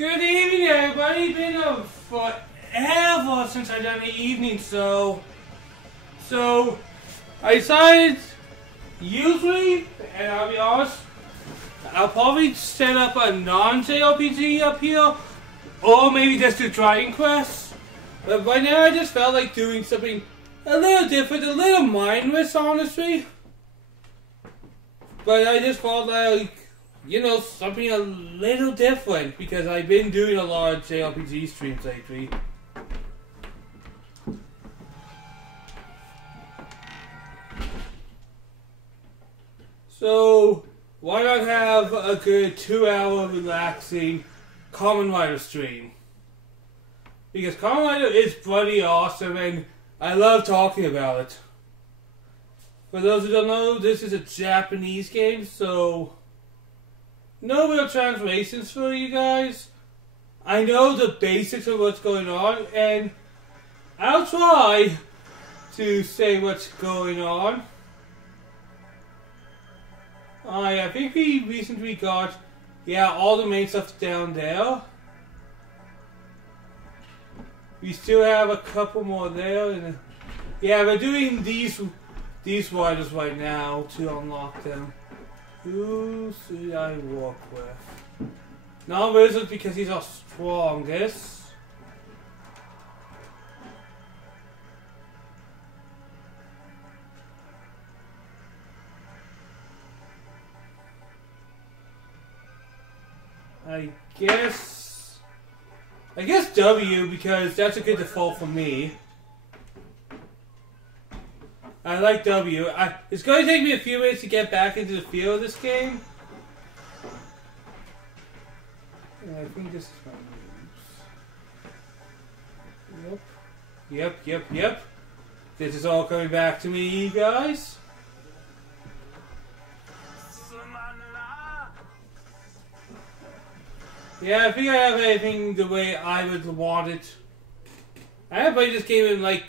Good evening, everybody. Been forever since I've done the evening, so I decided, usually, and I'll be honest, I'll probably set up a non-JRPG up here, or maybe just do Dragon Quest. But right now, I just felt like doing something a little different, a little mindless, honestly. But I just felt like, you know, something a little different, because I've been doing a lot of JRPG streams lately. So, why not have a good 2-hour relaxing Kamen Rider stream? Because Kamen Rider is bloody awesome, and I love talking about it. For those who don't know, this is a Japanese game, so no real translations for you guys. I know the basics of what's going on, and I'll try to say what's going on. I think we recently got, all the main stuff down there. We still have a couple more there, and we're doing these riders right now to unlock them. Who should I work with? Not Wizard, because he's our strongest. I guess W, because that's a good default for me. I like W. It's going to take me a few minutes to get back into the feel of this game. I think this is my moves. Yep. This is all coming back to me, you guys. Yeah, I think I have everything the way I would want it. I haven't played this game in like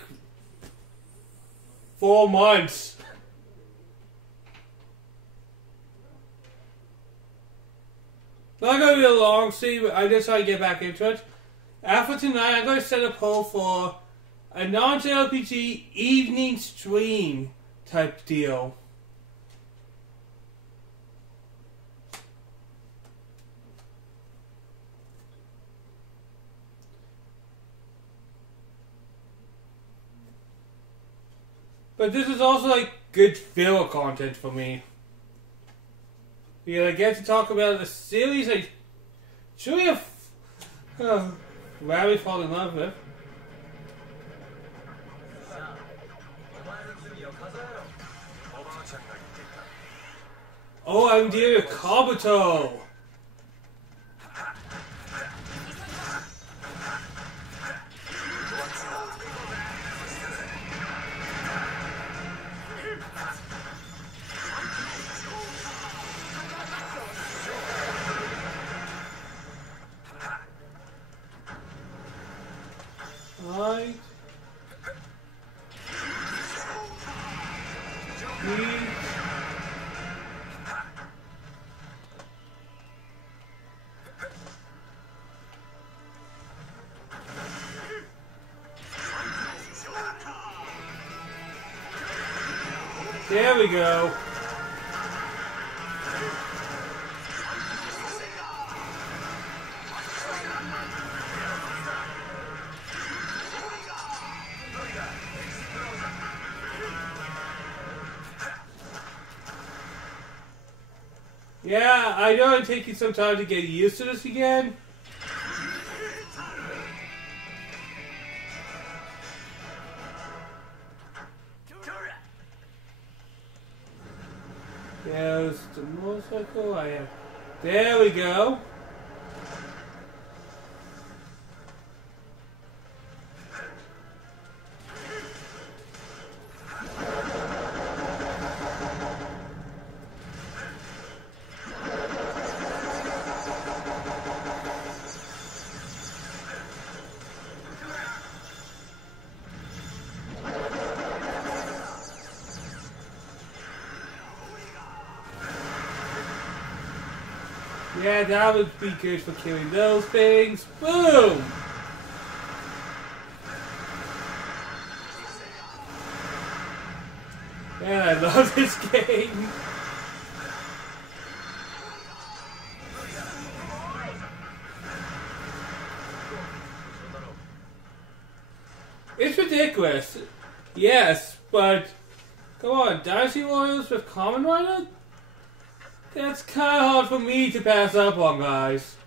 4 months. Not gonna be a long stream, but I just try to get back into it. After tonight, I'm gonna set a poll for a non-JRPG evening stream type deal. But this is also like good filler content for me. I get to talk about a series I truly have rarely fallen in love with. Oh, I'm dear Kabuto! Right. There we go. Yeah, I know it'll take you some time to get used to this again. There's the motorcycle. There we go. Yeah, that would be good for killing those things. Boom! Man, I love this game. It's ridiculous. Yes, but come on, Dynasty Warriors with Kamen Rider? That's kinda hard for me to pass up on, guys.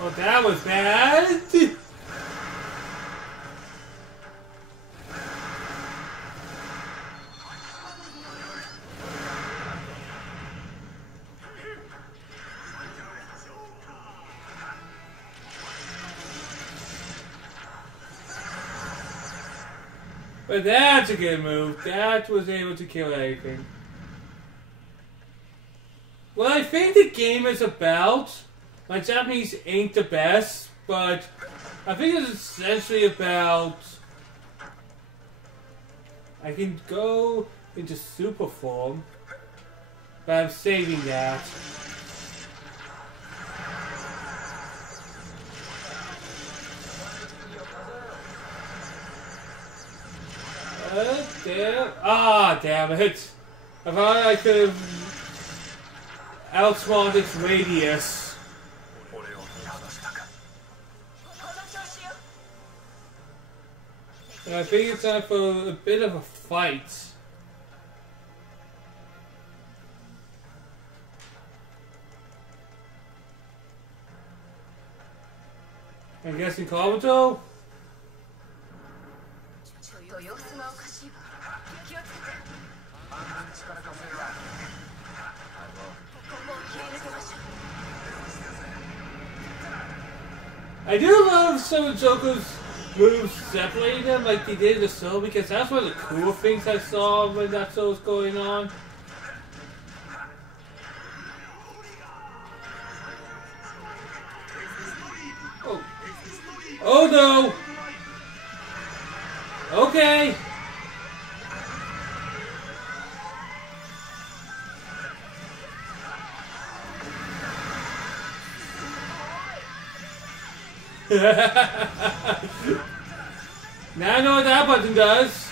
Oh, that was bad. But that's a good move. That was able to kill anything. What I think the game is about, my Japanese ain't the best, but I think it's essentially about I can go into super form, but I'm saving that. Damn. Ah, damn it. I thought I could have outsmarted its radius. And I think it's time for a bit of a fight. I'm guessing Kabuto? I do love some of Joko's moves separating them like they did in the Soul, because that's one of the cool things I saw when that Soul was going on. Oh. Oh no! Okay! Now I know what that button does.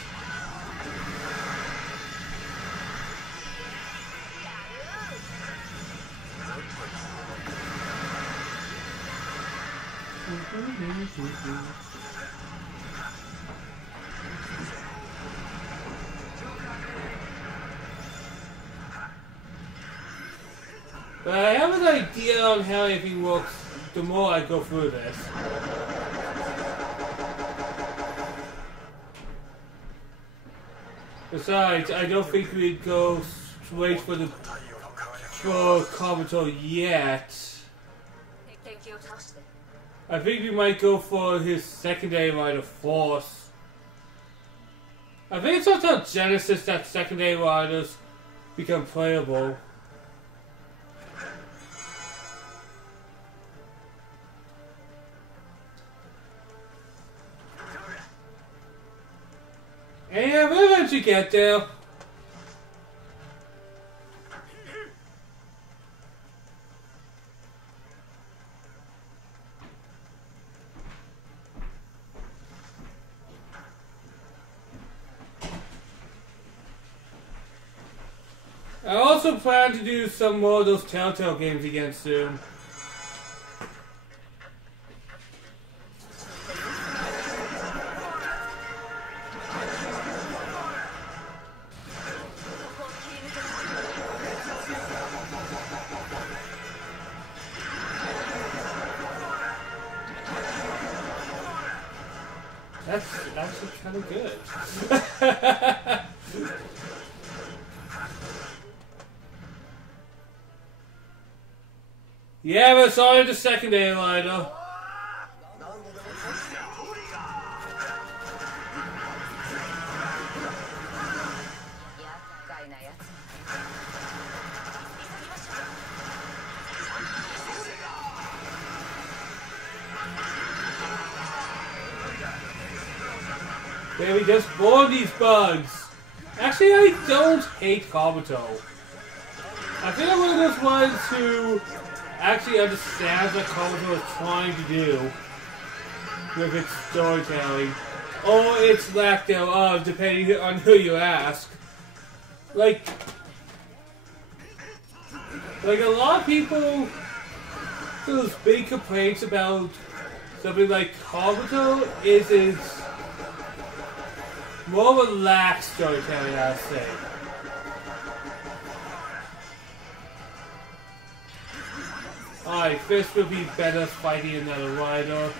But I have an idea on how everything works the more I go through this. Besides, I don't think we'd go straight for Kabuto yet. I think we might go for his secondary rider Force. I think it's also Genesis that secondary riders become playable. And we'll eventually get there. I also plan to do some more of those Telltale games again soon. That's actually kind of good. Yeah, but it's only the second airliner. Maybe just board these bugs. Actually, I don't hate Kabuto. I think I'm one of those ones who actually understands what Kabuto is trying to do with its storytelling, or its lack thereof, depending on who you ask. Like a lot of people, those big complaints about something like Kabuto is its more relaxed storytelling, I'd say. Alright, Fist would be better fighting another rider.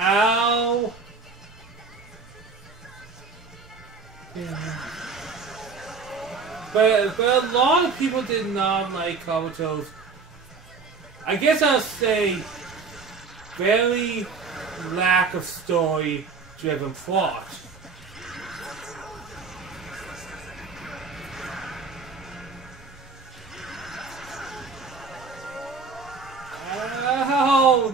Ow! Yeah. But a lot of people did not like Kabuto's, I guess I'll say, very lack of story-driven plot. Ow!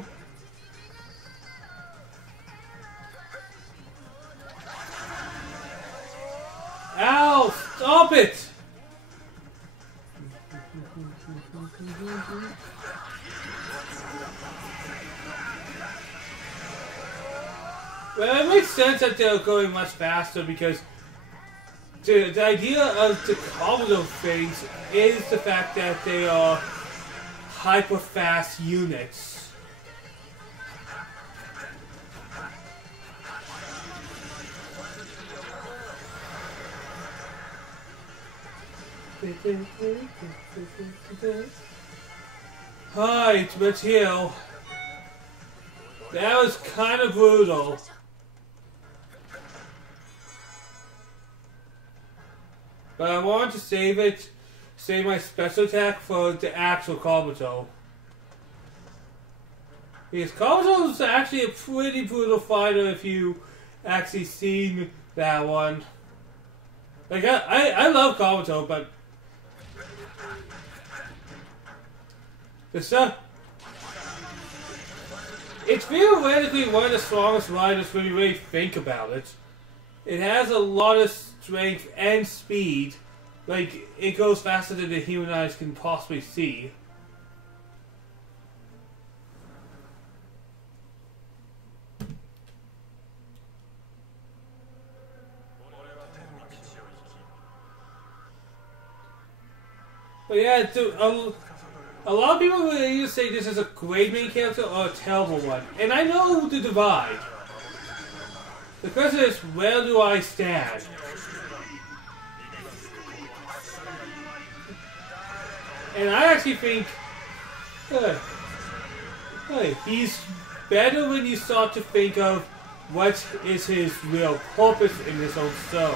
Ow! Stop it! Well, it makes sense that they're going much faster because the idea of the Kabuto things is the fact that they are hyper-fast units. Hi, Matil. That was kind of brutal. But I wanted to save my special attack for the actual Kabuto. Because Kabuto is actually a pretty brutal fighter if you actually seen that one. Like, I love Kabuto, but the stuff, it's theoretically one of the strongest riders when you really think about it. It has a lot of strength and speed. Like, it goes faster than the human eyes can possibly see. But yeah, a lot of people will either say this is a great main character or a terrible one. And I know the divide. The question is, where do I stand? And I actually think he's better when you start to think of what is his real purpose in this own show.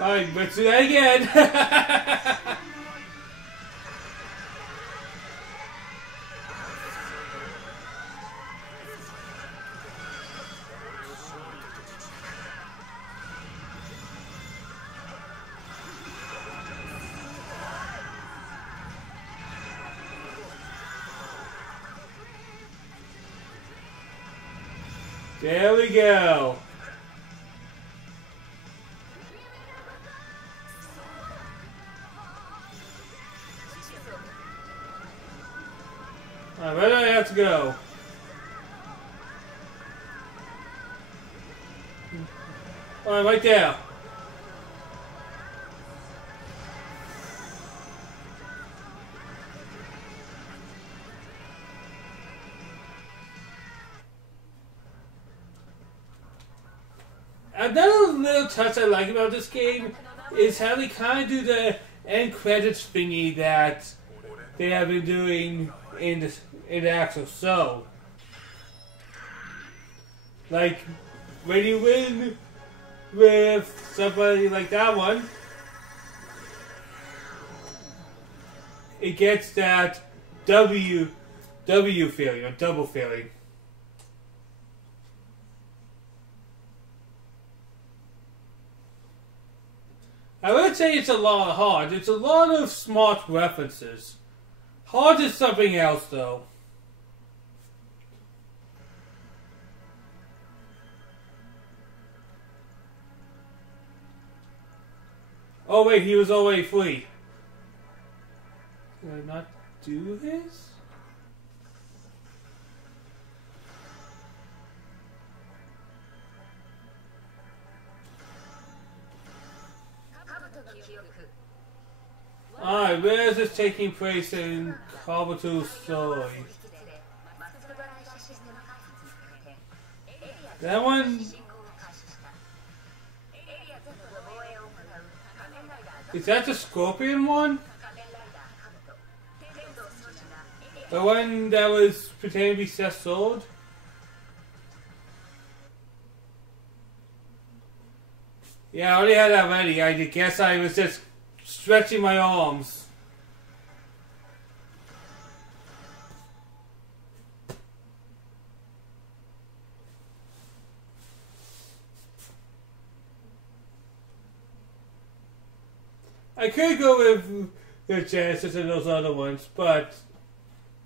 Alright, let's do that again. There we go. Alright, where do I have to go? Alright, right there. Another little touch I like about this game is how they kind of do the end credits thingy that they have been doing in the actual show. Like when you win with somebody like that one, it gets that W feeling or double feeling. I would say it's a lot hard. It's a lot of smart references. Hard is something else, though. Oh wait, he was already free. Did I not do this? Alright, where is this taking place in Kabuto's story? That one... Is that the Scorpion one? The one that was pretending to be Seth's sword? Yeah, I already had that ready. I guess I was just stretching my arms. I could go with the Genesis and those other ones, but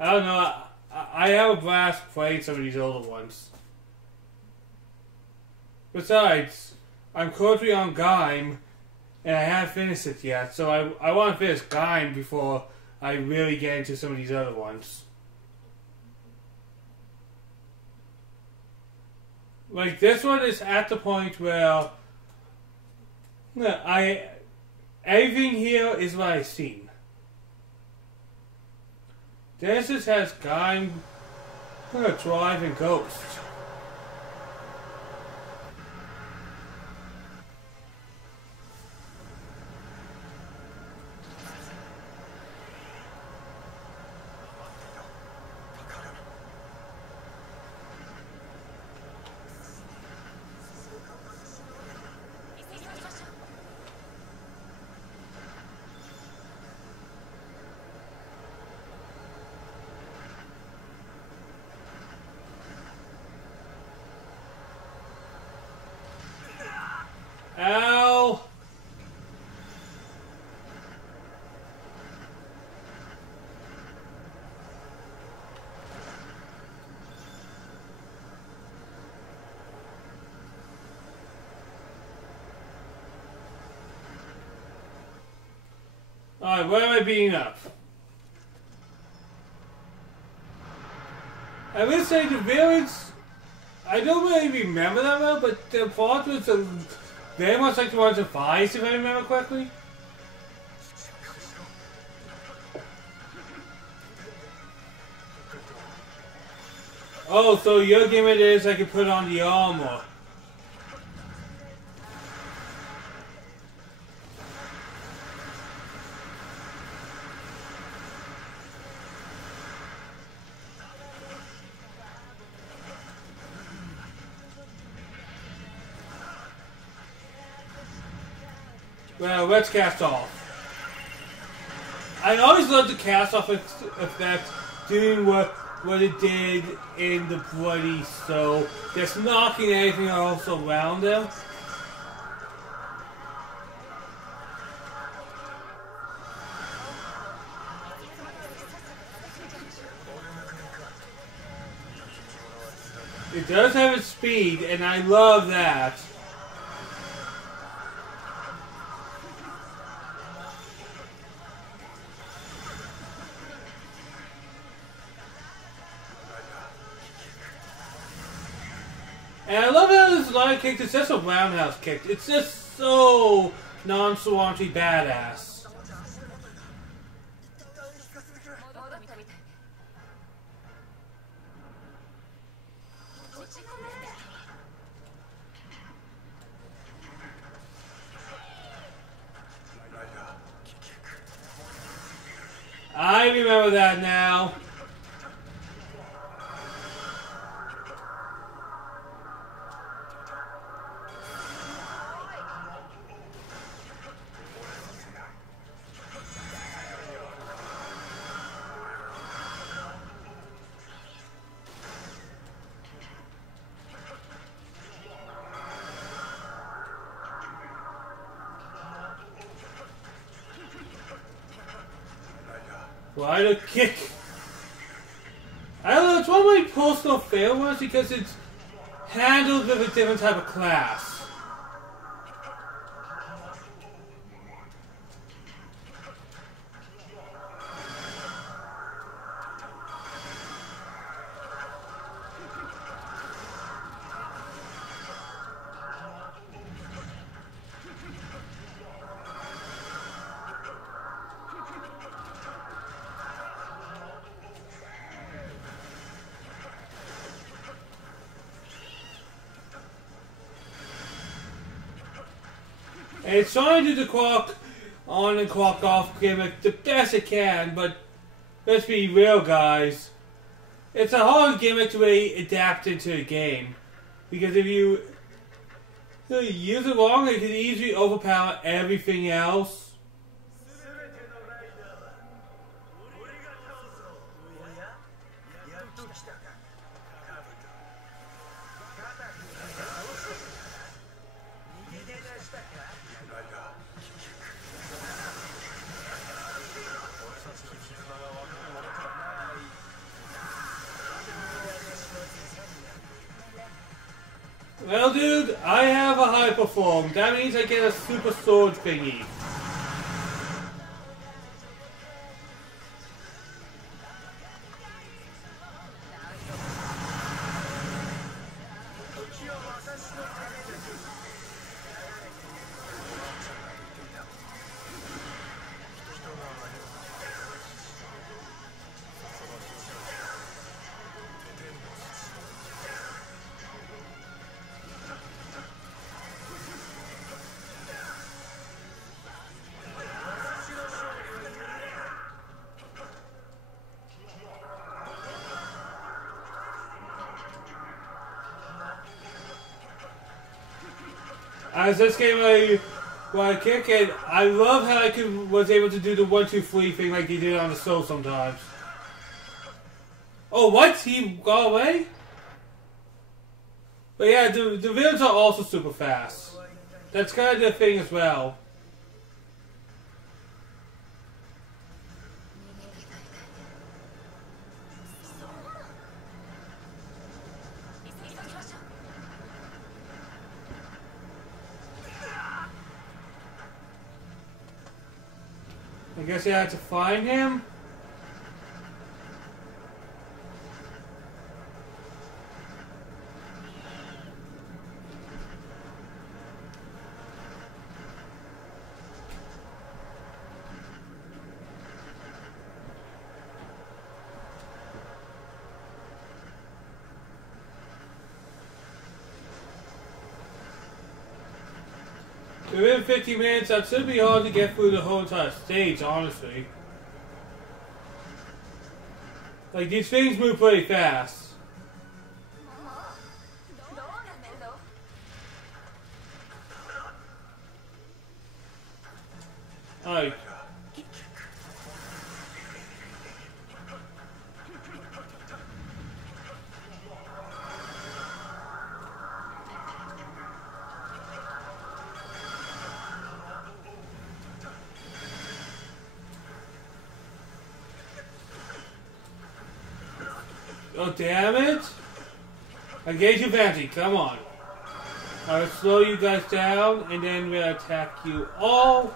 I don't know. I have a blast playing some of these older ones. Besides, I'm currently on Gaim, and I haven't finished it yet, so I want to finish Gaim before I really get into some of these other ones. Like, this one is at the point where everything here is what I've seen. Genesis has Gaim, Drive, and Ghost. Ow! Alright, where am I beating up? I would say the village, I don't really remember that well, but the plot was very much like the ones in Vice, if I remember correctly. Oh, so your gimmick is I can put on the armor. Well, let's cast off. I always loved the cast off effect doing what it did in the Bloody Soul, just knocking anything else around them. It does have its speed, and I love that. And I love how this line kick is just a roundhouse kick. It's just so nonchalantly badass. I remember that now. Why the kick? I don't know, it's one of my personal favorite ones because it's handled with a different type of class. And it's trying to do the clock on and clock off gimmick the best it can, but let's be real, guys. It's a hard gimmick to really adapt into a game. Because if you use it wrong, it can easily overpower everything else. Well, dude, I have a hyper form. That means I get a super sword thingy. As this game I kick it, I love how I was able to do the 1-2-3 thing like he did on the Soul sometimes. Oh, what? He got away? But yeah, the villains are also super fast. That's kind of the thing as well. I guess you have to find him. Within 50 minutes, that should be hard to get through the whole entire stage, honestly. Like, these things move pretty fast. Alright. Oh, damn it! I gave you advantage, come on. I'll slow you guys down, and then we'll attack you all.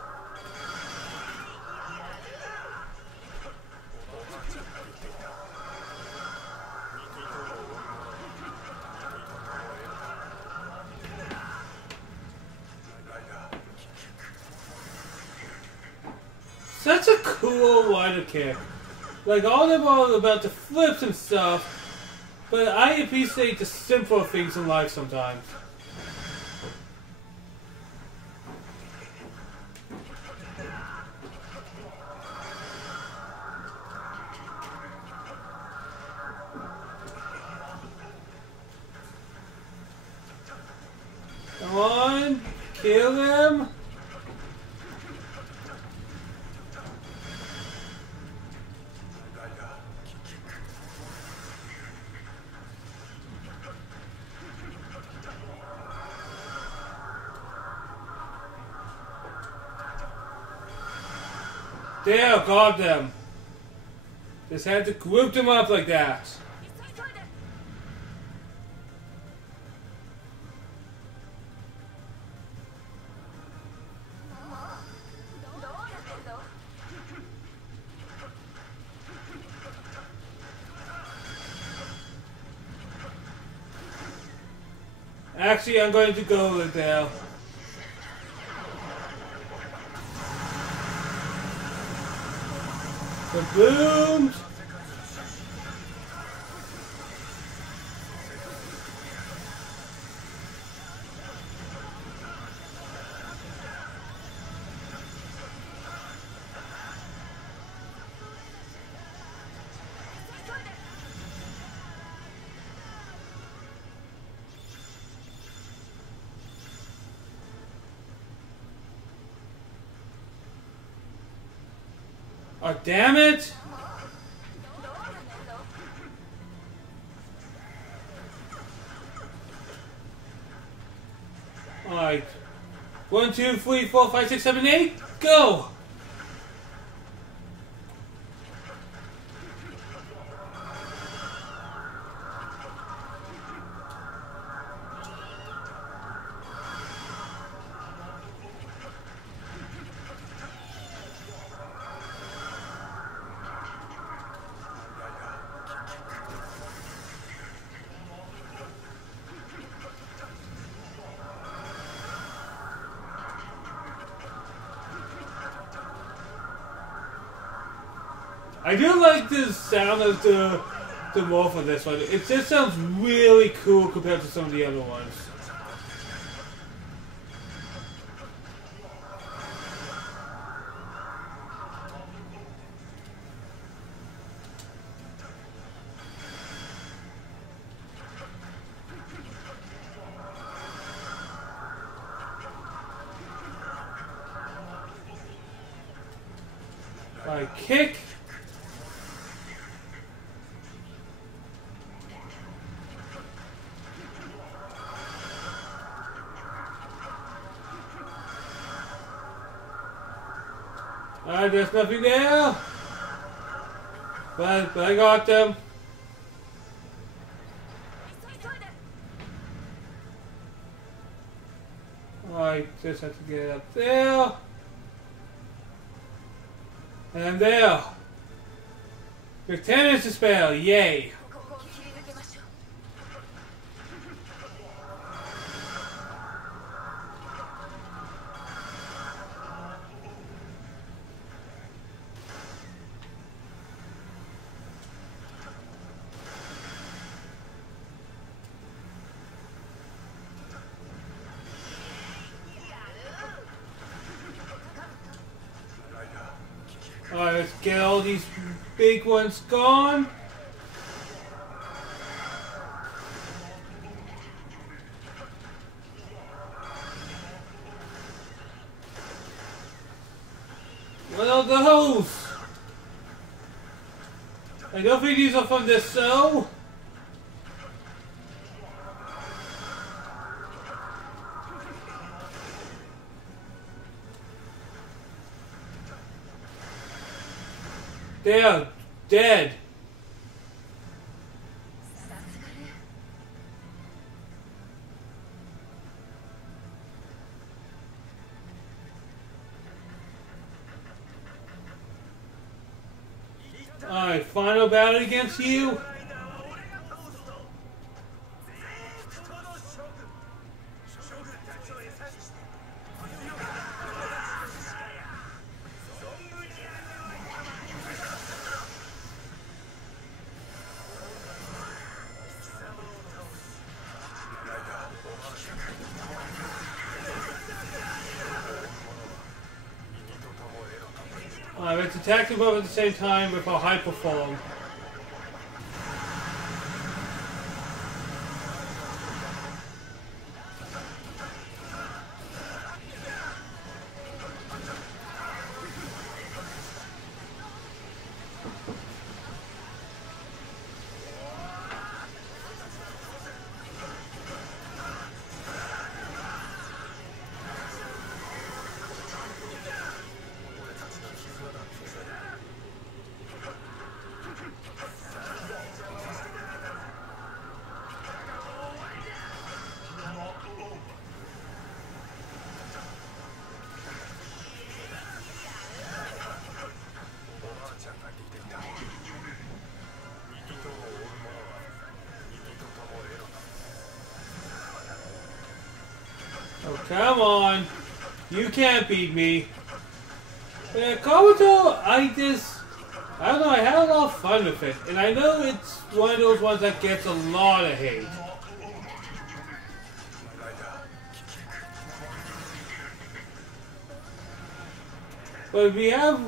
Such a cool rider kick. Like, all them are about the flips and stuff, but I appreciate the simpler things in life sometimes. There, got them. Just had to group them up like that. Actually, I'm going to go with there. The booms! Oh, damn it! Alright. 1, 2, 3, 4, 5, 6, 7, 8, go! I do like the sound of the morph on this one. It just sounds really cool compared to some of the other ones. Alright, kick. There's nothing there. But I got them. I just have to get up there. And there. With 10 minutes to spare, yay. Alright, let's get all these big ones gone. What are those? I don't think these are from this cell. They are dead. Alright, final battle against you. Let's attack them both at the same time with our hyper form. Come on. You can't beat me. Yeah, Kabuto, I don't know, I had a lot of fun with it. And I know it's one of those ones that gets a lot of hate. But we have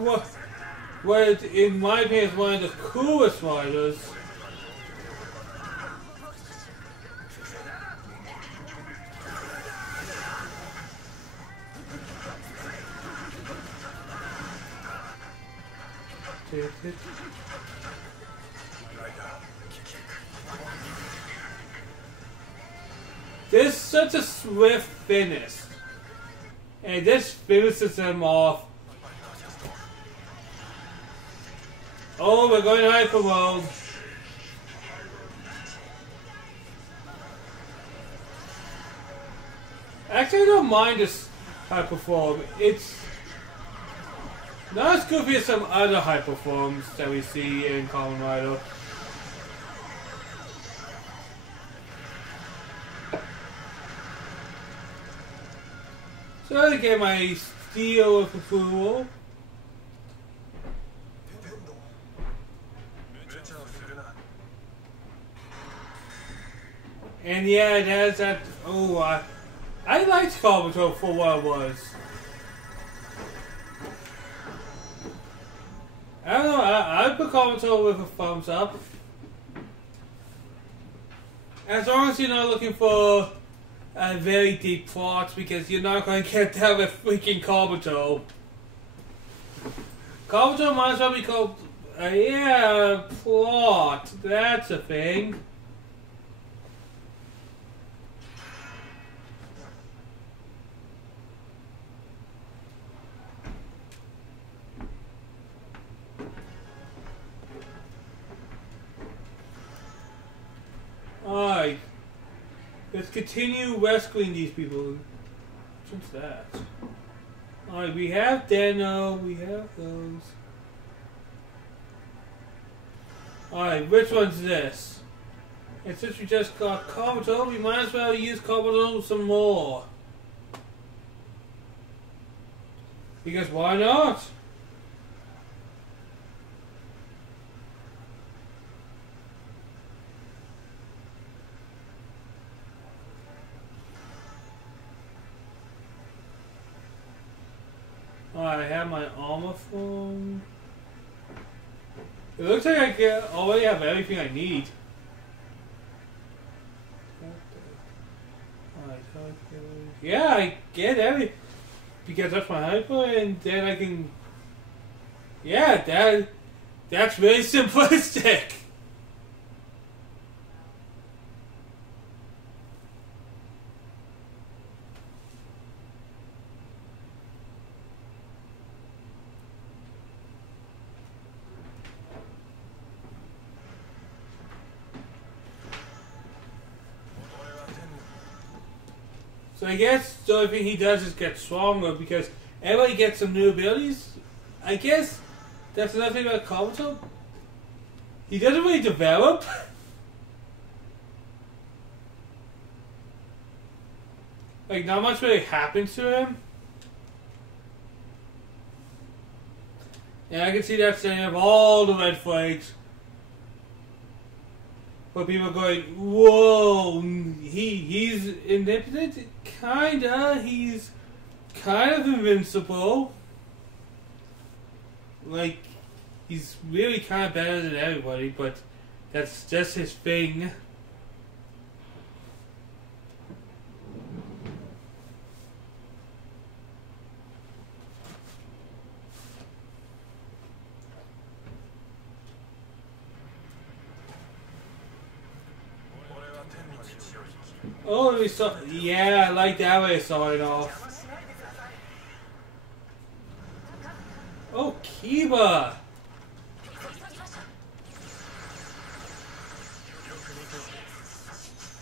what in my opinion is one of the coolest riders. This is such a swift finish. And this finishes them off. Oh, we're going hyper mode. Actually, I don't mind this hyper form. It's not as goofy as some other hyper forms that we see in Kamen Rider. So I get my steal of approval. And yeah, it has that. Oh, I liked Kabuto for what it was. I don't know. I put Kabuto with a thumbs up. As long as you're not looking for very deep plots, because you're not going to get that with freaking Kabuto. Kabuto might as well be called. Yeah, plot. That's a thing. Alright, let's continue rescuing these people. What's that? Alright, we have Deno, we have those. Alright, which one's this? And since we just got Kabuto, we might as well use Kabuto some more. Because why not? I have my armor form. It looks like I already have everything I need. Yeah, I get everything. Because that's my hyper, and then I can... Yeah, that's really simplistic. So I guess the only thing he does is get stronger because everybody gets some new abilities. I guess that's another thing about Kabuto. He doesn't really develop. Like, not much really happens to him. And I can see that setting up all the red flags. But people are going, whoa, he's omnipotent? Kinda. He's kind of invincible. Like, he's really kind of better than everybody, but that's just his thing. Oh, we saw. Yeah, I like that way I saw it off. Oh, Kiba!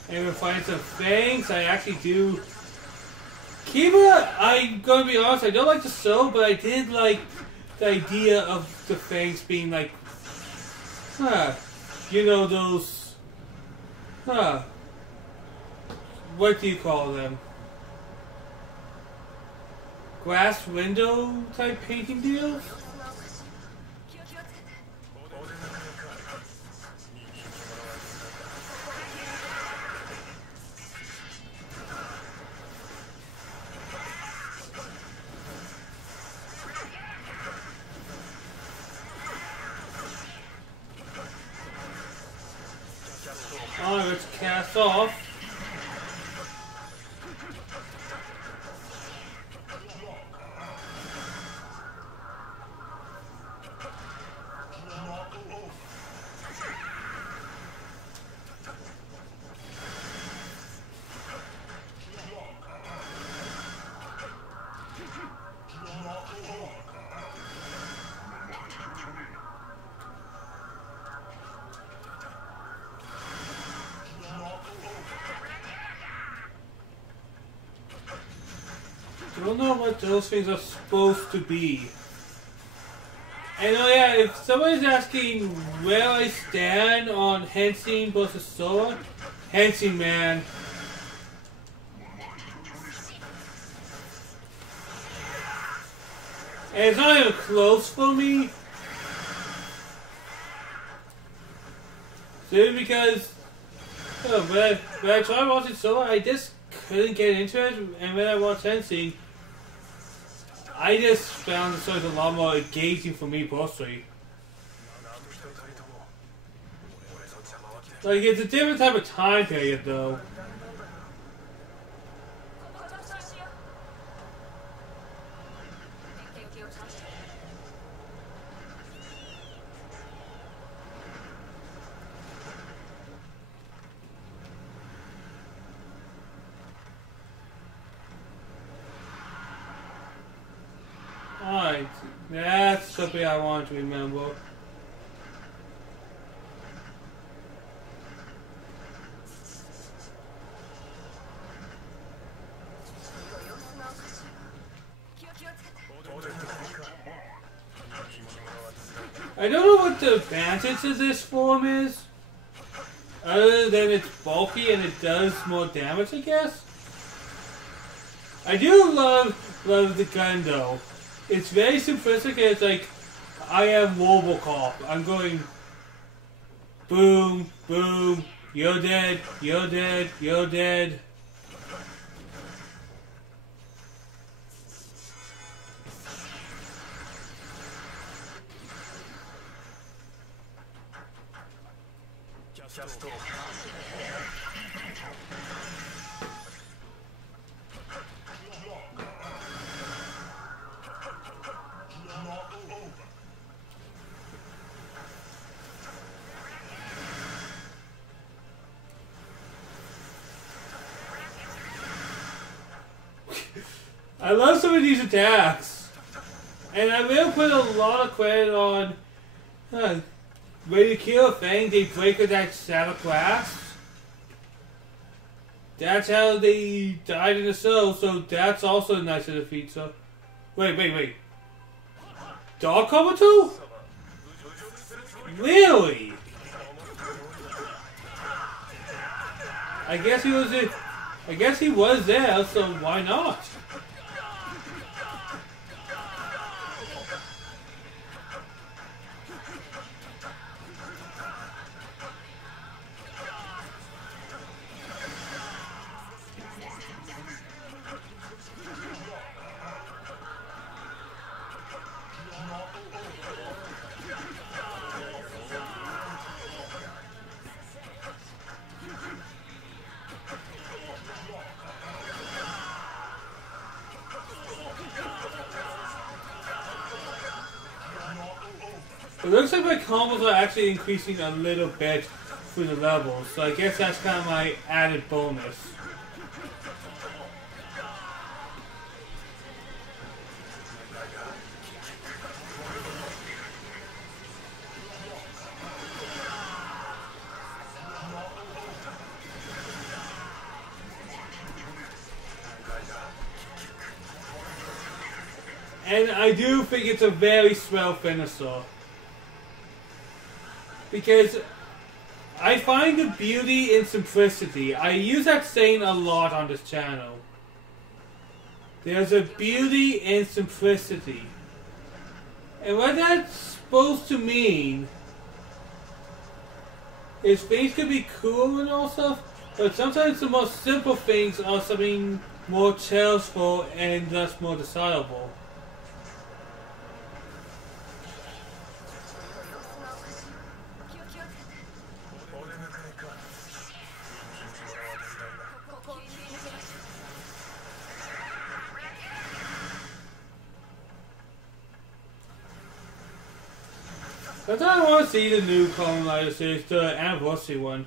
And we find some fangs. I actually do. Kiba, I'm gonna be honest, I don't like the soul, but I did like the idea of the fangs being like. You know, those. What do you call them? glass window type painting deals. Alright, let's cast off. I don't know what those things are supposed to be. And oh yeah, if somebody's asking where I stand on Henshin versus Sora, Henshin, man. And it's not even close for me. Simply because when I tried watching Sora, I just couldn't get into it, and when I watched Henshin, I just found the story a lot more engaging for me personally. Like, it's a different type of time period though. Alright, that's something I want to remember. I don't know what the advantage of this form is, other than it's bulky and it does more damage, I guess. I do love the gun though. It's very simplistic and it's like, I am Robocop. I'm going boom, boom, you're dead, you're dead, you're dead. I love some of these attacks, and I will put a lot of credit on when you kill a thing, they break with that static glass. That's how they died in the cell, so that's also a nice defeat. So, wait. Dog cover too? Really? I guess he was there, so why not? It looks like my combos are actually increasing a little bit through the levels, so I guess that's kind of my added bonus. And I do think it's a very swell finisher. Because I find the beauty in simplicity. I use that saying a lot on this channel. there's a beauty in simplicity. And what that's supposed to mean is things could be cool and all stuff, but sometimes the most simple things are something more tasteful and thus more desirable. That's why I want to see the new Kamen Rider series, the anniversary one,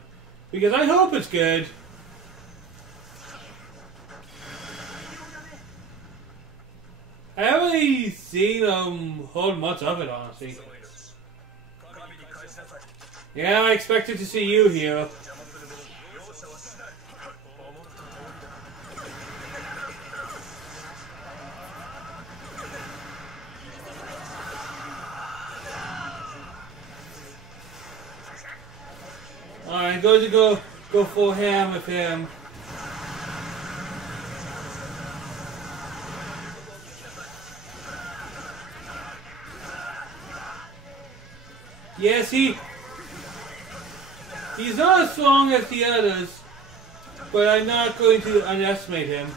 because I hope it's good. I haven't really seen heard much of it, honestly. Yeah, I expected to see you here. Alright, going to go full ham with him. Yes, he's not as strong as the others, but I'm not going to underestimate him.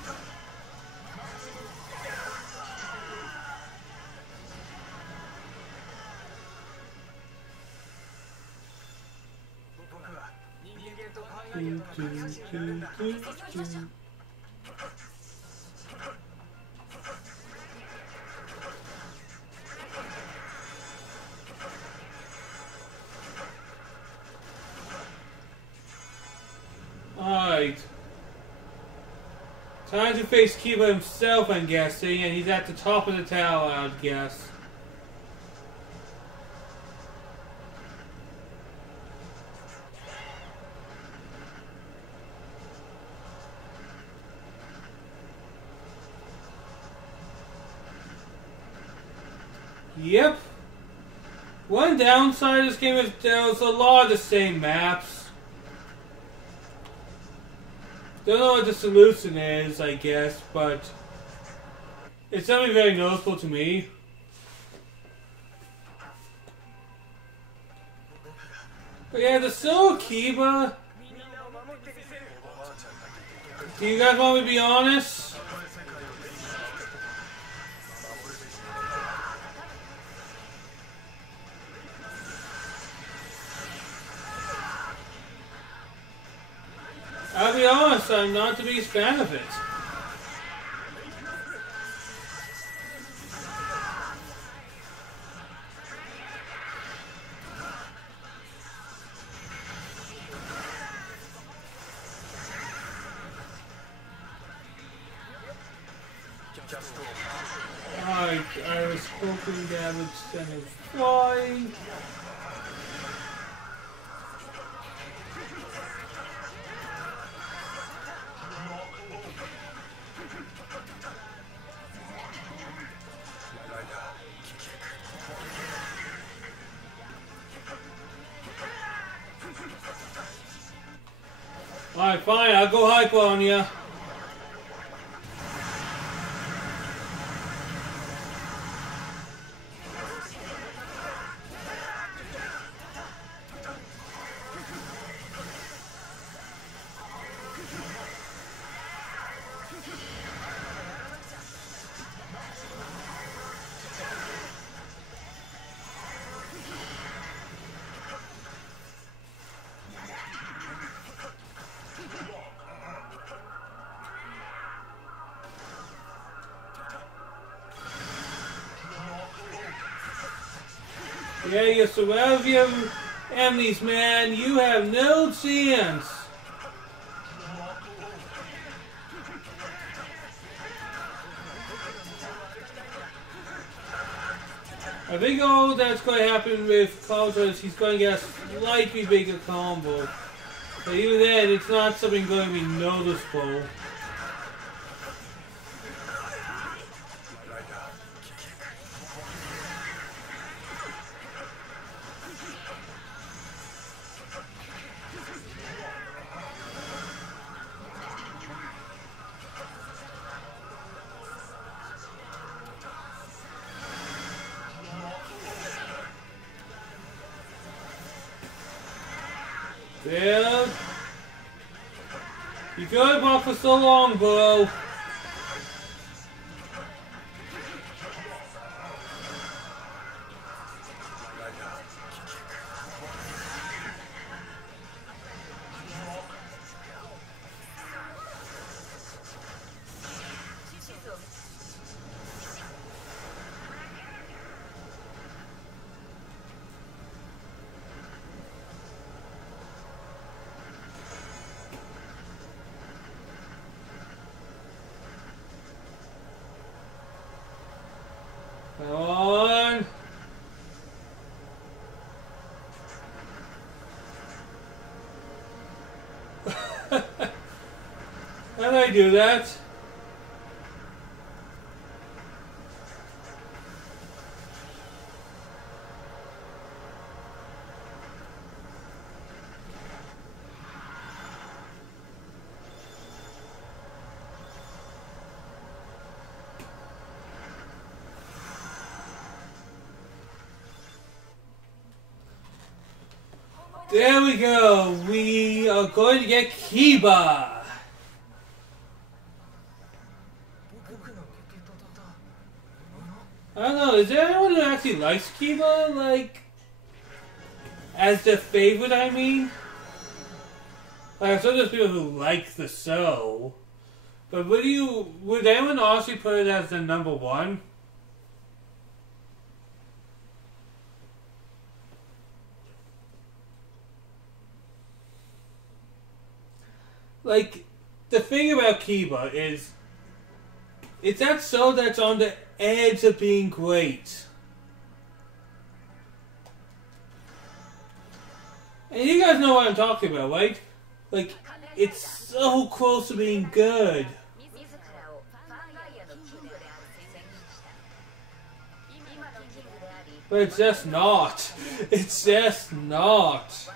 Alright. Time to face Kiba himself, I'm guessing, and he's at the top of the tower, I'd guess. Yep. One downside of this game is there's a lot of the same maps. Don't know what the solution is, I guess, but it's something very noticeable to me. But yeah, the Soul Kiba. Do you guys want me to be honest? I'll be honest, I'm not the biggest fan of it. Alright, I was hoping damage instead of flying. Alright, fine, I'll go hyper on ya. Yeah, you survive your enemies, man. You have no chance. I think all that's going to happen with Kazuha is he's going to get a slightly bigger combo. But even then, it's not something going to be noticeable. Yeah. You could walk for so long, bro. Come on. How do I do that? There we go. We are going to get Kiba. I don't know. Is there anyone who actually likes Kiba? Like, as their favorite, I mean? Like, I'm sure there's people who like the show. But would anyone honestly put it as the number one? Like, the thing about Kiba is, it's that show that's on the edge of being great. And you guys know what I'm talking about, right? Like, it's so close to being good. But it's just not. It's just not.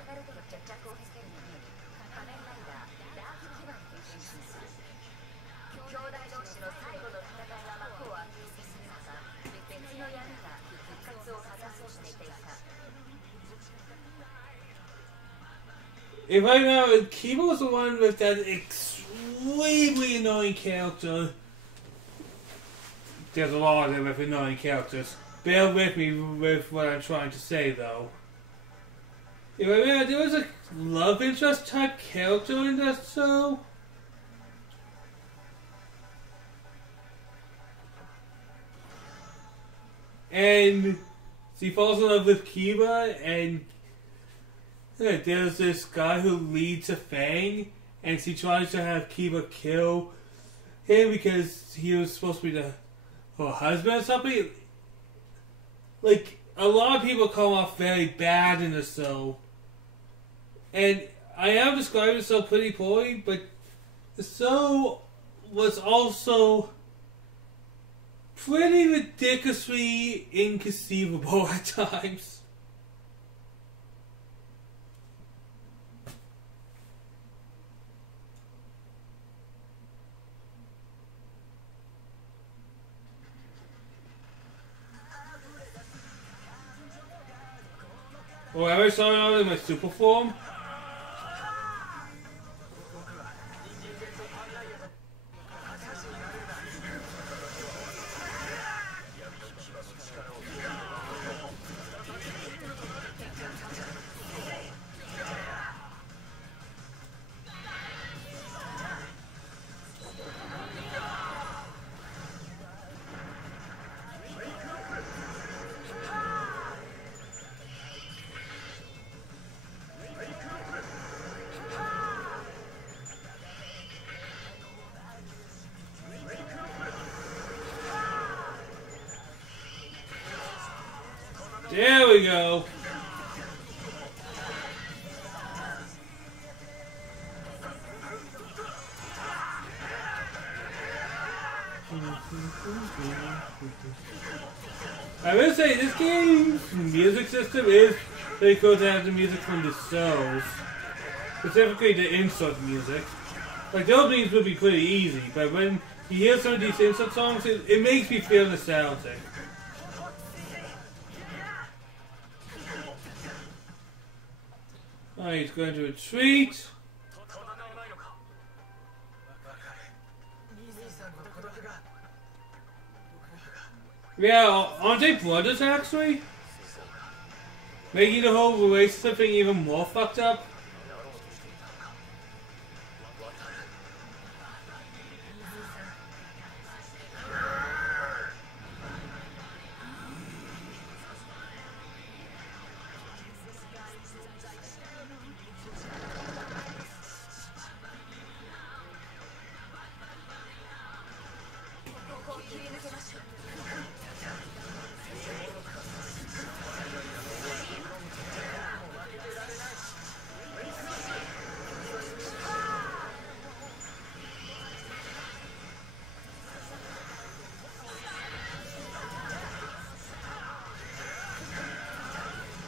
If I remember, Kiba was the one with that extremely annoying character. There's a lot of them with annoying characters. Bear with me with what I'm trying to say, though. If I remember, there was a love interest type character in that show. And she falls in love with Kiba, and there's this guy who leads a Fang, and she tries to have Kiba kill him because he was supposed to be her husband or something. Like, a lot of people come off very bad in the show. And I am describing the show pretty poorly, but the show was also pretty ridiculously inconceivable at times. Oh, have I started out in my super form? There we go. I will say this game's music system is pretty cool to have the music from the shows, specifically the insult music. Like, the openings would be pretty easy, but when you hear some of these insult songs, it makes me feel nostalgic. Alright, he's going to retreat. Yeah, aren't they brothers actually? Making the whole relationship thing even more fucked up.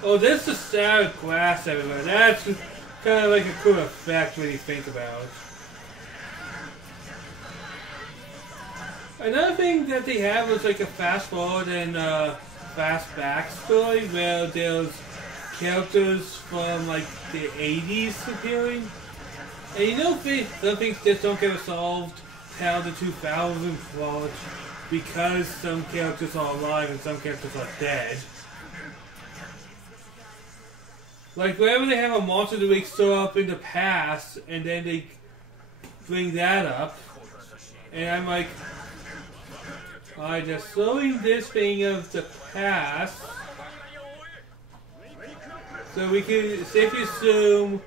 Oh, this is static glass everywhere. That's kind of like a cool effect when you think about it. Another thing that they have was like a fast forward and fast back story where there's characters from like the 80s appearing. And you know, some things just don't get resolved till the 2000s launch because some characters are alive and some characters are dead. Like, whenever they have a Monster of the Week show up in the past, and then they bring that up, and I'm like, alright, they're showing this thing of the past, so we can safely assume,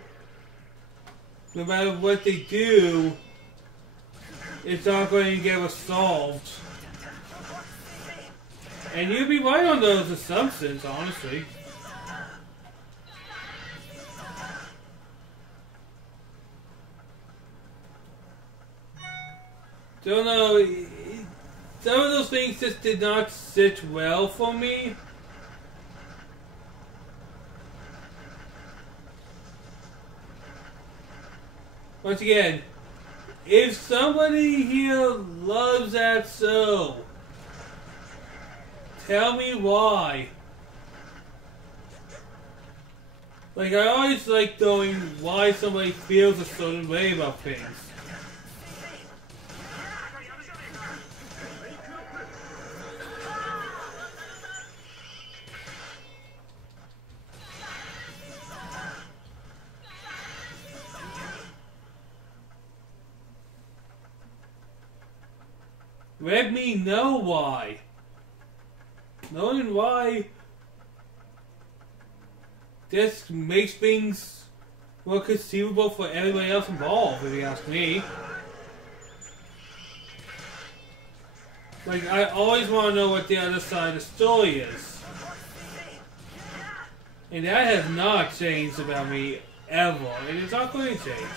no matter what they do, it's not going to get resolved. And you'd be right on those assumptions, honestly. Don't know, some of those things just did not sit well for me. Once again, if somebody here loves that show, tell me why. Like, I always like knowing why somebody feels a certain way about things. Let me know why. Knowing why this makes things more conceivable for everybody else involved, if you ask me. Like, I always want to know what the other side of the story is. And that has not changed about me ever. And it's not going to change.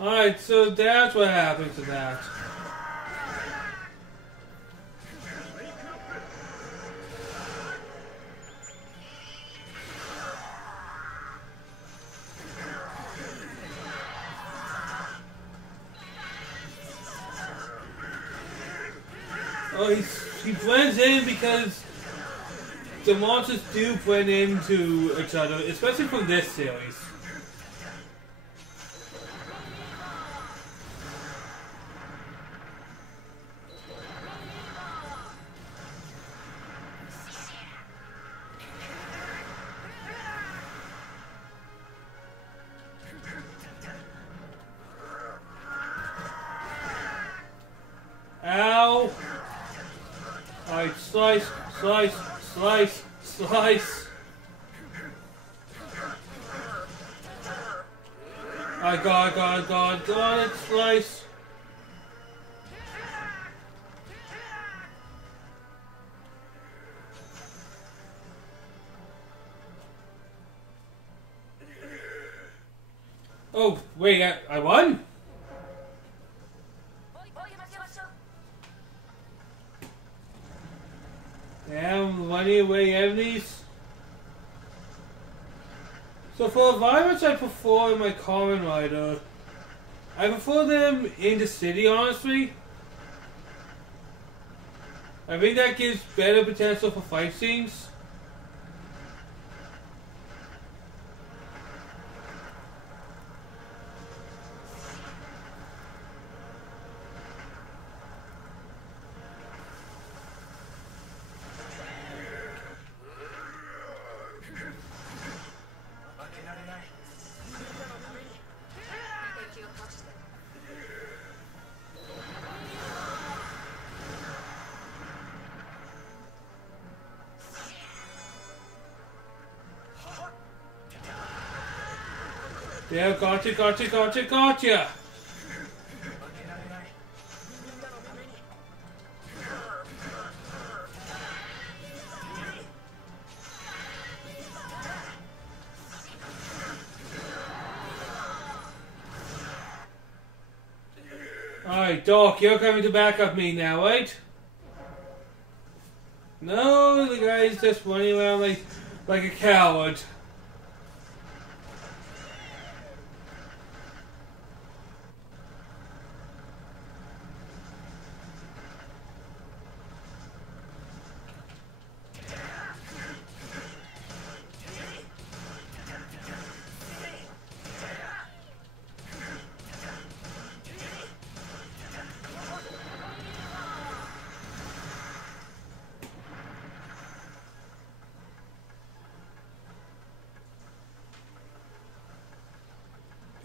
Alright, so that's what happened to that. Oh, he blends in because the monsters do blend into each other, especially from this series. Ow! Alright, slice, slice, slice, slice. I got it, slice. Oh, wait, I won? Damn, money away enemies. So for environments I prefer in my Kamen Rider, I prefer them in the city, honestly. I think that gives better potential for fight scenes. Yeah, gotcha! Alright, Doc, you're coming to back up me now, right? No, the guy's just running around like a coward.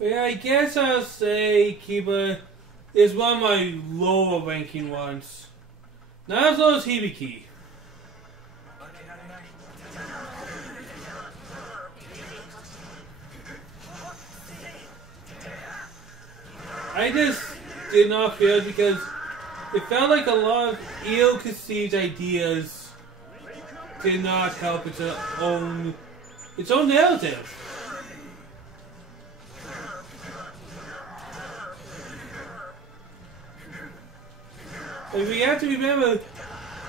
Yeah, I guess I'll say Kiba is one of my lower ranking ones. Not as low as Hibiki. I just did not feel it because it felt like a lot of ill-conceived ideas did not help its own narrative. And we have to remember,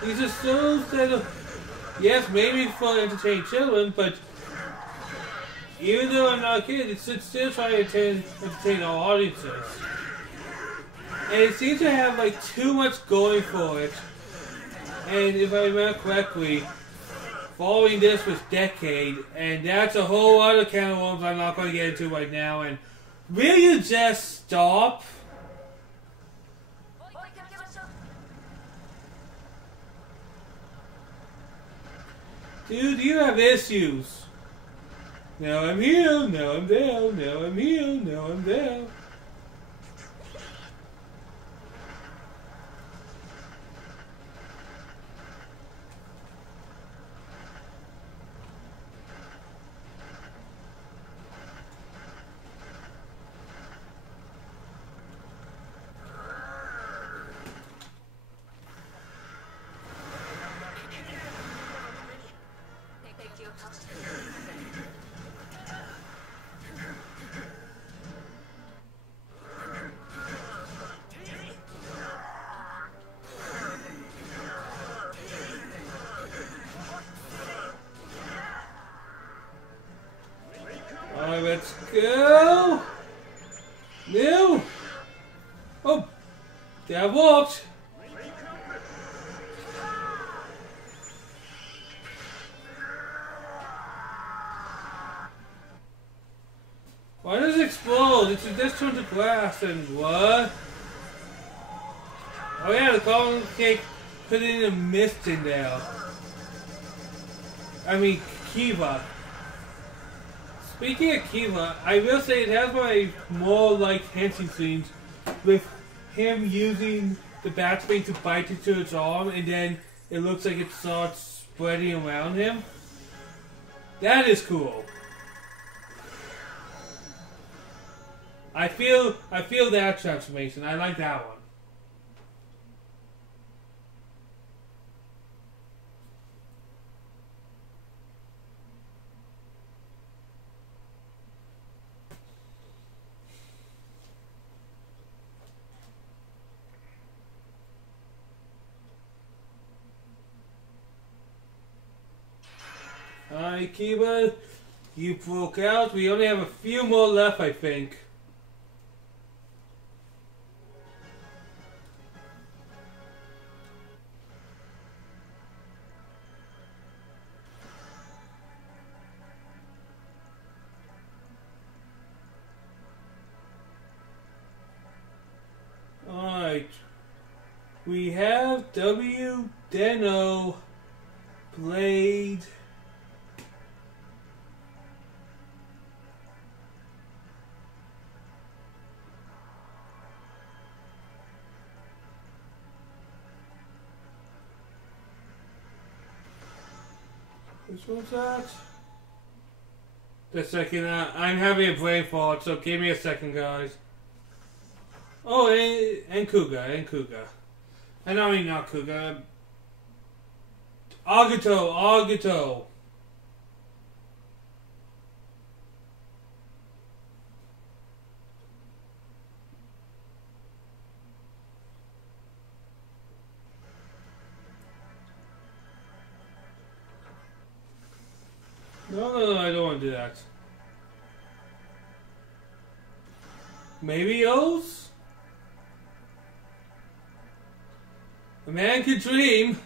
these are still set of, yes, maybe for entertaining children, but even though I'm not a kid, it's still trying to entertain all audiences. And it seems to have like too much going for it. And if I remember correctly, following this was Decade, and that's a whole other can of worms I'm not going to get into right now. And will you just stop? Dude, you have issues. Now I'm here, now I'm there, now I'm here, now I'm there. Alright, let's go! No! Oh! That worked! Why does it explode? It's just turned to glass and what? Oh yeah, the Kamen cake put in a mist in there. I mean, Kiva. Speaking of Kiva, I will say it has my more like Henshin scenes with him using the Battride to bite into its arm and then it looks like it starts spreading around him. That is cool. I feel that transformation. I like that one. Alright, Kiba, you broke out. We only have a few more left, I think. Alright. We have W, Deno, Blade. Which one's that? The second, I'm having a brain fart, so give me a second, guys. Oh, and Kuga. And I mean not Kuga. Agito. No, I don't want to do that. Maybe O's? A man could dream.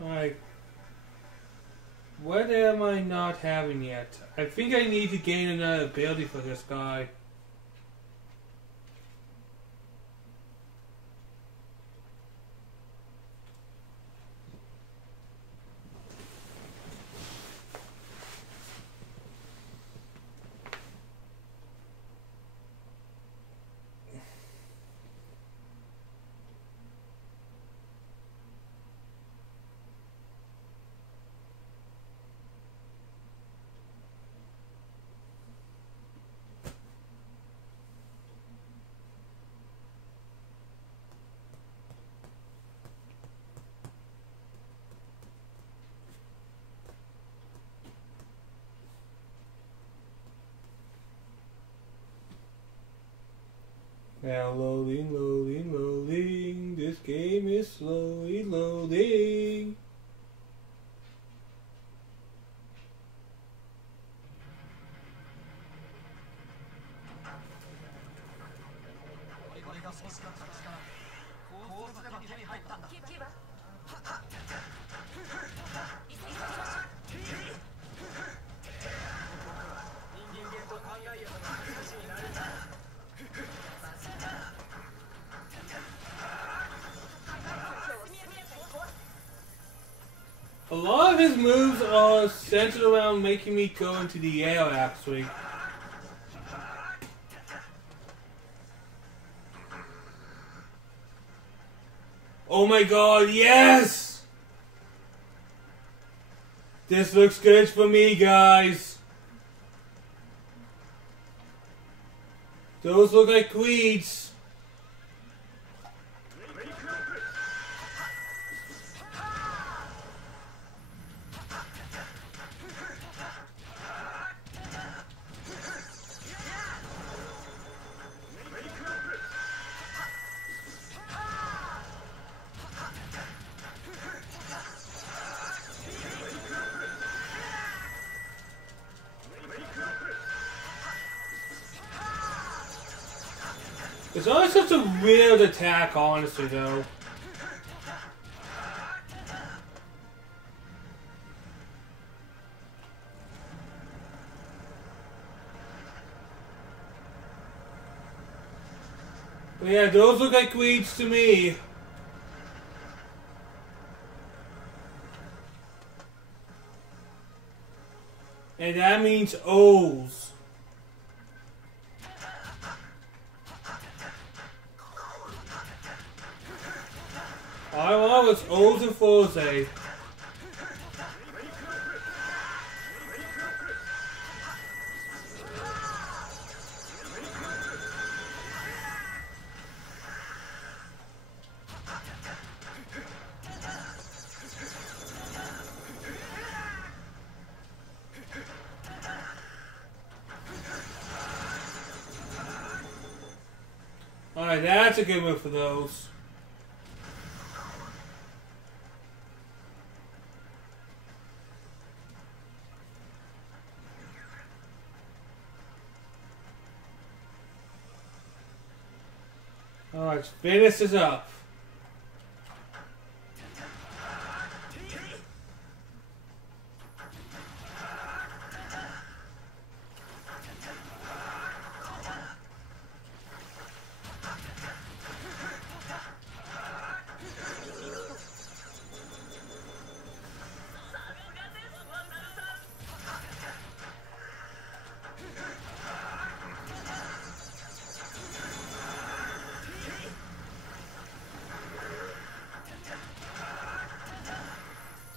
Alright. What am I not having yet? I think I need to gain another ability for this guy. Now loading, this game is slowly loading. A lot of his moves are centered around making me go into the air, actually. Oh my god, yes! This looks good for me, guys. Those look like cleats. It's always such a weird attack, honestly, though. But yeah, those look like weeds to me. And that means O's. I want was O's and Forze. Alright, that's a good move for those. Alright, finish this up.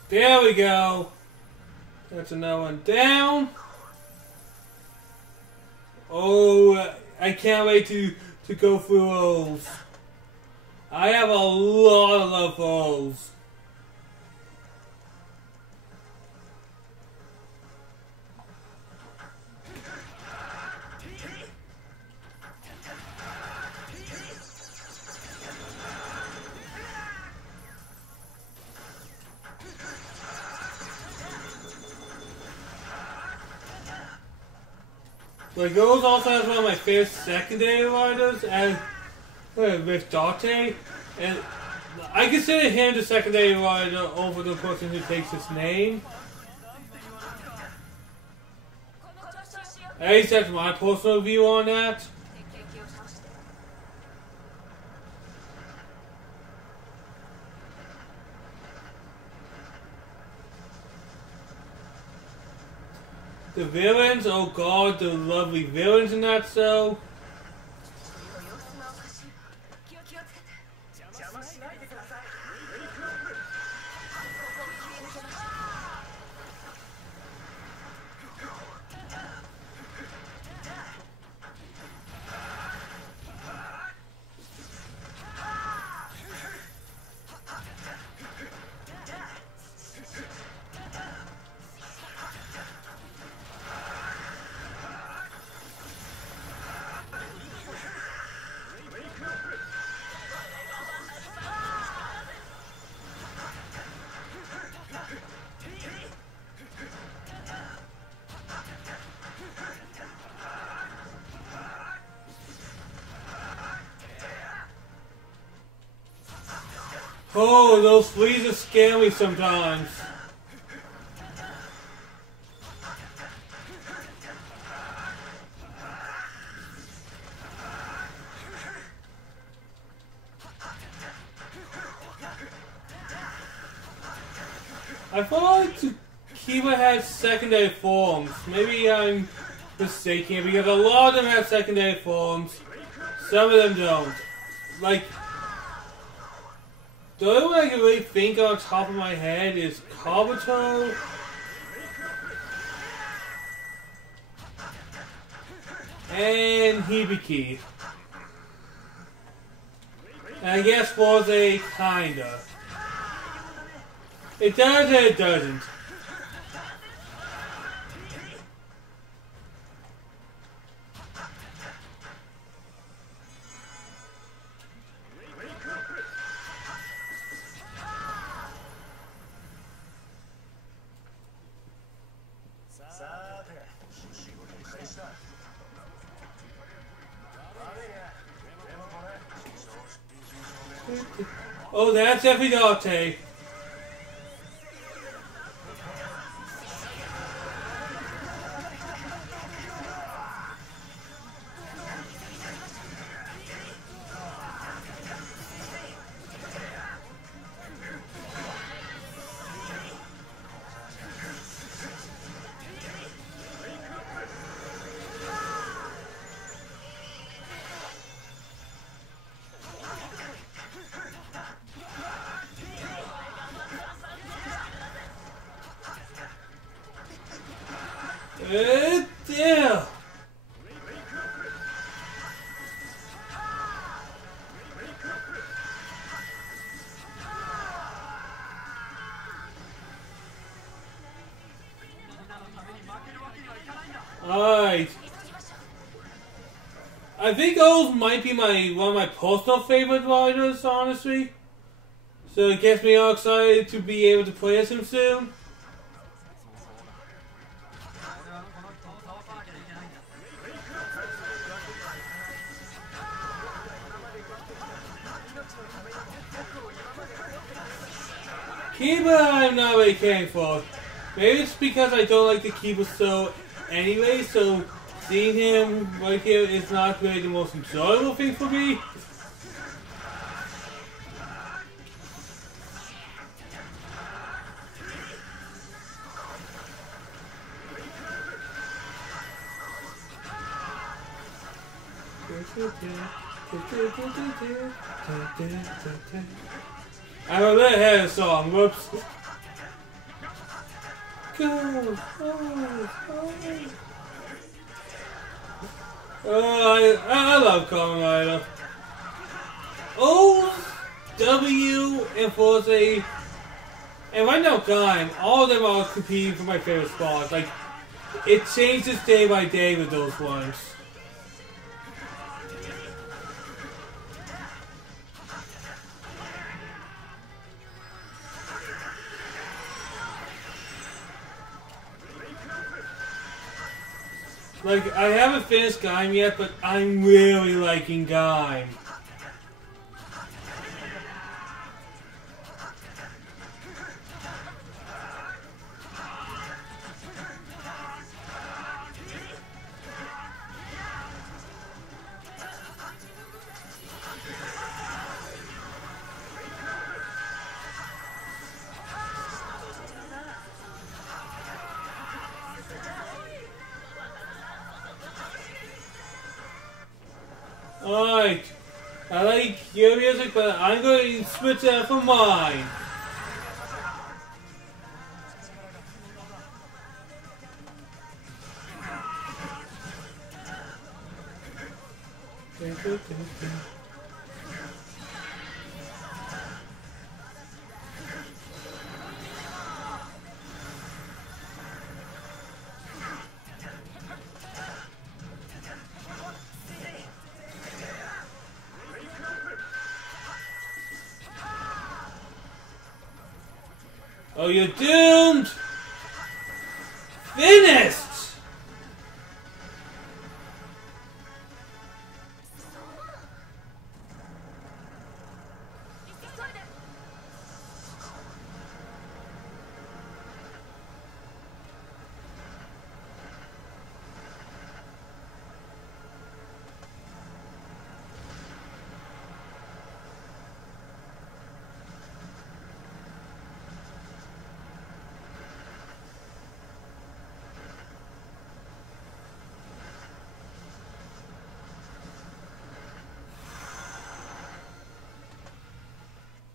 There we go. That's another one down. Oh, I can't wait to go through O's. I have a lot of love for O's. Like, O's also has one of my favorite secondary riders, and with Date, and I consider him the secondary rider over the person who takes his name. At least that's my personal view on that. The villains, oh god, the lovely villains in that show. Oh, those fleas scare me sometimes. I thought Kiba had secondary forms. Maybe I'm mistaken because a lot of them have secondary forms. Some of them don't. Like, the only one I can really think on top of my head is Kabuto. And Hibiki. And I guess Forze kinda. It does and it doesn't. Oh, that's Evidate. I think those might be one of my personal favorite riders, honestly. So it gets me all excited to be able to play as him soon. Kiba I'm not really caring for. Maybe it's because I don't like the Kiba so anyway, so seeing him right here is not really the most enjoyable thing for me. I don't let hear the song, whoops. Go! Oh, I love Kamen Rider. O, W, and Forza, and right now Kamen, all of them are competing for my favorite spots. Like, it changes day by day with those ones. Like, I haven't finished Gaim yet, but I'm really liking Gaim. Alright, I like your music, but I'm going to switch that for mine. Oh, you're doomed! Finished!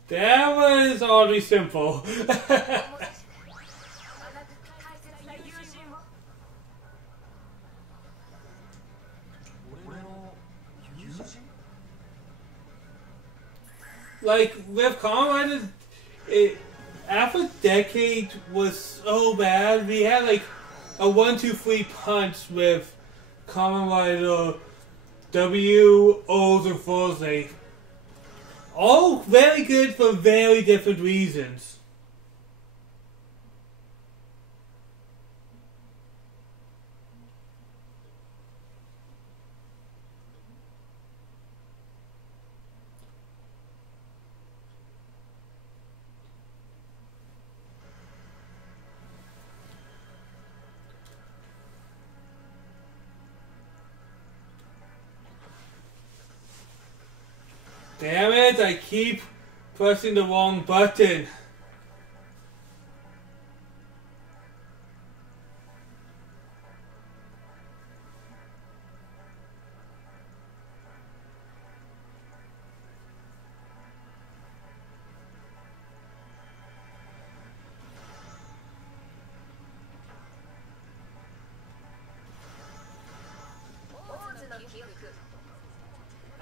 That was oddly simple. Like, with Kamen Rider, Alpha Decade was so bad. We had like a 1-2-3 punch with Kamen Rider W, O's, and Forza. All very good for very different reasons. Damn it, I keep pressing the wrong button.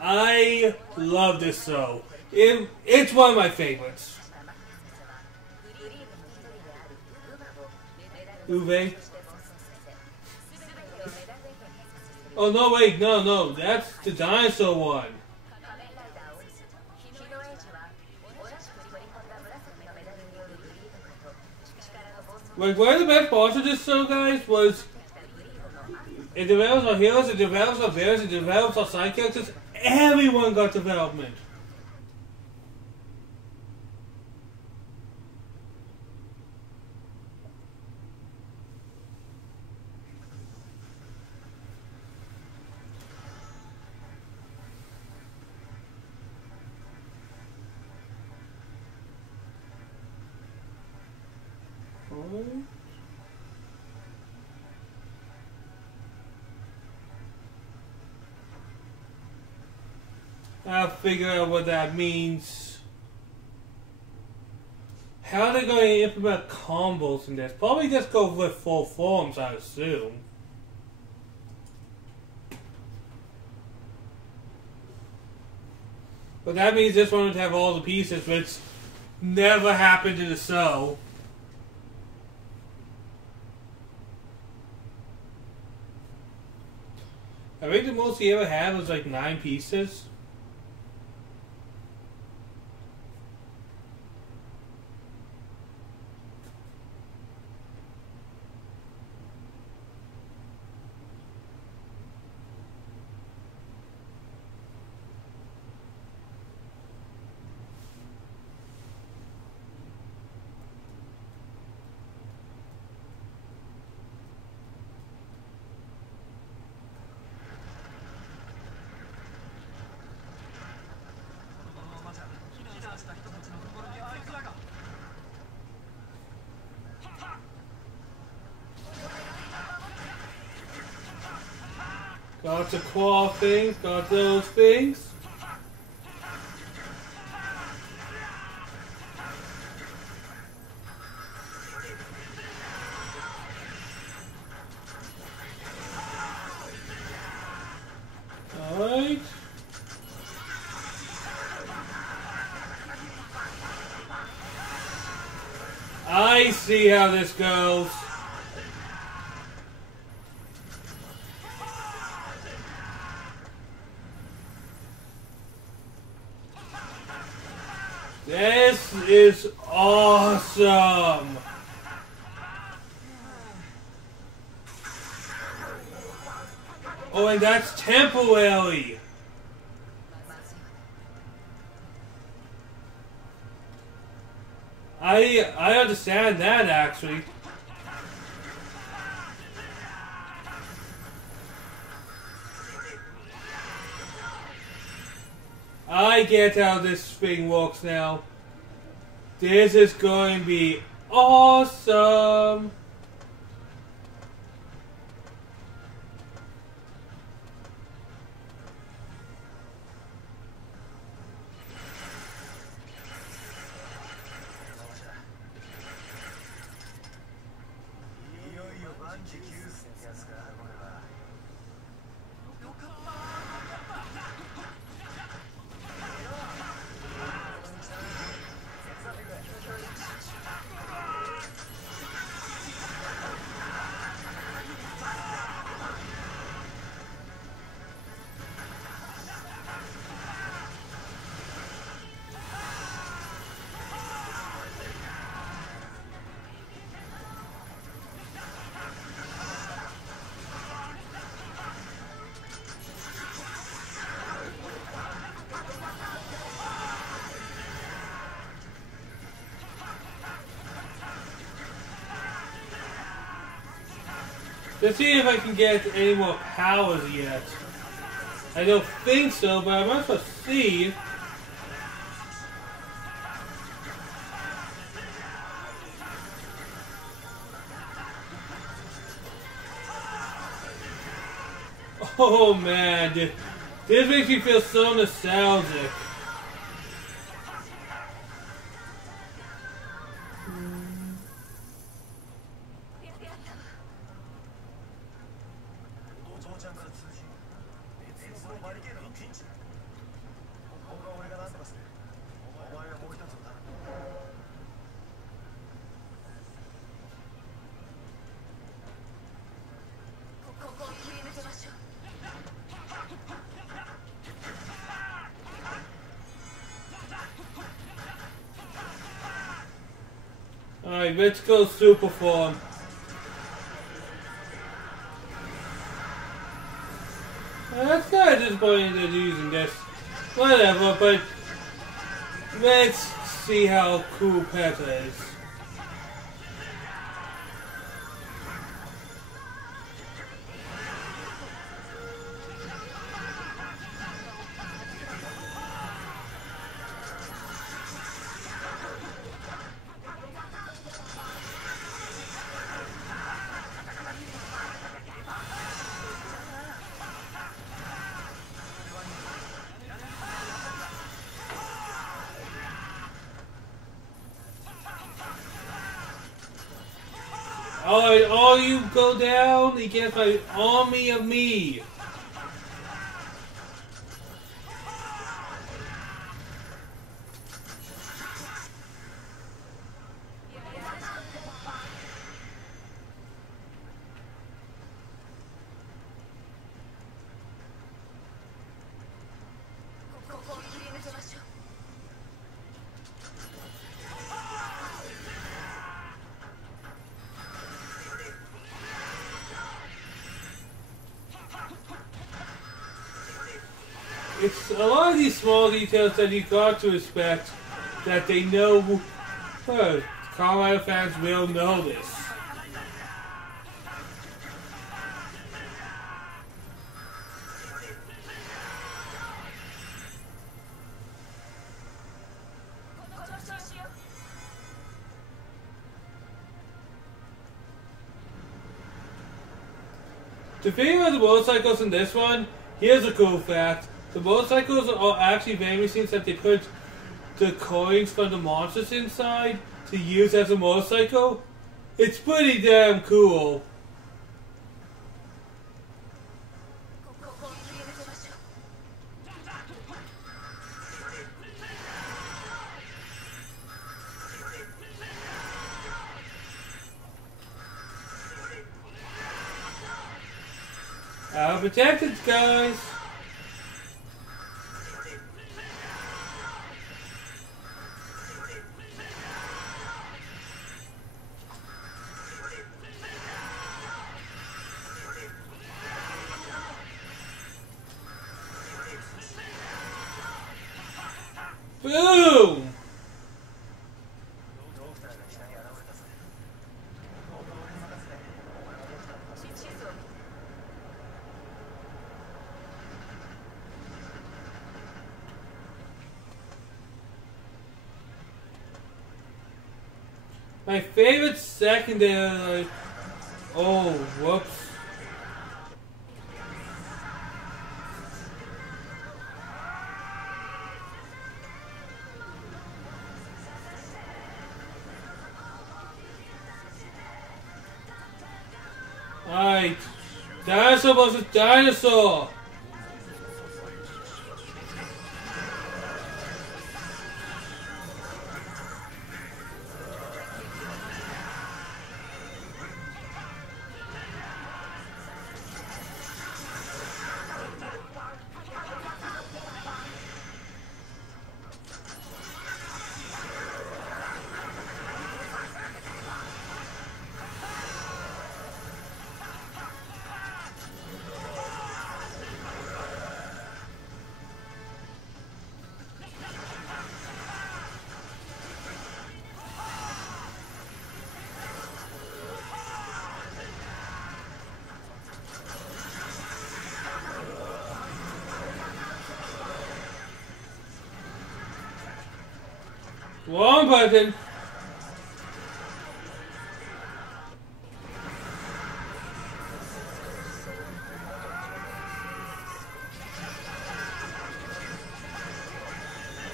I love this show. It's one of my favorites. Uwe. Oh no, wait, no, that's the dinosaur one. Like, one of the best parts of this show, guys, was it develops our heroes, it develops our villains, it develops our side characters. Everyone got development. I'll figure out what that means. How are they going to implement combos in this? Probably just go with full forms, I assume. But that means this one would have all the pieces, which never happened in the show. I think the most he ever had was like 9 pieces. Got the claw things, got those things. Alright. I see how this goes. This is awesome! Oh, and that's temporary! I understand that, actually. I get how this thing works now. This is going to be awesome. Let's see if I can get any more powers yet. I don't think so, but I might as well see. Oh man, this makes me feel so nostalgic. Alright, let's go super form. That's kind of disappointing that using this. Whatever, but let's see how cool Petra is. Alright, all you go down against my army of me. It's a lot of these small details that you got to respect that they know. Kamen fans will know this. The thing about the motorcycles in this one, here's a cool fact. The motorcycles are actually vending machines that they put the coins from the monsters inside to use as a motorcycle. It's pretty damn cool. Protected, guys. Boom! My favorite secondary, oh, whoops. Alright, dinosaur versus dinosaur. Wrong button.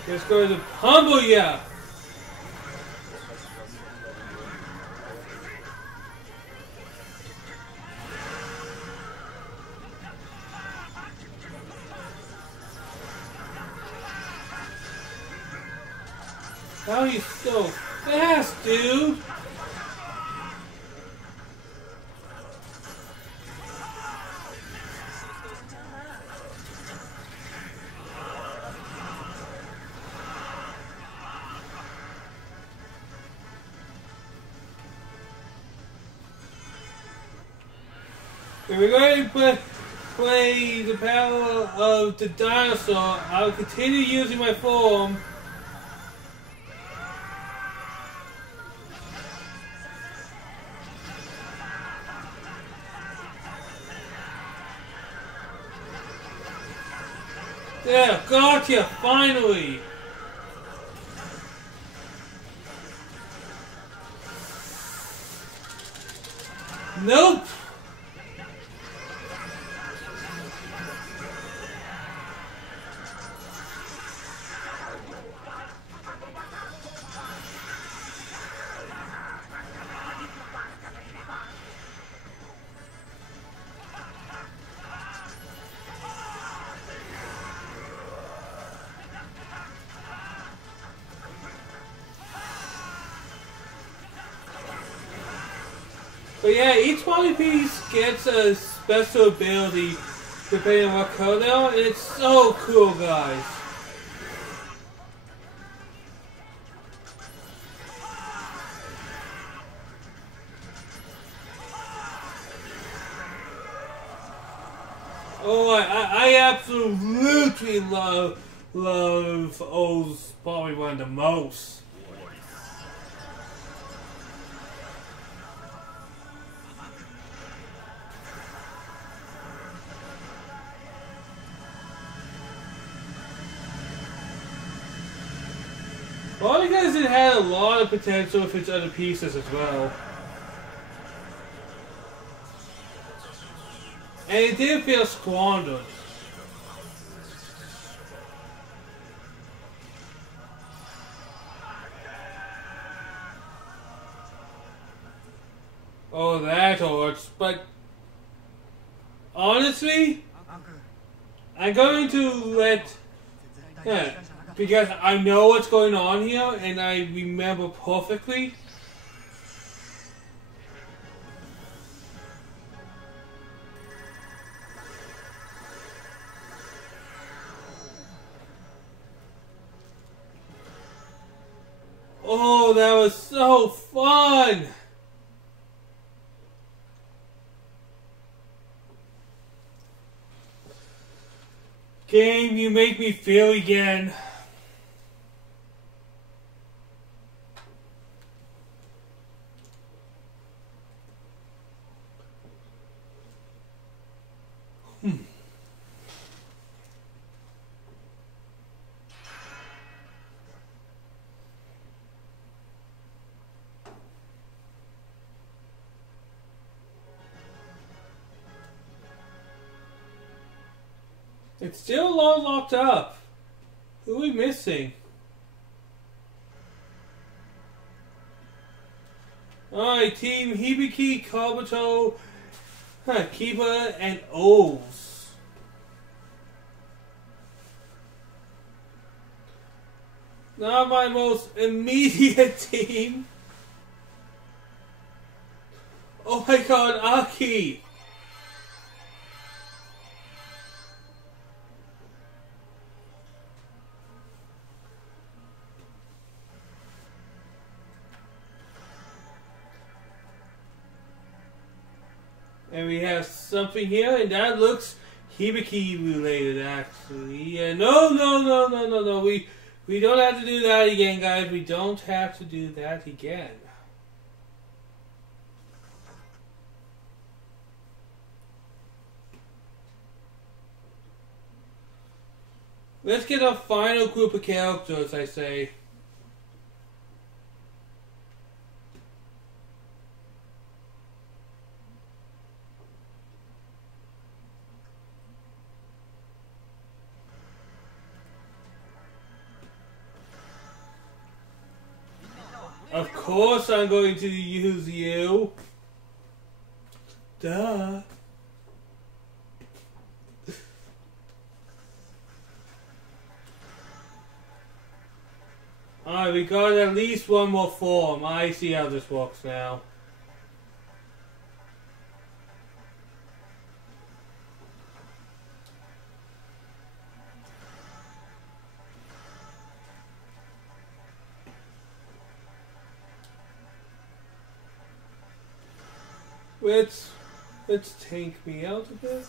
Let's go to humble ya. How are you so fast, dude? If we're going to play the power of the dinosaur, I'll continue using my form. There, gotcha, finally! Nope! But yeah, each body piece gets a special ability depending on what color they are, and it's so cool, guys. Oh, I absolutely love O's probably one of the most. Well, because it had a lot of potential with its other pieces as well. And it did feel squandered. Oh, that hurts. But honestly, I'm going to let... Yeah, because I know what's going on here and I remember perfectly. Oh, that was so fun! Game, you make me feel again. It's still all locked up. Who are we missing? Alright, Team Hibiki, Kabuto, Kiba, and O's. Not my most immediate team. Oh my god, Aki! And we have something here, and that looks Hibiki related, actually. Yeah, no. We don't have to do that again, guys. We don't have to do that again. Let's get a final group of characters, I say. Of course I'm going to use you. Duh. Alright, we got at least one more form. I see how this works now. Which, Let's tank me out a bit.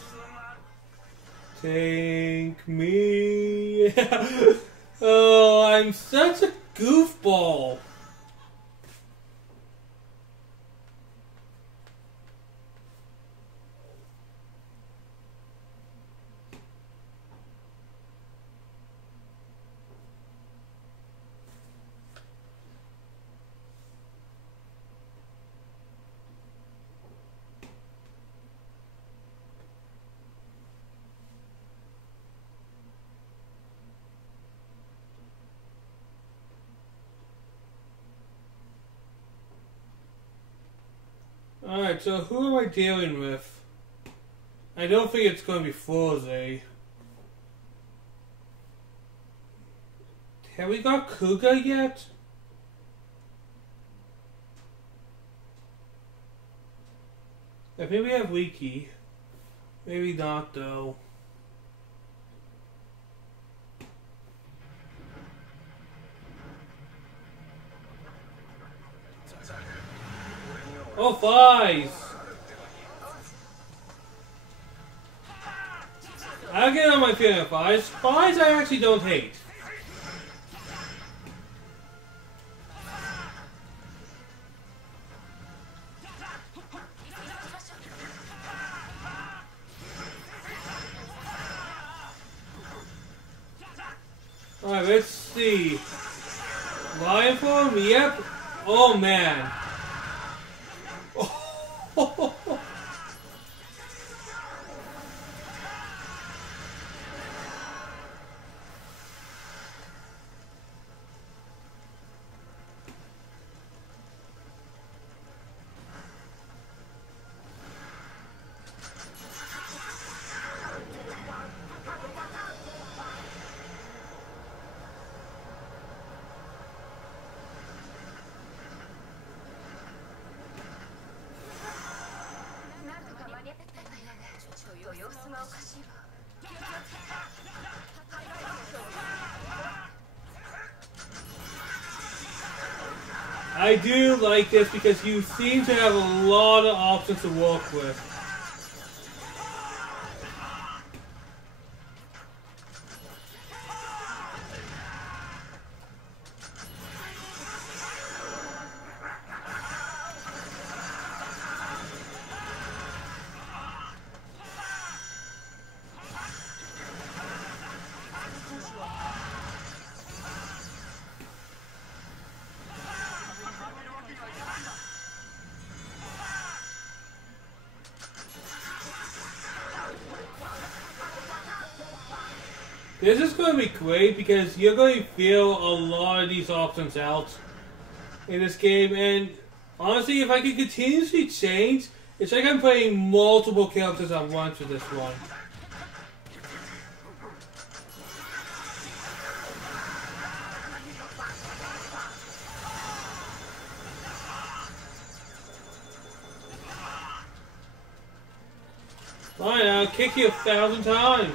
Tank me. Oh, I'm such a goofball. Alright, so who am I dealing with? I don't think it's going to be Forze. Have we got Kuga yet? I think we have Wiki. Maybe not though. Oh, Fies! I'll get on my feeling of Fies. Fies I actually don't hate. Alright, let's see. Lion form? Yep. Oh man. I do like this because you seem to have a lot of options to work with. This is going to be great because you're going to feel a lot of these options out in this game, and honestly, if I can continuously change, it's like I'm playing multiple characters at once with this one. Fine, I'll kick you 1,000 times.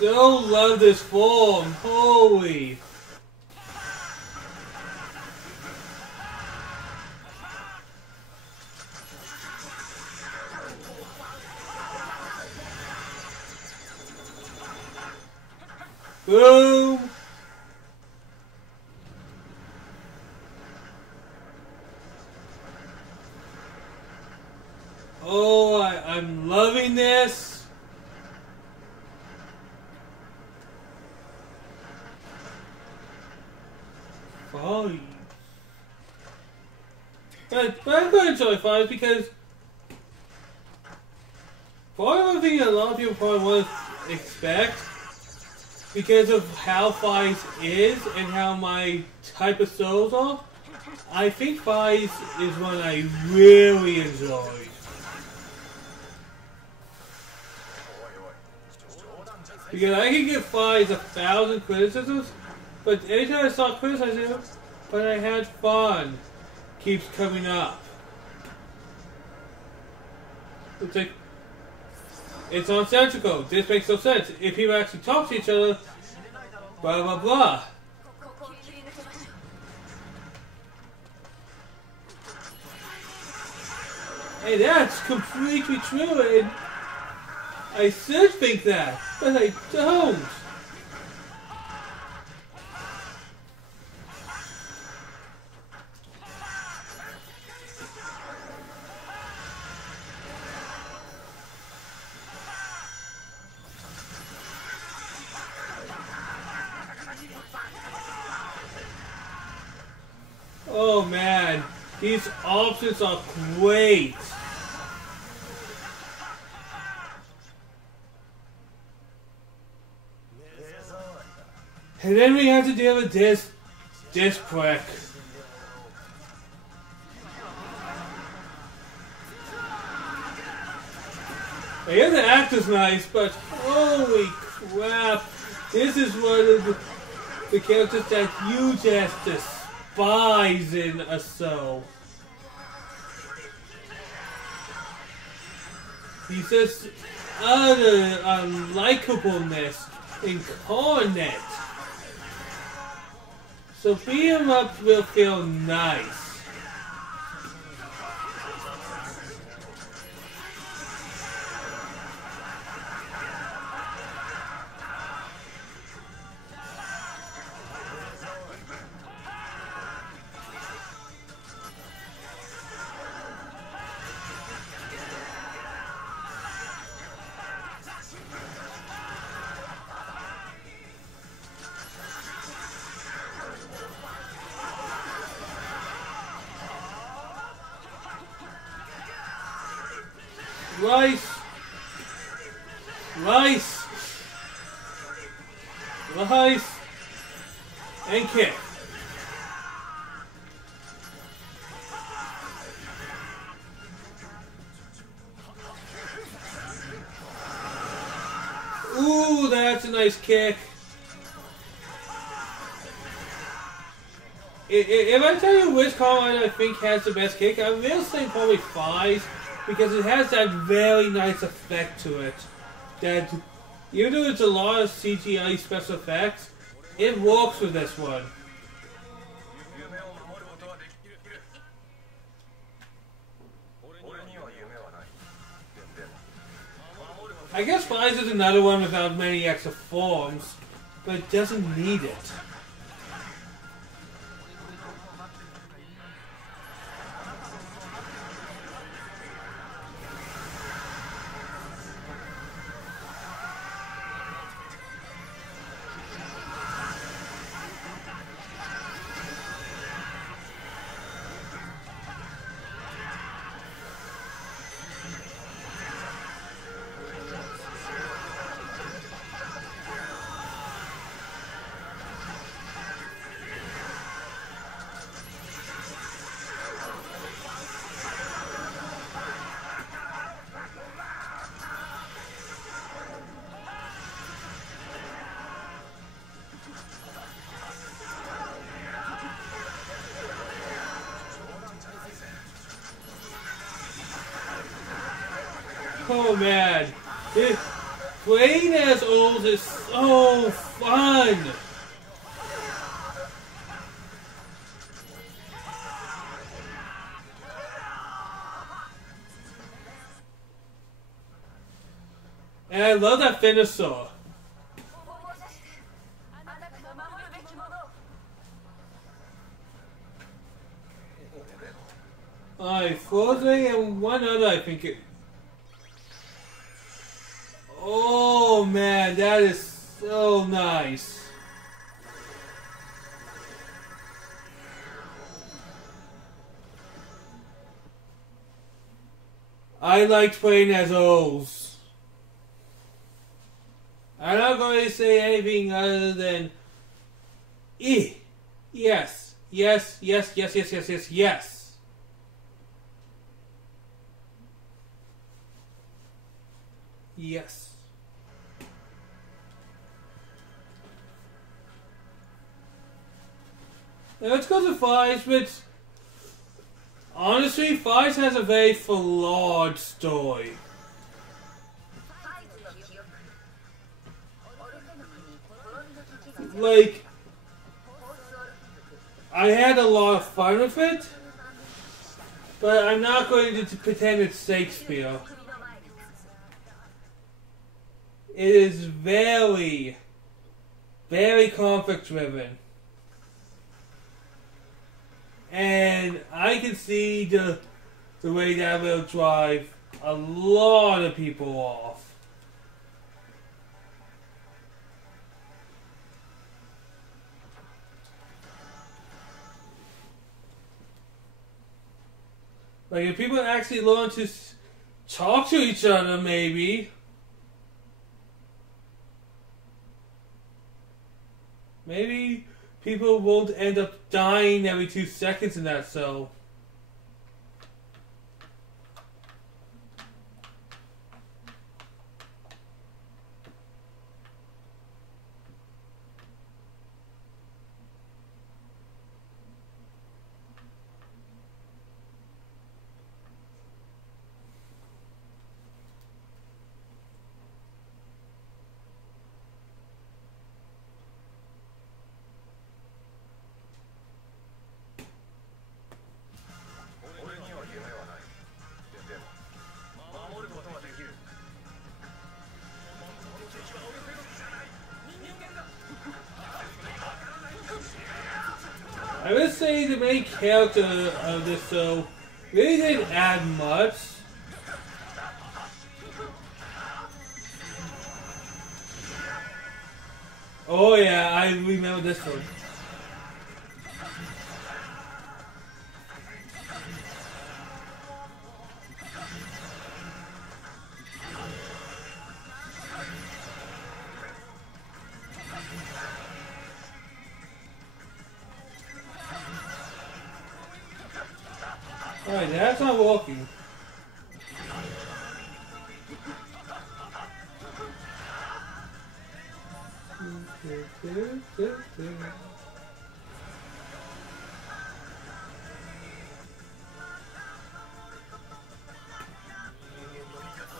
So love this form, holy. Boom! Oh, I'm loving this. Fine. But I'm going to enjoy Five because part of the thing that a lot of people probably won't expect because of how Fives is and how my type of souls are, I think Fives is one I really enjoy. Because I can give Fives 1,000 criticisms, but anytime I start criticizing him, but I had fun, keeps coming up. It's like, it's nonsensical. This makes no sense. If people actually talk to each other, blah blah blah. And that's completely true, and I should think that, but I don't. Oh man, these options are great. And then we have to deal with this prick. Yeah, the actor's nice, but holy crap, this is one of the characters that you just despise in a show. He's just utter unlikableness incarnate. So beat him up will feel nice. Rice, and kick. Ooh, that's a nice kick. If I tell you which Kamen I think has the best kick, I will say probably Fives, because it has that very nice effect to it. That, even though it's a lot of CGI special effects, it works with this one. I guess Fives is another one without many extra forms, but it doesn't need it. Oh man, playing as old is so fun! And I love that finisher. Alright, Frozen and one other, I think it... Oh man, that is so nice. I liked playing as O's. I'm not going to say anything other than yes, yes, yes, yes, yes, yes, yes, yes. Yes. Now let's go to Fives, but honestly, Fives has a very flawed story. Like, I had a lot of fun with it, but I'm not going to pretend it's Shakespeare. It is very, very conflict driven. And I can see the way that will drive a lot of people off. Like, if people actually learn to talk to each other, maybe. Maybe people won't end up dying every 2 seconds in that cell. I would say the main character of this show really didn't add much. Oh yeah, I remember this one. Alright, that's not working.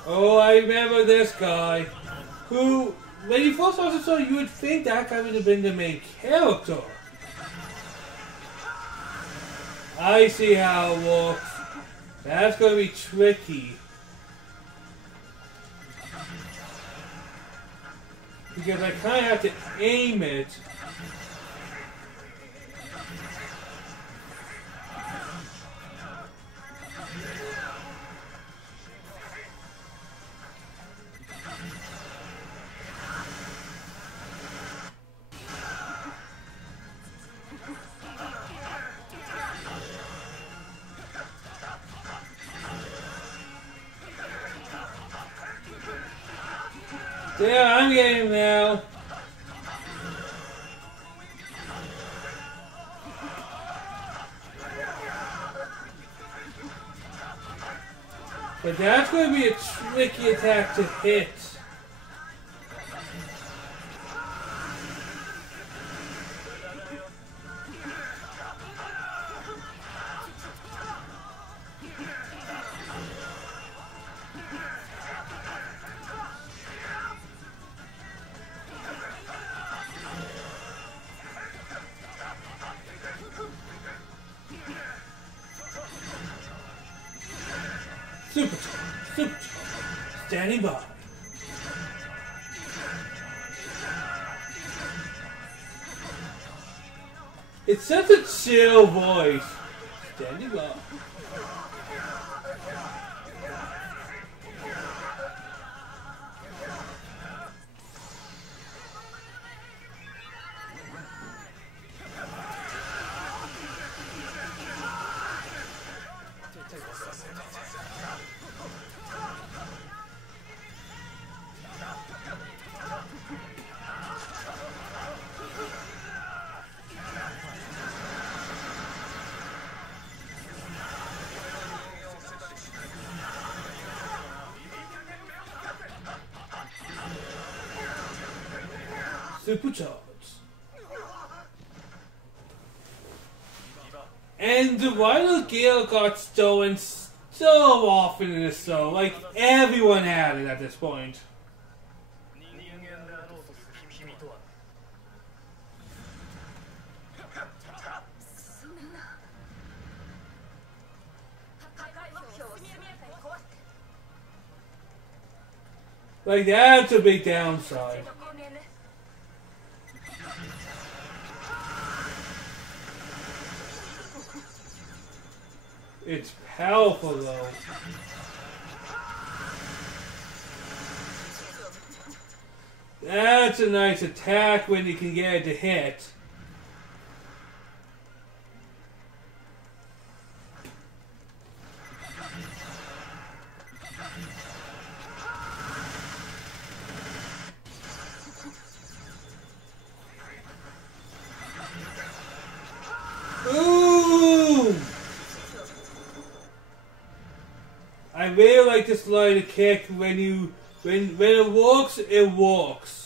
Oh, I remember this guy. Who, when you first saw the show, you would think that guy would have been the main character. I see how it works. That's going to be tricky. Because I kind of have to aim it. Yeah, I'm getting him now. But that's going to be a tricky attack to hit. Super Charge, standing by. It's such a chill voice. Standing by. supercharge. And the vital gear got stolen so often in this show. Like, everyone had it at this point. Like, that's a big downside. It's powerful though. That's a nice attack when you can get it to hit. Ooh! I really like this line of kick when it works, it works.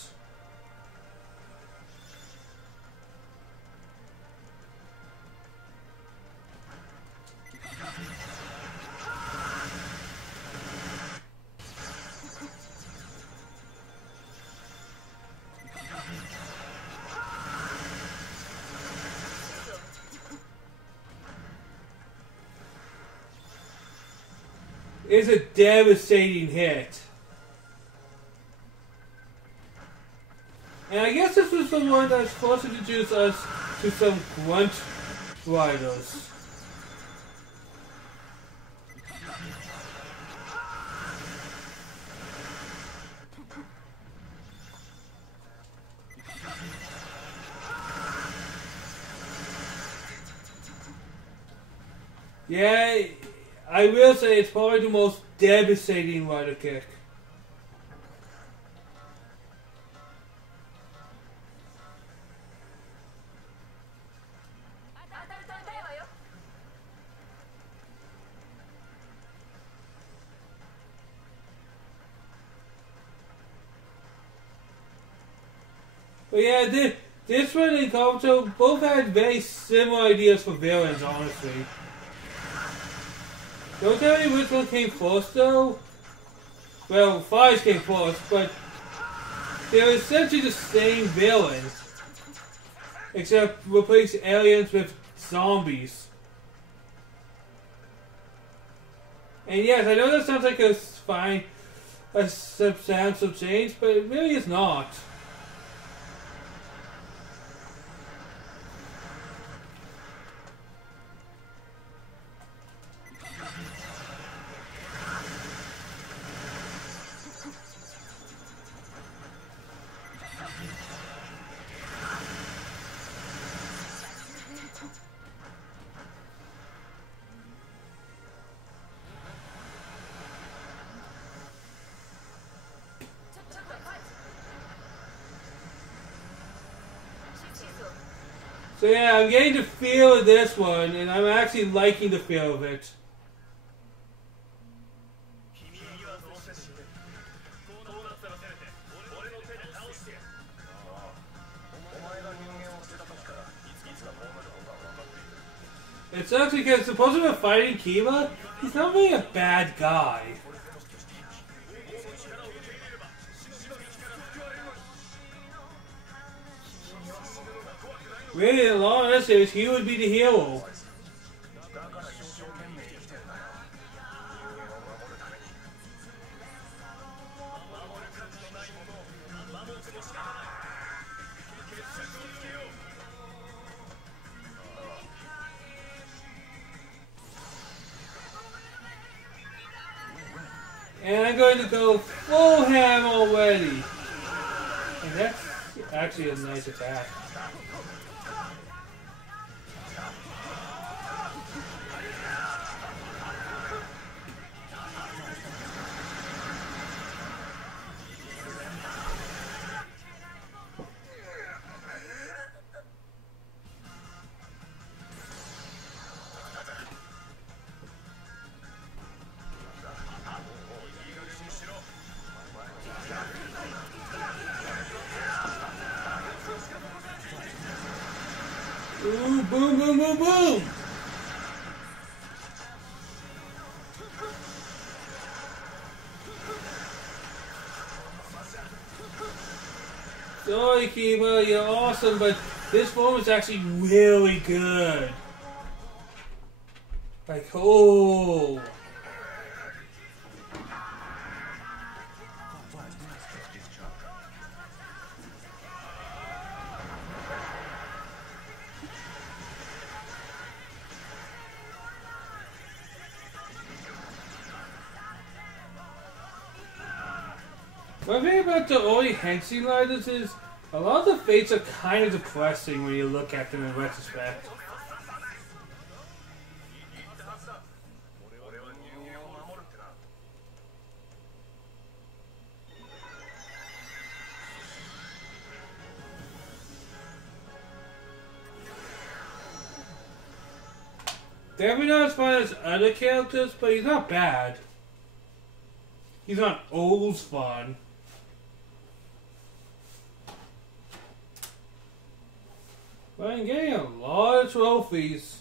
It's a devastating hit. And I guess this was the one that's supposed to introduce us to some grunt riders. Yeah, I will say it's probably the most devastating rider kick. But yeah, this one and Kabuto both had very similar ideas for villains, honestly. Don't tell me which one came first though. Well, Fires came first, but they're essentially the same villain. Except replace aliens with zombies. And yes, I know that sounds like a substantial change, but it really is not. So yeah, I'm getting the feel of this one, and I'm actually liking the feel of it. It sucks because supposedly we're fighting Kiba, he's not really a bad guy. Really, in a lot of this series, he would be the hero. And I'm going to go full ham already. And that's actually a nice attack. boom, boom, boom, boom! Sorry, Kiba, you're awesome, but this form is actually really good. Like, oh. One thing about the early Henshin riders is a lot of the fates are kind of depressing when you look at them in retrospect. Definitely not as fun as other characters, but he's not bad. He's not old fun. But I'm getting a lot of trophies.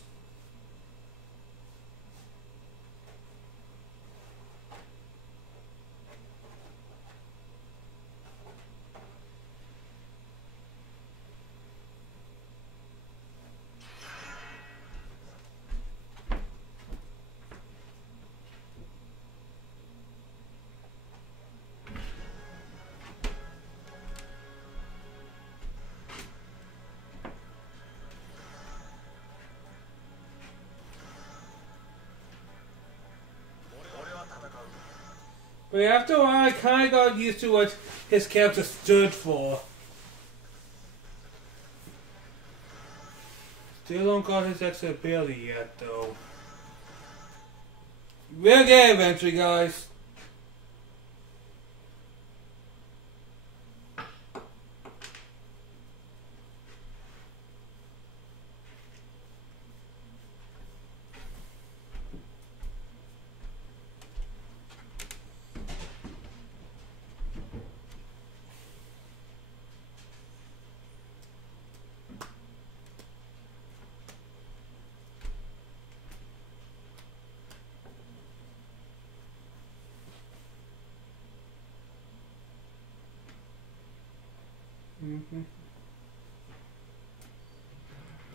But after a while, I kind of got used to what his character stood for. Still don't got his extra ability yet, though. We'll get it eventually, guys.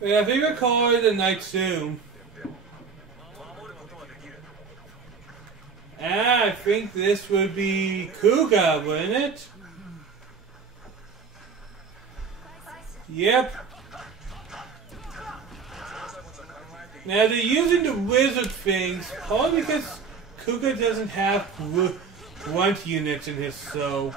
Yeah, I think we'll call it a night soon. I think this would be Kuga, wouldn't it? Yep. Now they're using the wizard things, probably because Kuga doesn't have grunt units in his soul.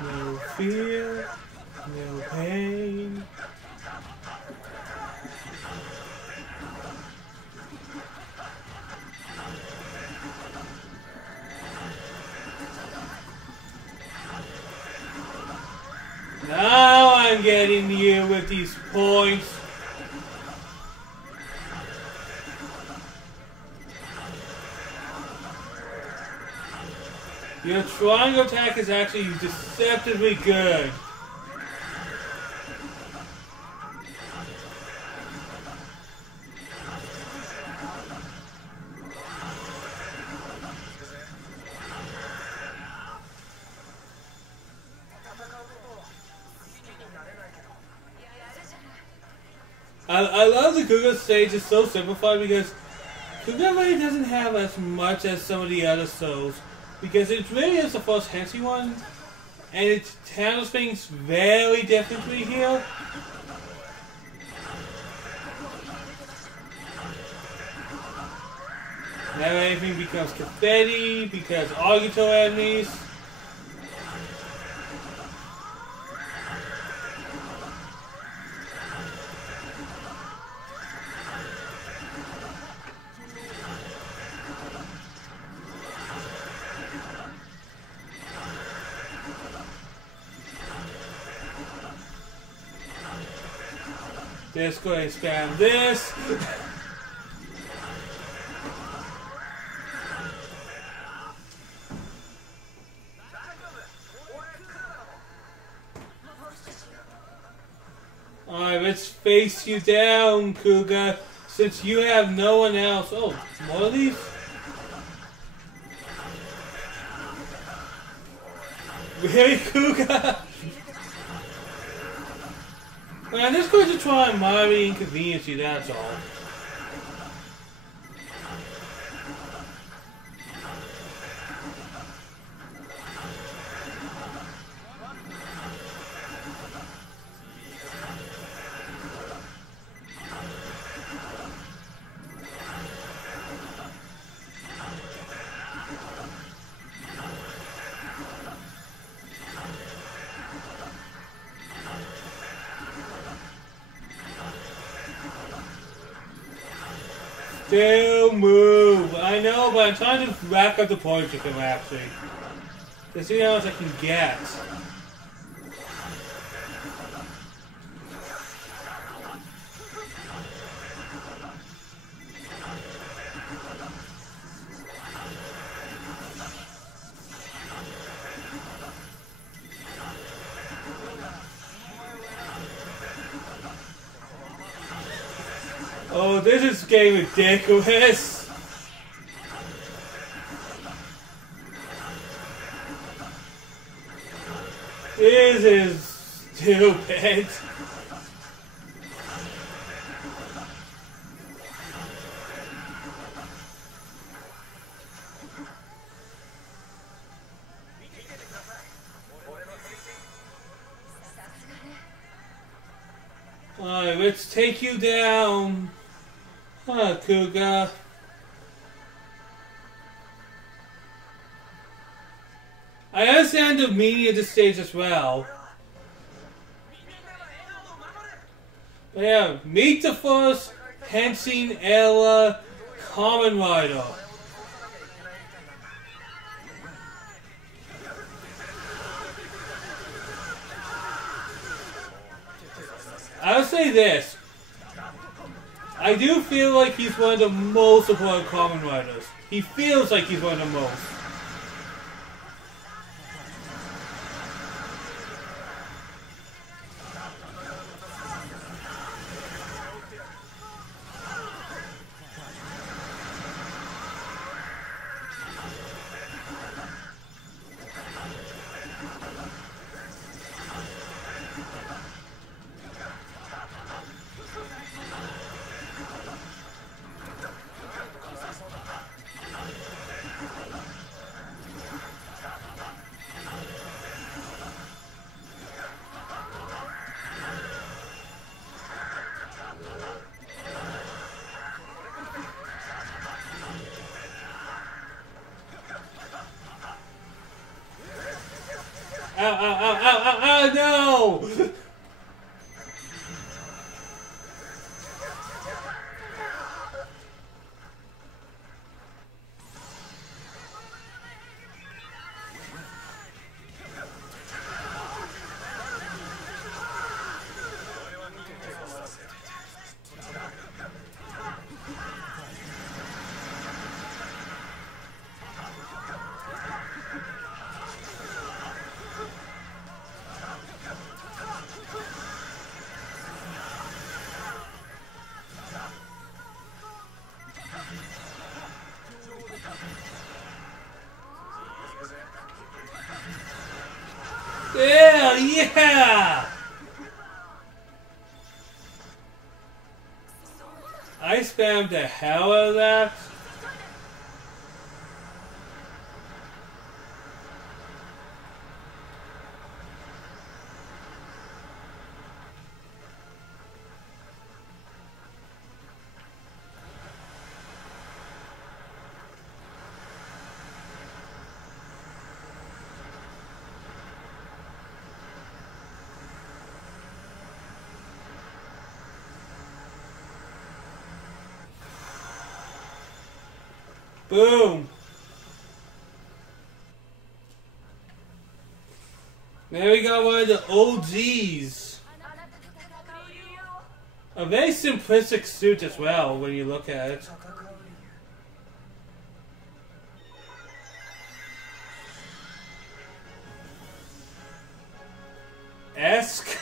No fear, no pain. Now I'm getting you with these points. Your triangle attack is actually deceptively good. I love the Kuga stage, it's so simplified because Kuga really doesn't have as much as some of the other souls. Because it really is the first Henshin one, and it handles things very differently here. Now everything becomes confetti, because Agito enemies. Just go ahead and spam this. Alright, let's face you down, Kuga, since you have no one else. Oh, more of these? Really, Kuga? Well, I'm just going to try and mildly inconvenience you, that's all. Still move. I know, but I'm trying to rack up the points with him, actually. To see how much I can get. Oh, this is getting ridiculous. This is stupid. Alright, let's take you down. Kuga. I understand the meaning of this stage as well. But yeah, meet the first Henshin era Kamen Rider. I'll say this. I do feel like he's one of the most important Kamen Riders. He feels like he's one of the most. Ow, ow, ow, ow, ow, ow, no! Yeah, yeah! I spammed the hell out of that. Boom! There we got one of the OGs. A very simplistic suit as well when you look at it. Esque.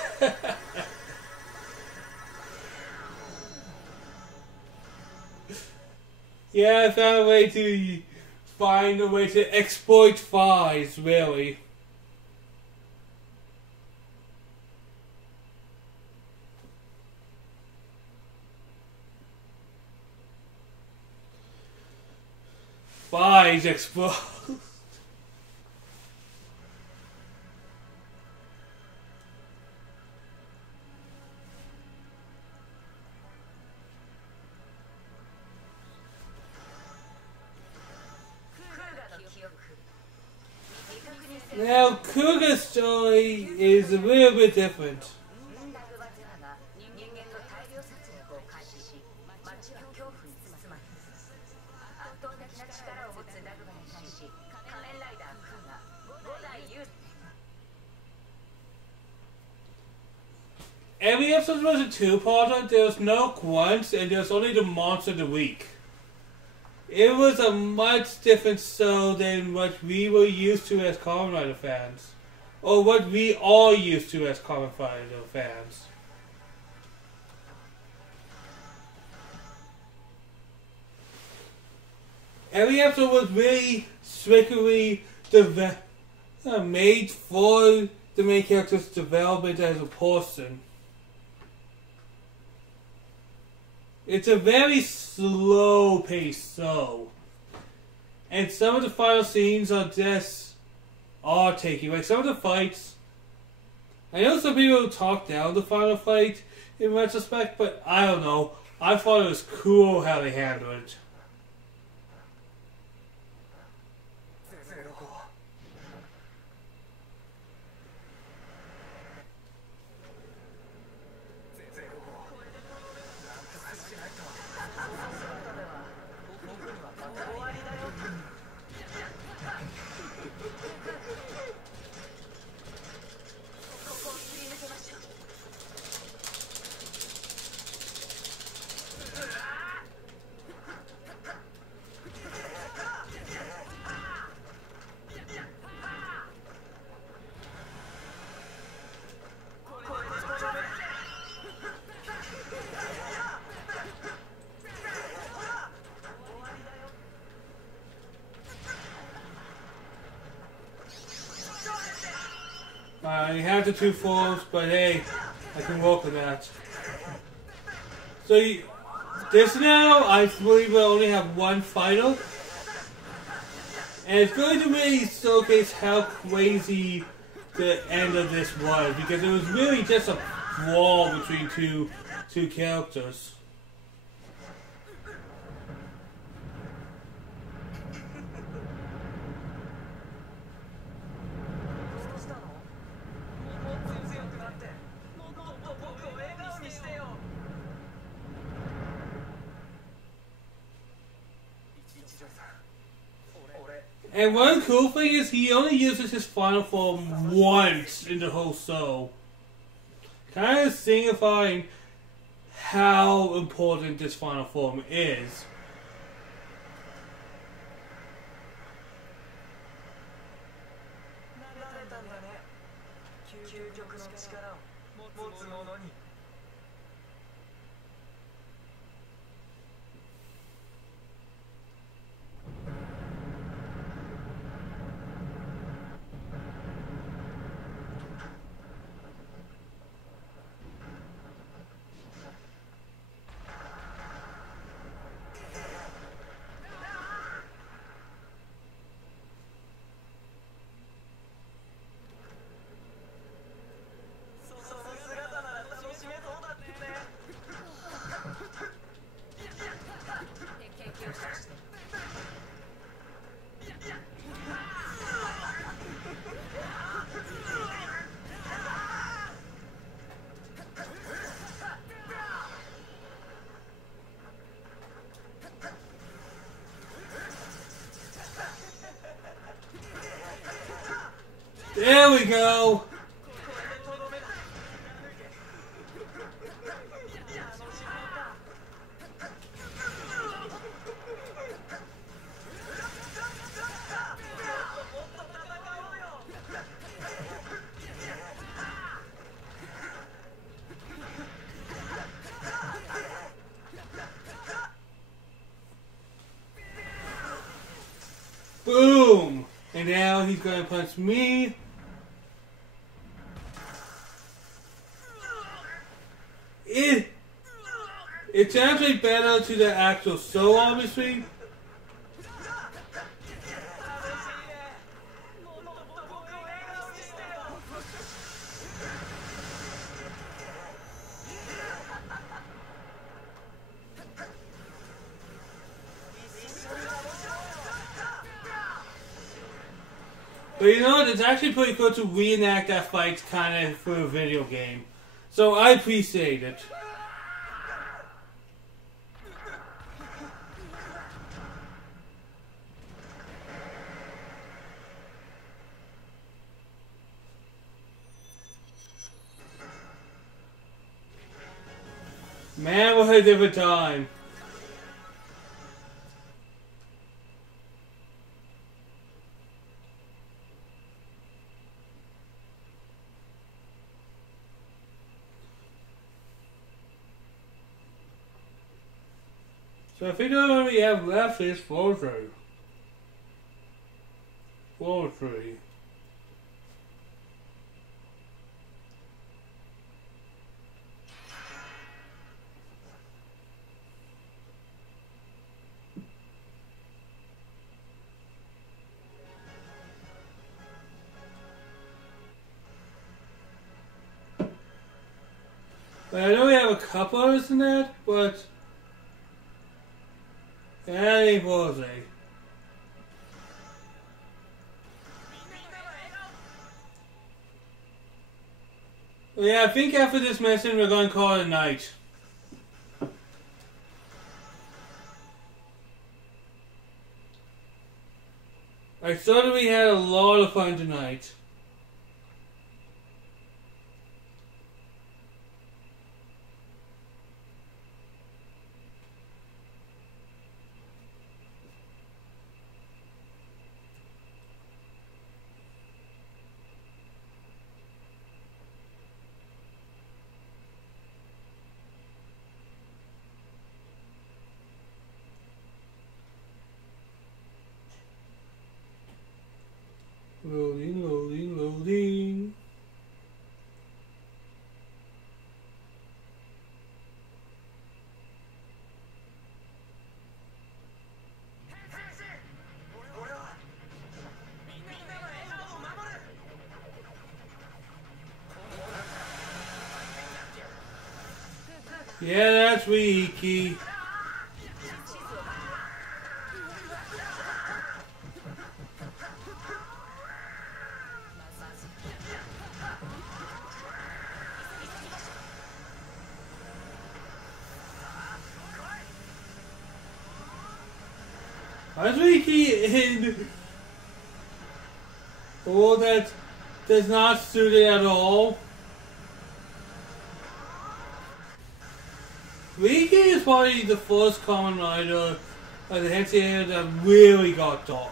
Yeah, I found a way to find a way to exploit thighs, really. Thighs explode. Now, Kuga's story is a little bit different. Every episode was a two-parter. There was no grunts, and there was only the monster of the week. It was a much different show than what we were used to as Kamen Rider fans. Or what we are used to as Kamen Rider fans. Every episode was really strictly made for the main character's development as a person. It's a very slow-paced show. And some of the final scenes are just taking. Like some of the fights, I know some people talk down the final fight in retrospect, but I don't know. I thought it was cool how they handled it. I have the two forms, but hey, I can work with that. So this now, I believe we'll only have one final. And it's going to really showcase how crazy the end of this was, because it was really just a brawl between two characters. And one cool thing is he only uses his final form once in the whole show. Kind of signifying how important this final form is. There we go! And now he's gonna punch me. It translates better to the actual show, obviously. But you know what, it's actually pretty cool to reenact that fight kind of for a video game. So I appreciate it. Man, what a different time. So I think all we have left is floor 3. Floor 3. But I know we have a couple others in that, but that ain't bullseye. Well, yeah, I think after this mission we're going to call it a night. I thought that we had a lot of fun tonight. Loading, loading, loading. Yeah, that's Riki. That's Riki in all that does not suit it at all. Riki is probably the first Kamen Rider of the Hensei that really got dark.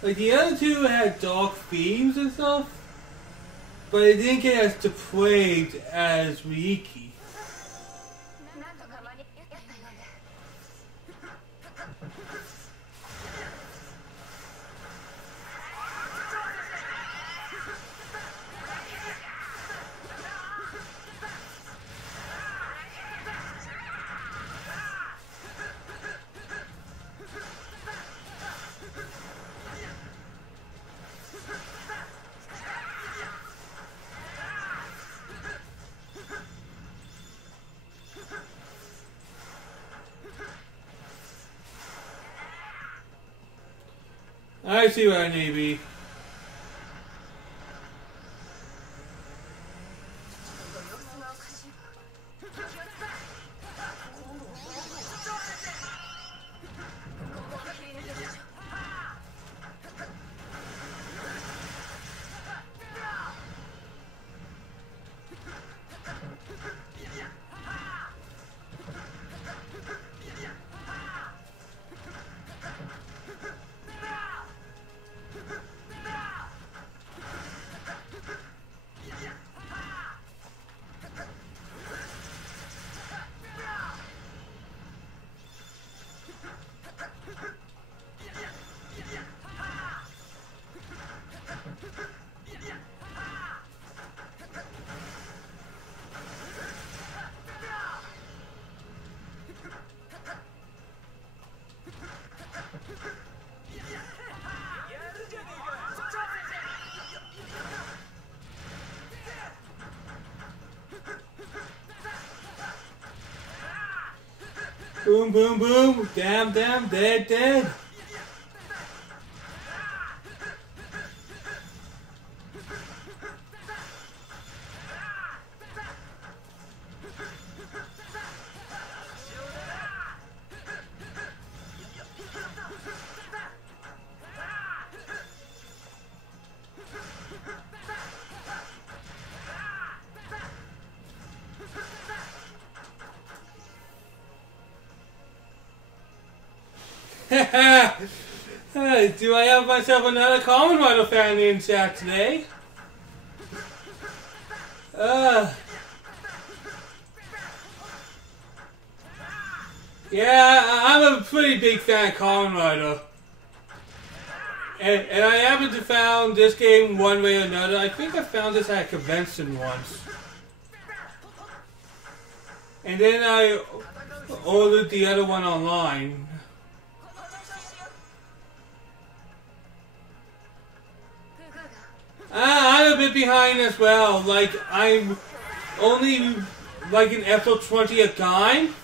Like the other two had dark themes and stuff, but it didn't get as depraved as Riki. I see what I need to be. Boom, boom, boom. Damn, damn, dead, dead. Do I have myself another Kamen Rider fan in chat today? Yeah, I'm a pretty big fan of Kamen Rider. And I happen to found this game one way or another. I think I found this at a convention once. And then I ordered the other one online. I'm a bit behind as well. Like, I'm only like in episode 20 a time.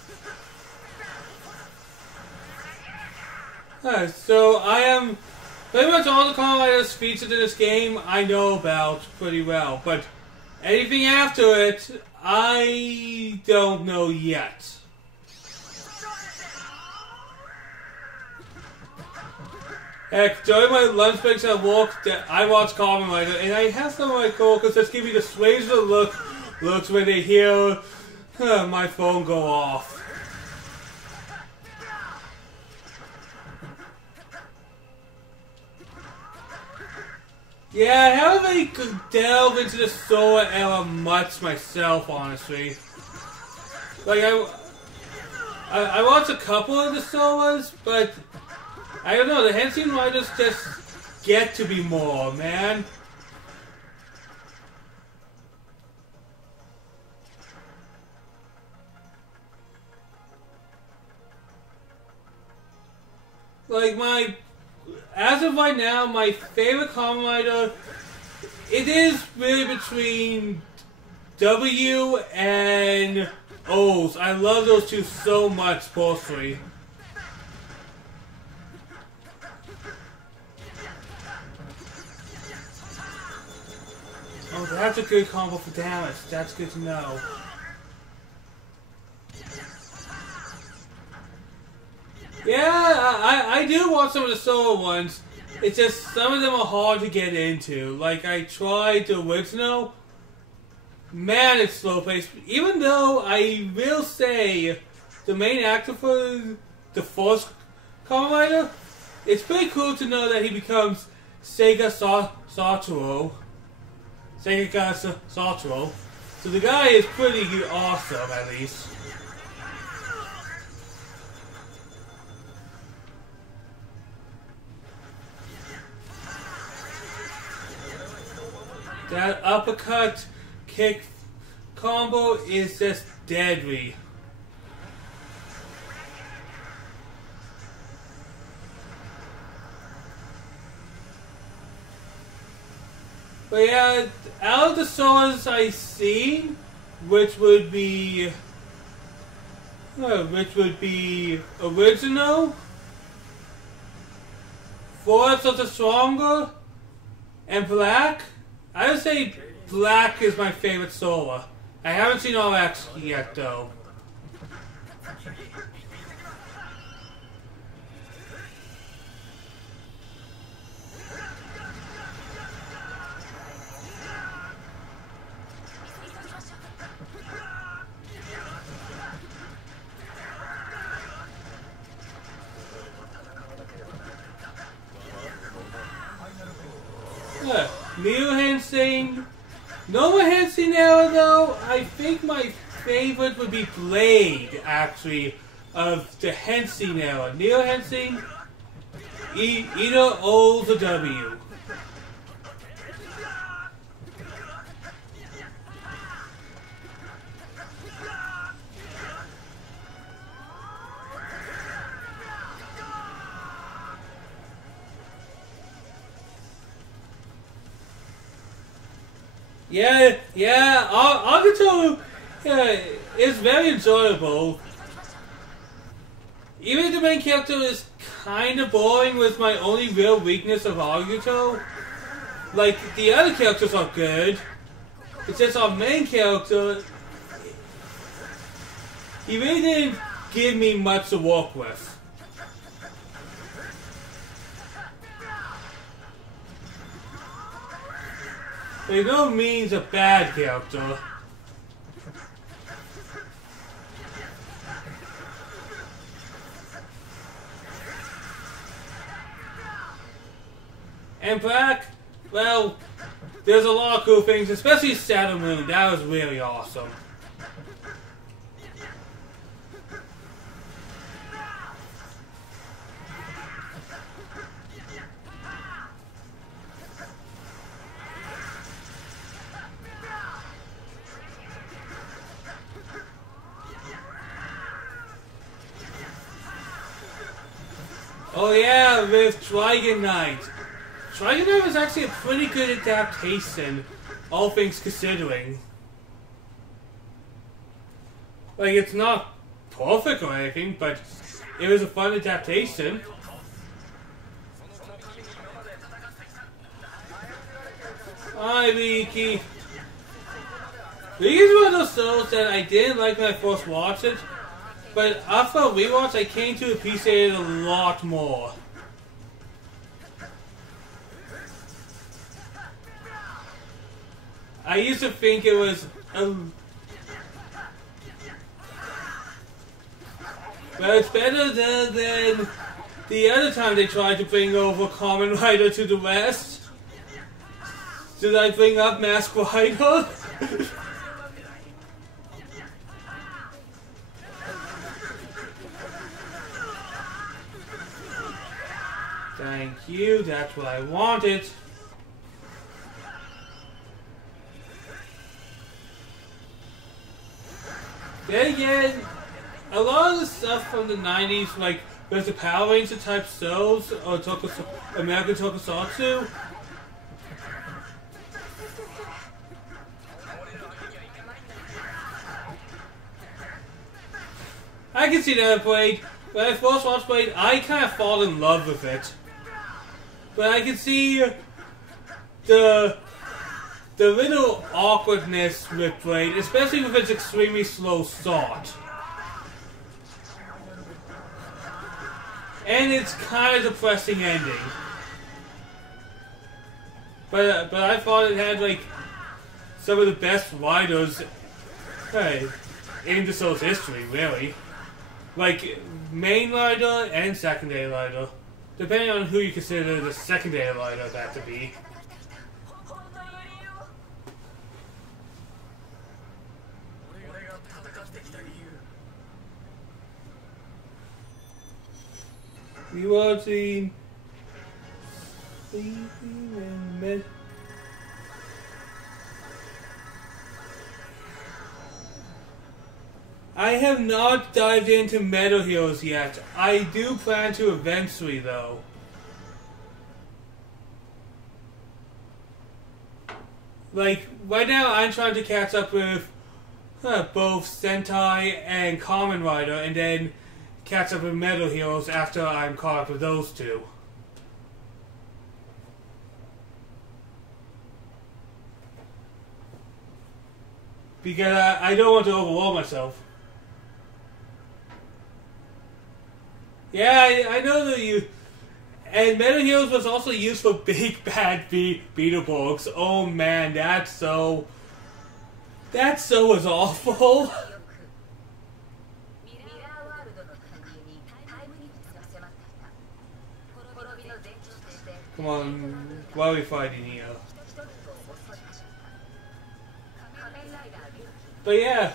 So I am pretty much all the Kamen Riders featured in this game I know about pretty well. But anything after it, I don't know yet. Heck, during my lunch breaks at work, I watch Kamen Rider, and I have some of my coworkers just give me the strangest looks when they hear my phone go off. Yeah, I haven't really delved into the Sora era much myself, honestly. Like, I watched a couple of the Soras, but I don't know, the Henshin Riders just get to be more, man. Like, as of right now, my favorite Kamen Rider, it is really between W and O's. I love those two so much, personally. Oh, that's a good combo for damage. That's good to know. Yeah, I do watch some of the solo ones. It's just some of them are hard to get into. Like, I tried the original. Man, it's slow paced. Even though I will say the main actor for the first Kamen Rider, it's pretty cool to know that he becomes Sega Satoru. Sega Satoru. So the guy is pretty awesome, at least. That uppercut kick combo is just deadly. But yeah, out of the solos I've seen, which would be original, 4 episodes of Stronger, and Black. I would say Black is my favorite solo. I haven't seen all X yet, though. New Henshin. Normal Henshin era, though, I think my favorite would be Blade, actually, of the Henshin era. Neo Henshin, either O or W. Yeah, Agito is very enjoyable. Even if the main character is kind of boring with my only real weakness of Arguto, like, the other characters are good. It's just our main character, he really didn't give me much to work with. By no means a bad character. And Black, well, there's a lot of cool things, especially Saturn Moon. That was really awesome. Oh yeah, with Dragon Knight. Dragon Knight was actually a pretty good adaptation, all things considering. Like, it's not perfect or anything, but it was a fun adaptation. Hi, Miki. These were one of those shows that I didn't like when I first watched it, but after a rewatch, I came to appreciate it a lot more. I used to think it was but it's better than the other time they tried to bring over Kamen Rider to the West. Did I bring up Mask Rider? Thank you, that's what I wanted. Then again, a lot of the stuff from the 90s, like there's the Power Ranger type shows or American Tokusatsu, I can see that Blade. When I first watched Blade, I kind of fall in love with it. But I can see the little awkwardness with Blade, especially with its extremely slow start. And its kind of depressing ending. But I thought it had like some of the best writers in the show's history, really. Like main writer and secondary writer, depending on who you consider the secondary writer that to be. You watching Sleeping in Med? I have not dived into Metal Heroes yet. I do plan to eventually, though. Like, right now I'm trying to catch up with both Sentai and Kamen Rider, and then catch up with Metal Heroes after I'm caught up with those two. Because I don't want to overwhelm myself. Yeah, I know that you... And Metal Heroes was also used for big bad Beetleborgs. Oh man, that so was awful. Come on, why are we fighting here? But yeah,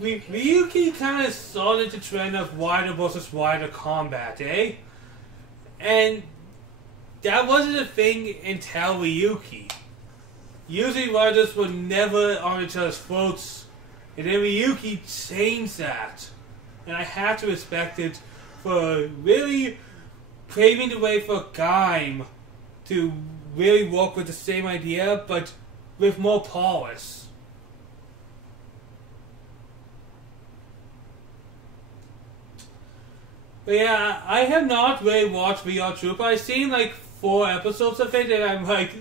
Ryuki kind of started the trend of wider versus wider combat, eh? And that wasn't a thing until Ryuki. Usually riders were never on each other's throats, and then Ryuki changed that. And I have to respect it for really paving the way for Gaim to really work with the same idea, but with more polish. But yeah, I have not really watched VR Trooper. I've seen like 4 episodes of it, and I'm like,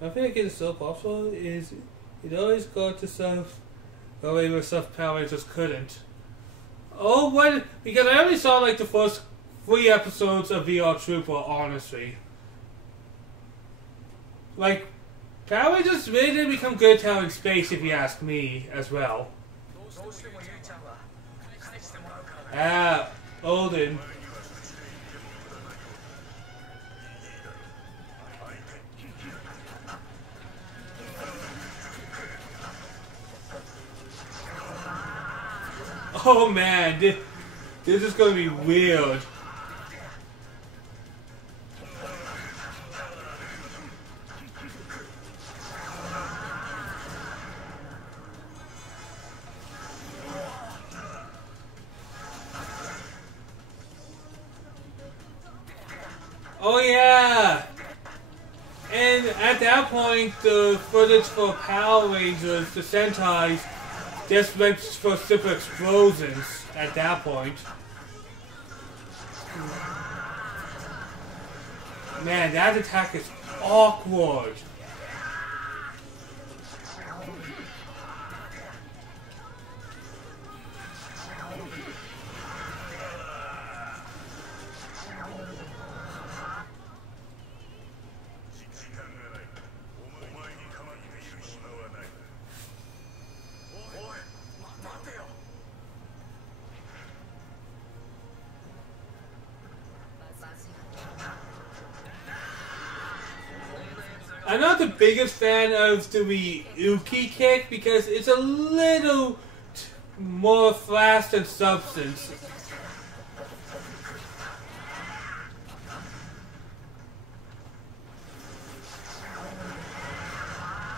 I think it's so possible is it always got to stuff the way where stuff Power Rangers couldn't. Oh, what? Because I only saw like the first 3 episodes of VR Trooper, honestly. Like, Power Rangers really didn't become good telling space, if you ask me, as well. Ah, Odin. Oh man, this is gonna be weird. Oh yeah! And at that point, the footage for Power Rangers, the Sentais, just went for super explosions at that point. Man, that attack is awkward. I'm not the biggest fan of the Ryuki kick because it's a little more flash than substance.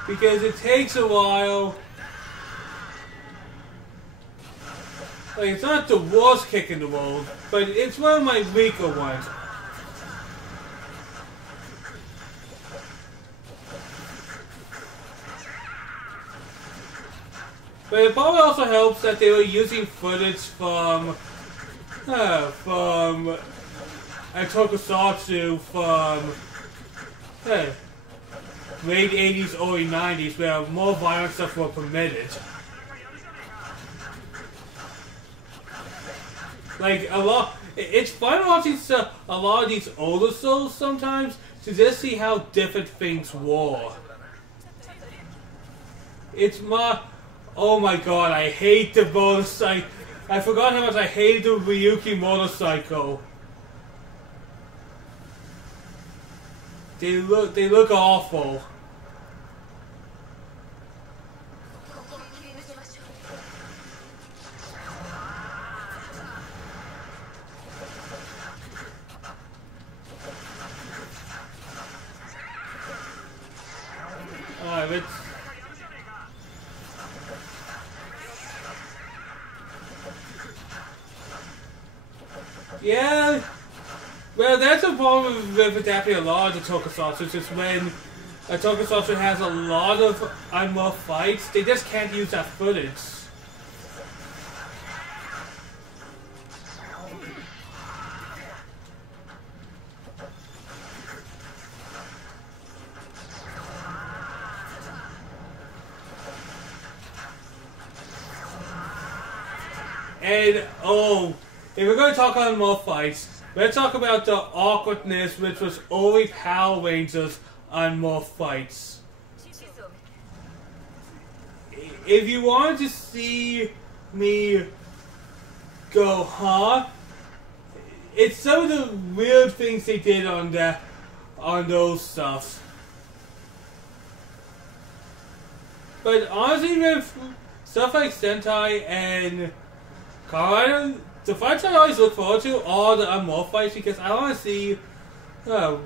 Because it takes a while. Like, it's not the worst kick in the world, but it's one of my weaker ones. But it probably also helps that they were using footage from a tokusatsu from late 80s, early 90s, where more violent stuff were permitted. Like, it's fun watching a lot of these older souls sometimes to just see how different things were. It's more... Oh my god, I hate the motorcycle. I forgot how much I hated the Ryuki motorcycle. They look awful. Alright, let's... Yeah, well, that's a problem with adapting a lot of the tokusatsu. Just when a tokusatsu has a lot of unreal fights, they just can't use that footage. And, oh... If we're going to talk on more fights, let's talk about the awkwardness which was only Power Rangers on more fights. If you wanted to see me go, huh? It's some of the weird things they did on those stuff. But honestly, with stuff like Sentai and Kamen, the fights I always look forward to are the unmorph fights because I want to see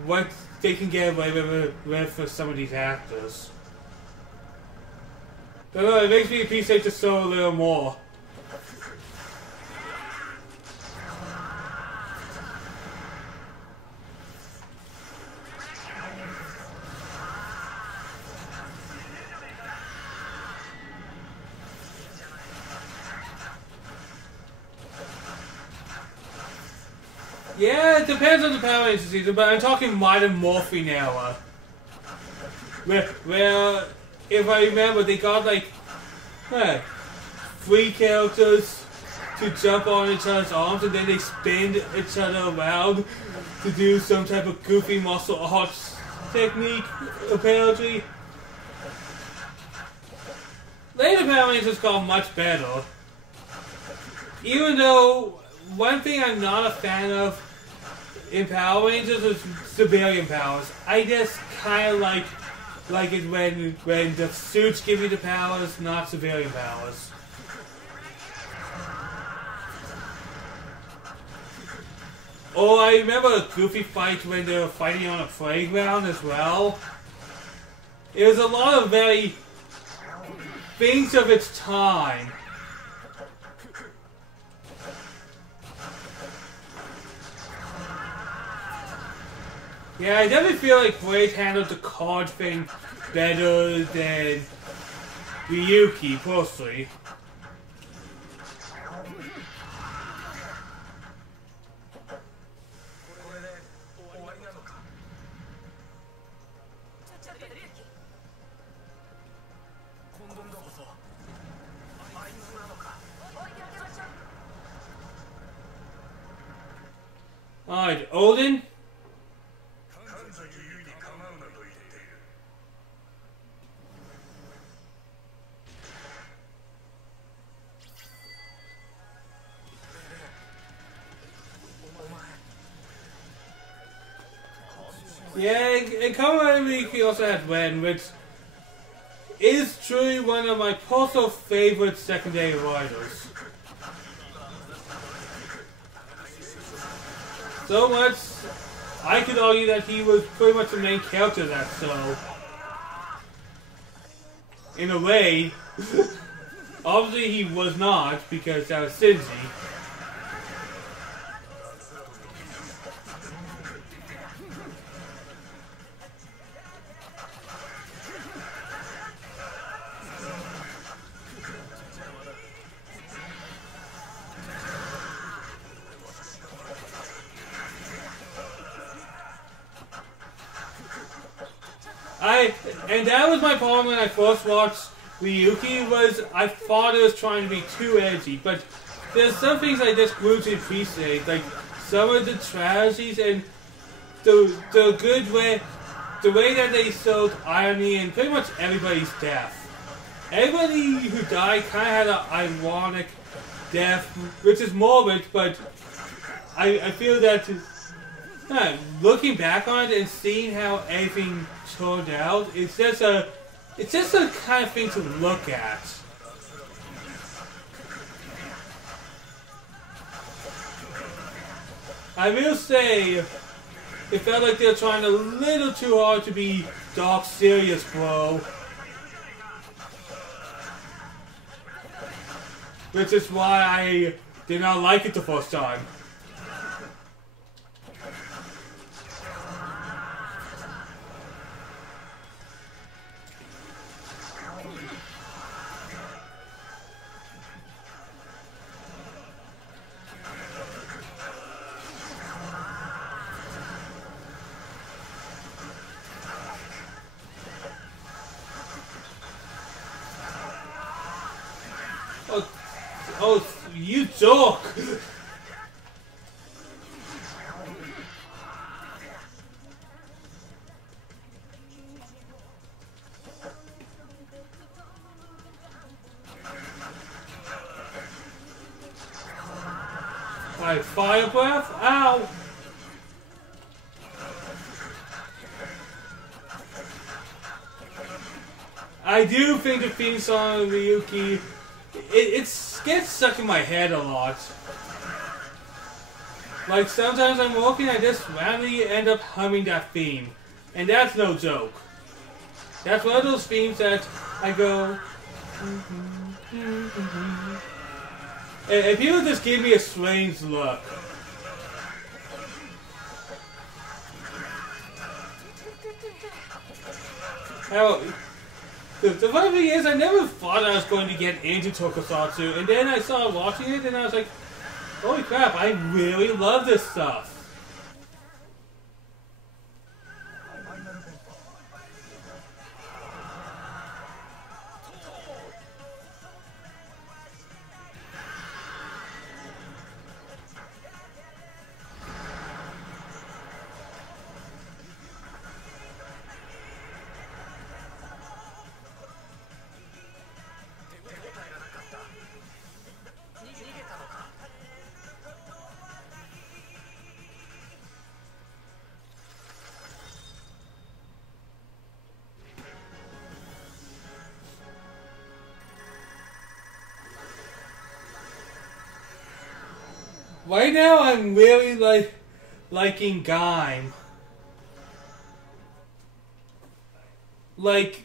what they can get away with for some of these actors. But it makes me appreciate the show a little more. Yeah, it depends on the Power Rangers season, but I'm talking Modern Morphing era. Where, if I remember, they got like 3 characters to jump on each other's arms, and then they spin each other around to do some type of goofy martial arts technique, apparently. Later Power Rangers got much better. Even though, one thing I'm not a fan of in Power Rangers is civilian powers. I just kind of like it when the suits give you the powers, not civilian powers. Oh, I remember a goofy fight when they were fighting on a playground as well. It was a lot of very things of its time. Yeah, I definitely feel like Blade handled the card thing better than Ryuki, personally. Alright, Odin? Yeah, and Kamen also has Ren, which is truly one of my personal favorite secondary writers. So much, I could argue that he was pretty much the main character of that show. In a way, obviously he was not, because that was Shinji. And that was my problem when I first watched Ryuki, was I thought it was trying to be too edgy, but there's some things I just grew to appreciate, like some of the tragedies and the good way, the way that they showed irony in pretty much everybody's death. Everybody who died kind of had an ironic death, which is morbid, but I feel that looking back on it and seeing how everything turned out, it's just a kind of thing to look at. I will say, it felt like they were trying a little too hard to be dark, serious, bro. Which is why I did not like it the first time. Oh, you joke! Like fire breath? Ow! I do think the theme song of Ryuki, it gets stuck in my head a lot. Like, sometimes I'm walking, I just randomly end up humming that theme. And that's no joke. That's one of those themes that I go... and people just give me a strange look. Now, the funny thing is, I never thought I was going to get into Tokusatsu, and then I started watching it, and I was like, holy crap, I really love this stuff. right now I'm really liking Gaim. Like,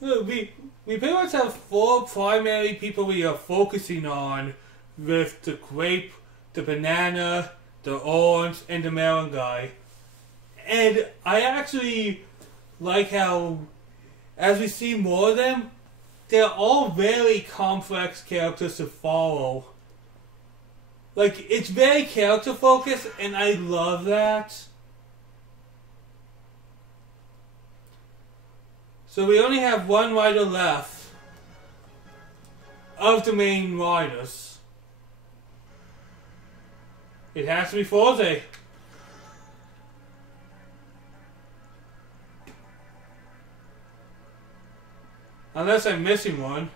we pretty much have 4 primary people we are focusing on, with the grape, the banana, the orange, and the melon guy. And I actually like how, as we see more of them, they're all very complex characters to follow. Like, it's very character focused, and I love that. So we only have 1 rider left of the main riders. It has to be Forze. Unless I'm missing one.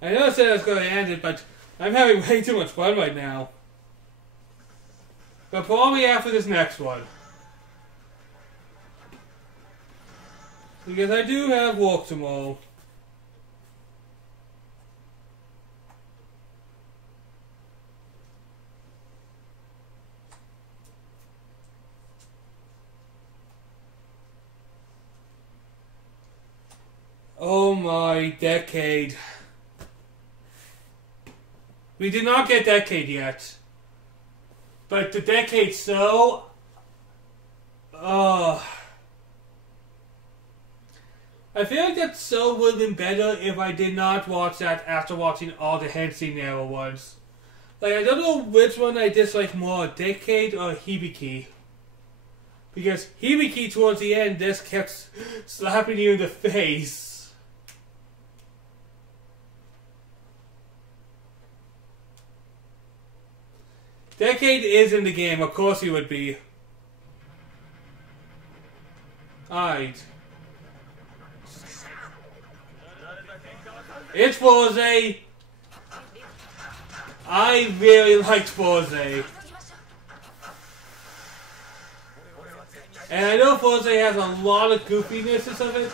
I know I said I was going to end it, but I'm having way too much fun right now. But probably after this next one. Because I do have work tomorrow. Oh my, Decade. We did not get Decade yet. But the Decade so... I feel like that so would have been better if I did not watch that after watching all the Henshin era ones. Like, I don't know which one I dislike more, Decade or Hibiki. Because Hibiki towards the end just kept slapping you in the face. Decade is in the game, of course he would be. Alright. It's Forze. I really liked Forze. And I know Forze has a lot of goofinesses of it.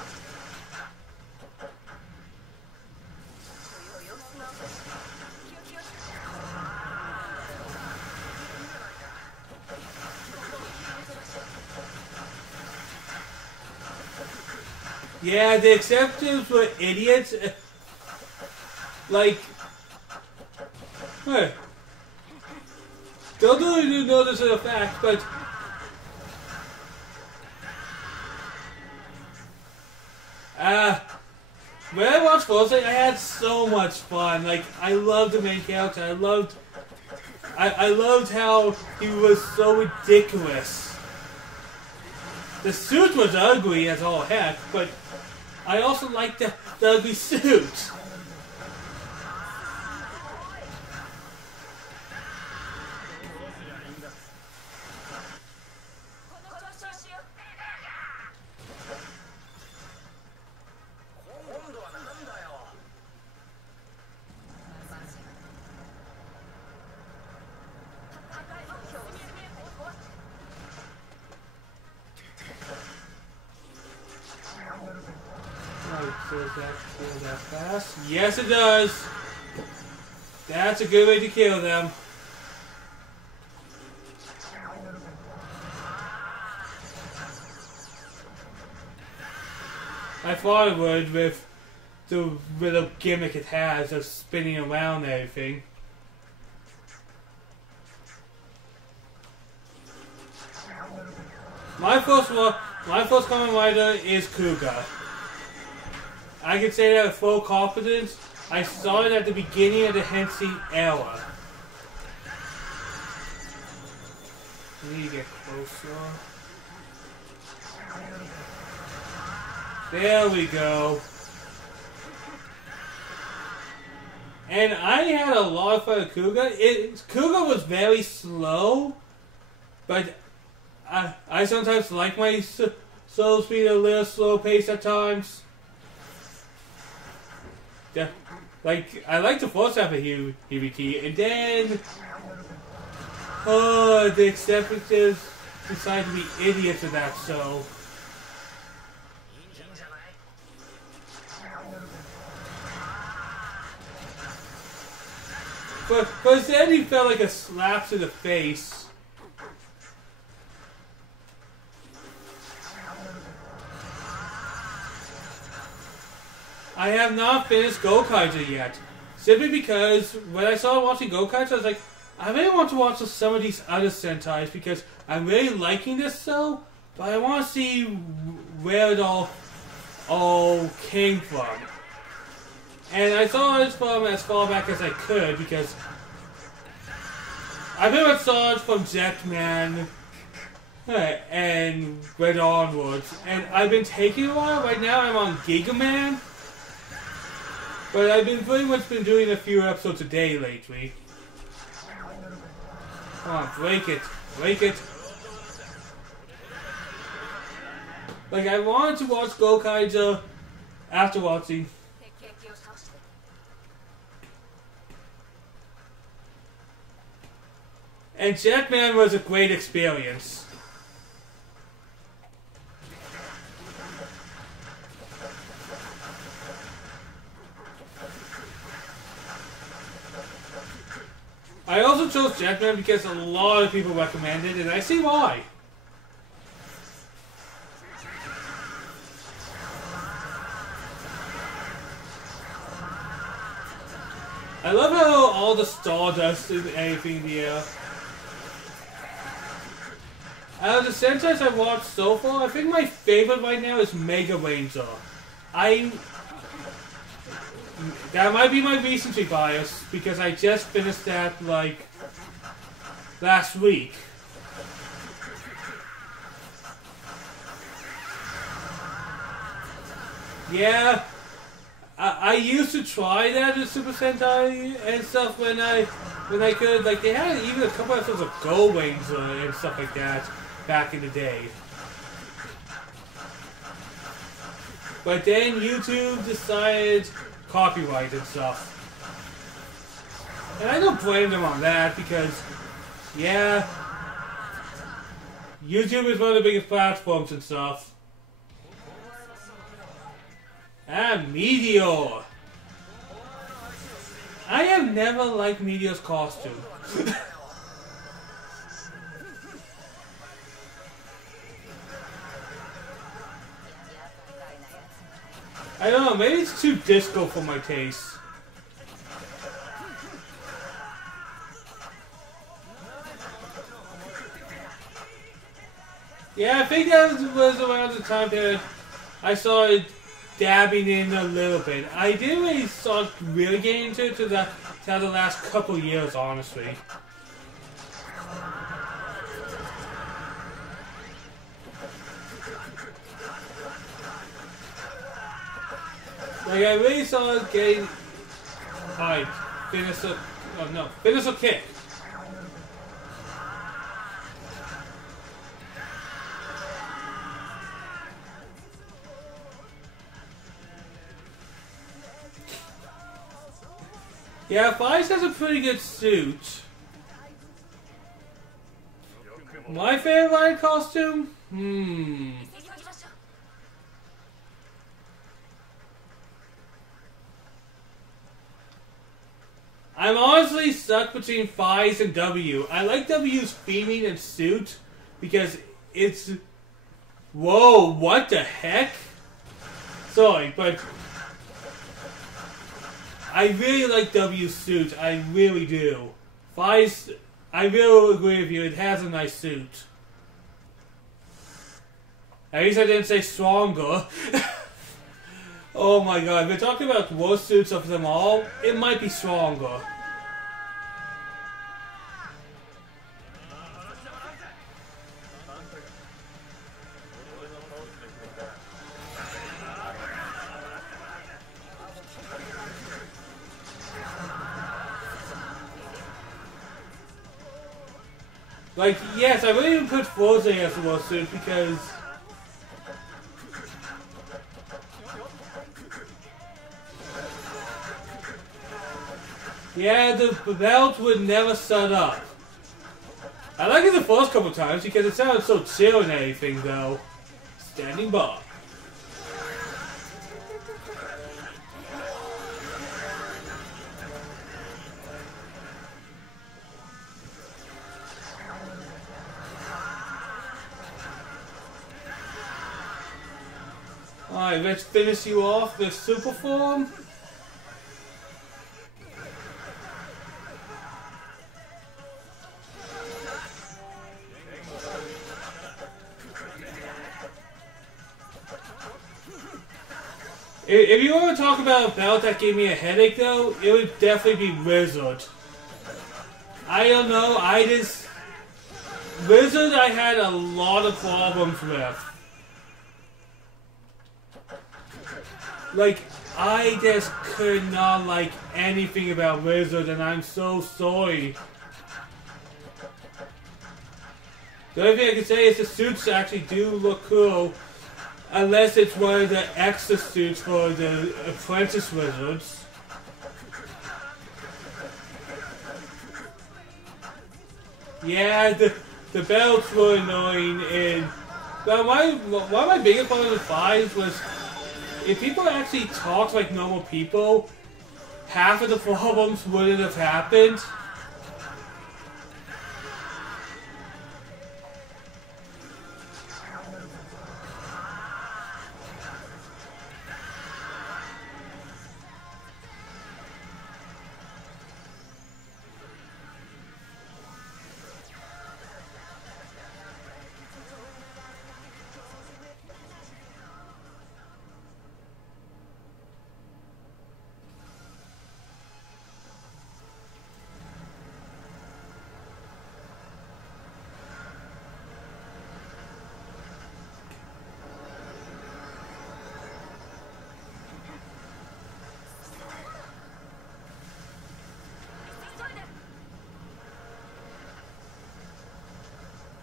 Yeah, the exceptions were idiots. Like, hey, don't really know this is a fact, but when I watched Forza, I had so much fun. Like, I loved the main character. I loved how he was so ridiculous. The suit was ugly as all heck, but I also liked the ugly suit. Does that kill that fast? Yes, it does. That's a good way to kill them. I thought it would with the little gimmick it has of spinning around and everything. My first Kamen Rider is Kuga. I can say that with full confidence. I saw it at the beginning of the Henshin era. I need to get closer. There we go. And I had a lot of fun with Kuga. Kuga was very slow, but I sometimes like my slow speed a little slow pace at times. Yeah, like, I like the first half of Hibiki, and then the executives decide to be idiots of that, so But then he felt like a slap to the face. I have not finished Gokaiger yet. Simply because when I started watching Gokaiger, I was like, I really want to watch some of these other Sentais because I'm really liking this show, but I want to see where it all came from. And I saw it from as far back as I could because I pretty much saw it from Jetman and went onwards. And I've been taking a while. Right now I'm on Gigaman. But I've been pretty much doing a few episodes a day lately. Come on, break it. Break it. Like, I wanted to watch Gokaiger after watching. And Jetman was a great experience. I also chose Jetman because a lot of people recommended it, and I see why. I love how all the stardust and everything in the air. Out of the Sentais I've watched so far, I think my favorite right now is Mega Ranger. That might be my recency bias, because I just finished that, like, last week. Yeah, I used to try that in Super Sentai and stuff when I could. Like, they had even a couple episodes of Go Ranger and stuff like that back in the day. But then YouTube decided copyright and stuff. And I don't blame them on that because, yeah, YouTube is one of the biggest platforms and stuff. And Meteor. I have never liked Meteor's costume. I don't know, maybe it's too disco for my taste. Yeah, I think that was around the time that I started dabbing in a little bit. I didn't really start really getting into it to the last couple years, honestly. Like, I really started getting... Alright, finish a... Oh, no. Finish a kick. Yeah, Fives has a pretty good suit. My favorite costume? I'm honestly stuck between Fives and W. I like W's theming and suit because it's... Whoa, what the heck? Sorry, but... I really like W's suit. I really do. Fives, I really agree with you. It has a nice suit. At least I didn't say stronger. Oh my god, if we're talking about worst suits of them all, it might be stronger. Like, yes, I really even put Forza as the worst suit because... Yeah, the belt would never shut up. I like it the first couple times because it sounded so chill and everything, though. Standing by. Alright, let's finish you off with super form. If you want to talk about a belt that gave me a headache, though, it would definitely be Wizard. I don't know, Wizard I had a lot of problems with. Like, I just could not like anything about Wizard, and I'm so sorry. The only thing I can say is the suits actually do look cool. Unless it's one of the extra suits for the apprentice wizards. Yeah, the belts were annoying, and well, one of my biggest problems with 5 was if people actually talked like normal people, half of the problems wouldn't have happened.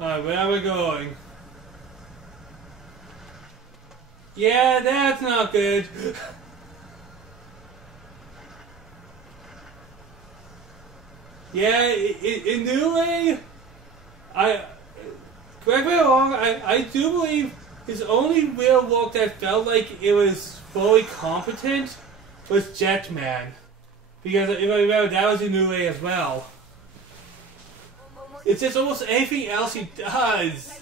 Alright, where are we going? Yeah, that's not good. Yeah, in New Way, correct me if I'm wrong, I do believe his only real work that felt like it was fully competent was Jetman. Because if I remember, that was in New Way as well. It's just almost anything else he does.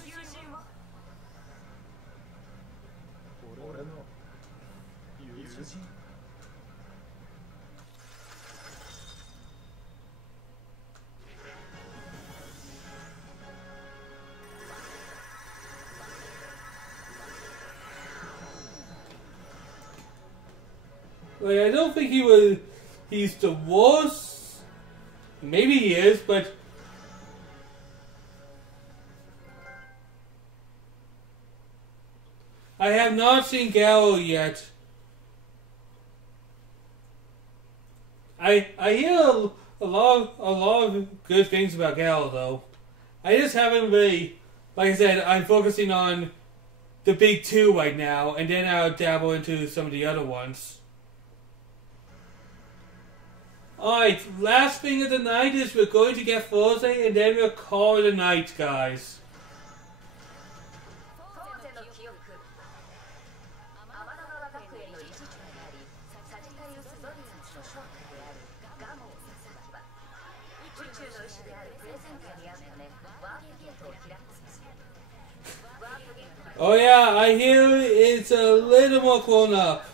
Like, I don't think he's the worst. Maybe he is, but I have not seen Gallo yet. I hear a lot of good things about Gallo, though. I just haven't really, like I said, I'm focusing on the big 2 right now, and then I'll dabble into some of the other ones. Alright, last thing of the night is we're going to get Thursday, and then we'll call it a night, guys. Oh yeah, I hear it's a little more grown up.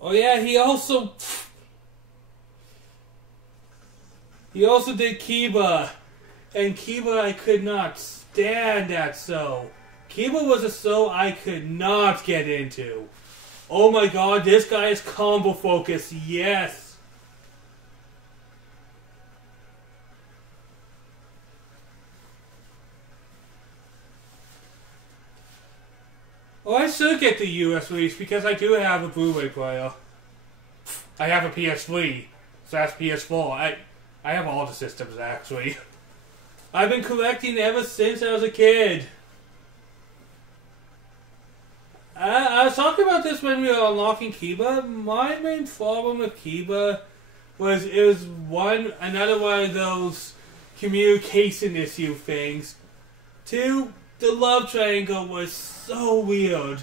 Oh yeah, he also did Kiba, and Kiba I could not stand that show. Kiba was a show I could not get into. Oh my god, this guy is combo focused, yes. Oh, I should get the US release because I do have a Blu-ray player. I have a PS3, so that's PS4. I have all the systems, actually. I've been collecting ever since I was a kid. I was talking about this when we were unlocking Kiba. My main problem with Kiba was it was another one of those communication issue things. 2, the love triangle was so weird.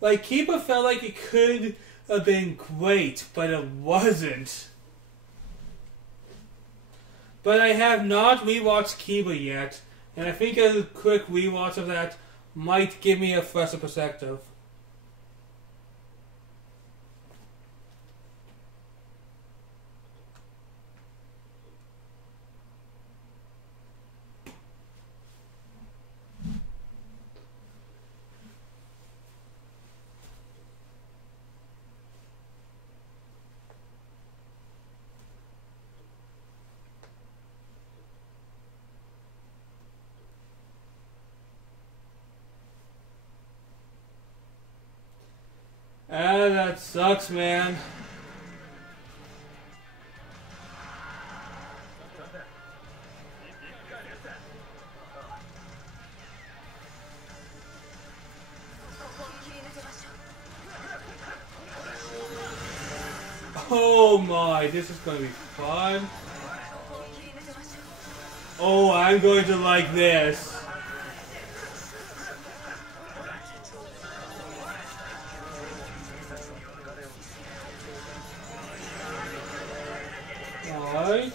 Like, Kiba felt like it could have been great, but it wasn't. But I have not rewatched Kiba yet, and I think a quick rewatch of that might give me a fresher perspective. Ah, that sucks, man. Oh my, this is gonna be fun. Oh, I'm going to like this. Alright.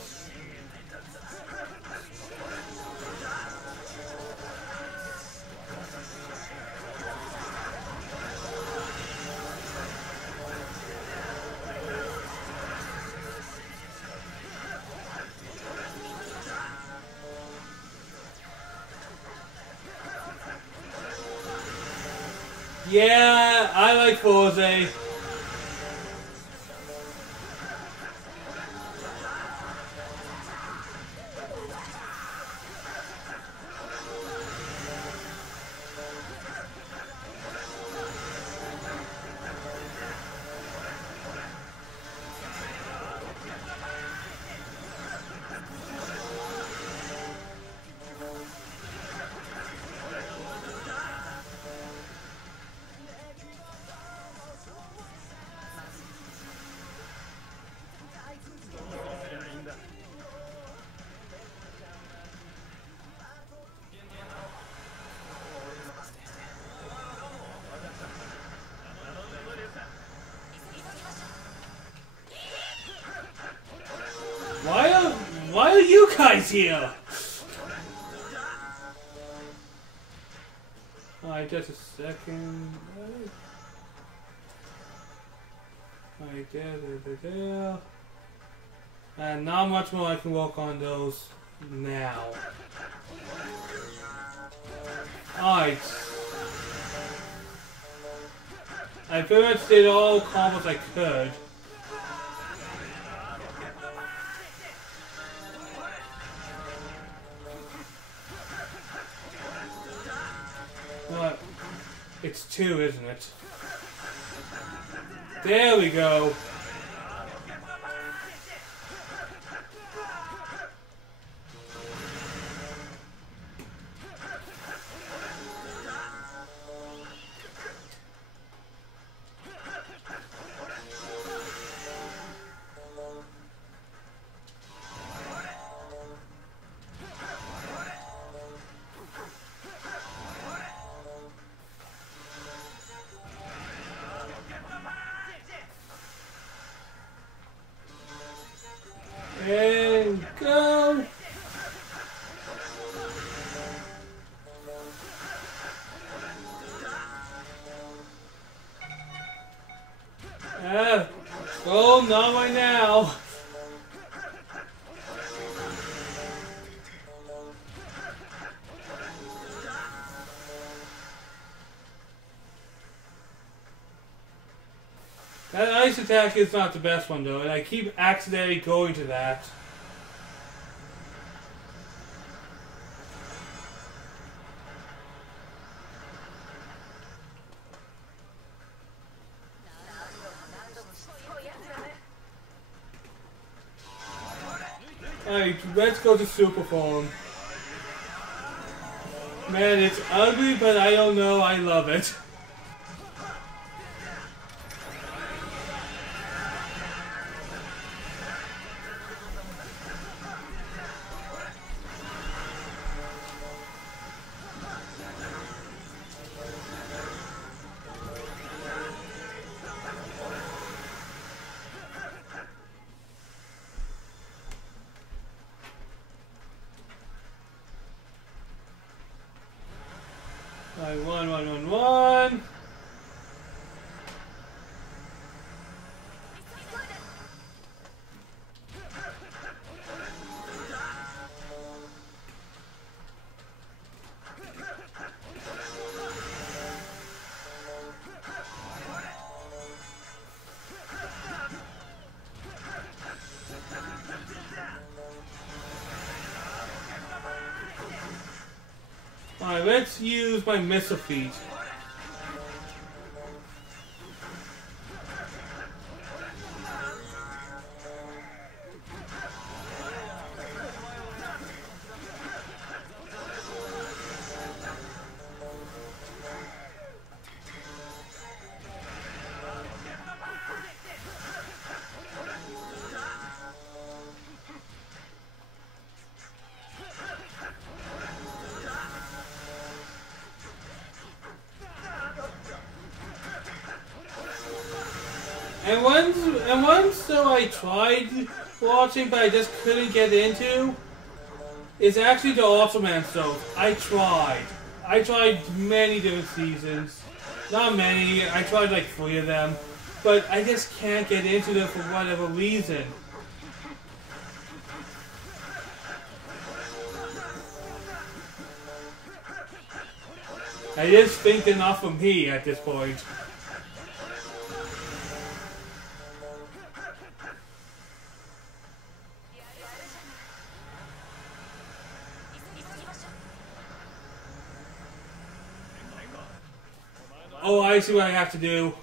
Yeah, I like Forze. Why are you guys here? Alright, just a second. Right there. And not much more I can work on those now. Alright. I pretty much did all combos I could. But it's 2, isn't it? There we go. And go! Oh, not right now. That ice attack is not the best one though, and I keep accidentally going to that. Alright, let's go to super form. Man, it's ugly, but I don't know, I love it. Run. Alright, let's use my missile feet. And once so I tried watching, but I just couldn't get into, is actually the Ultraman show. I tried many different seasons. Not many, I tried like 3 of them. But I just can't get into them for whatever reason. I just think they're not for me at this point. Oh, I see what I have to do.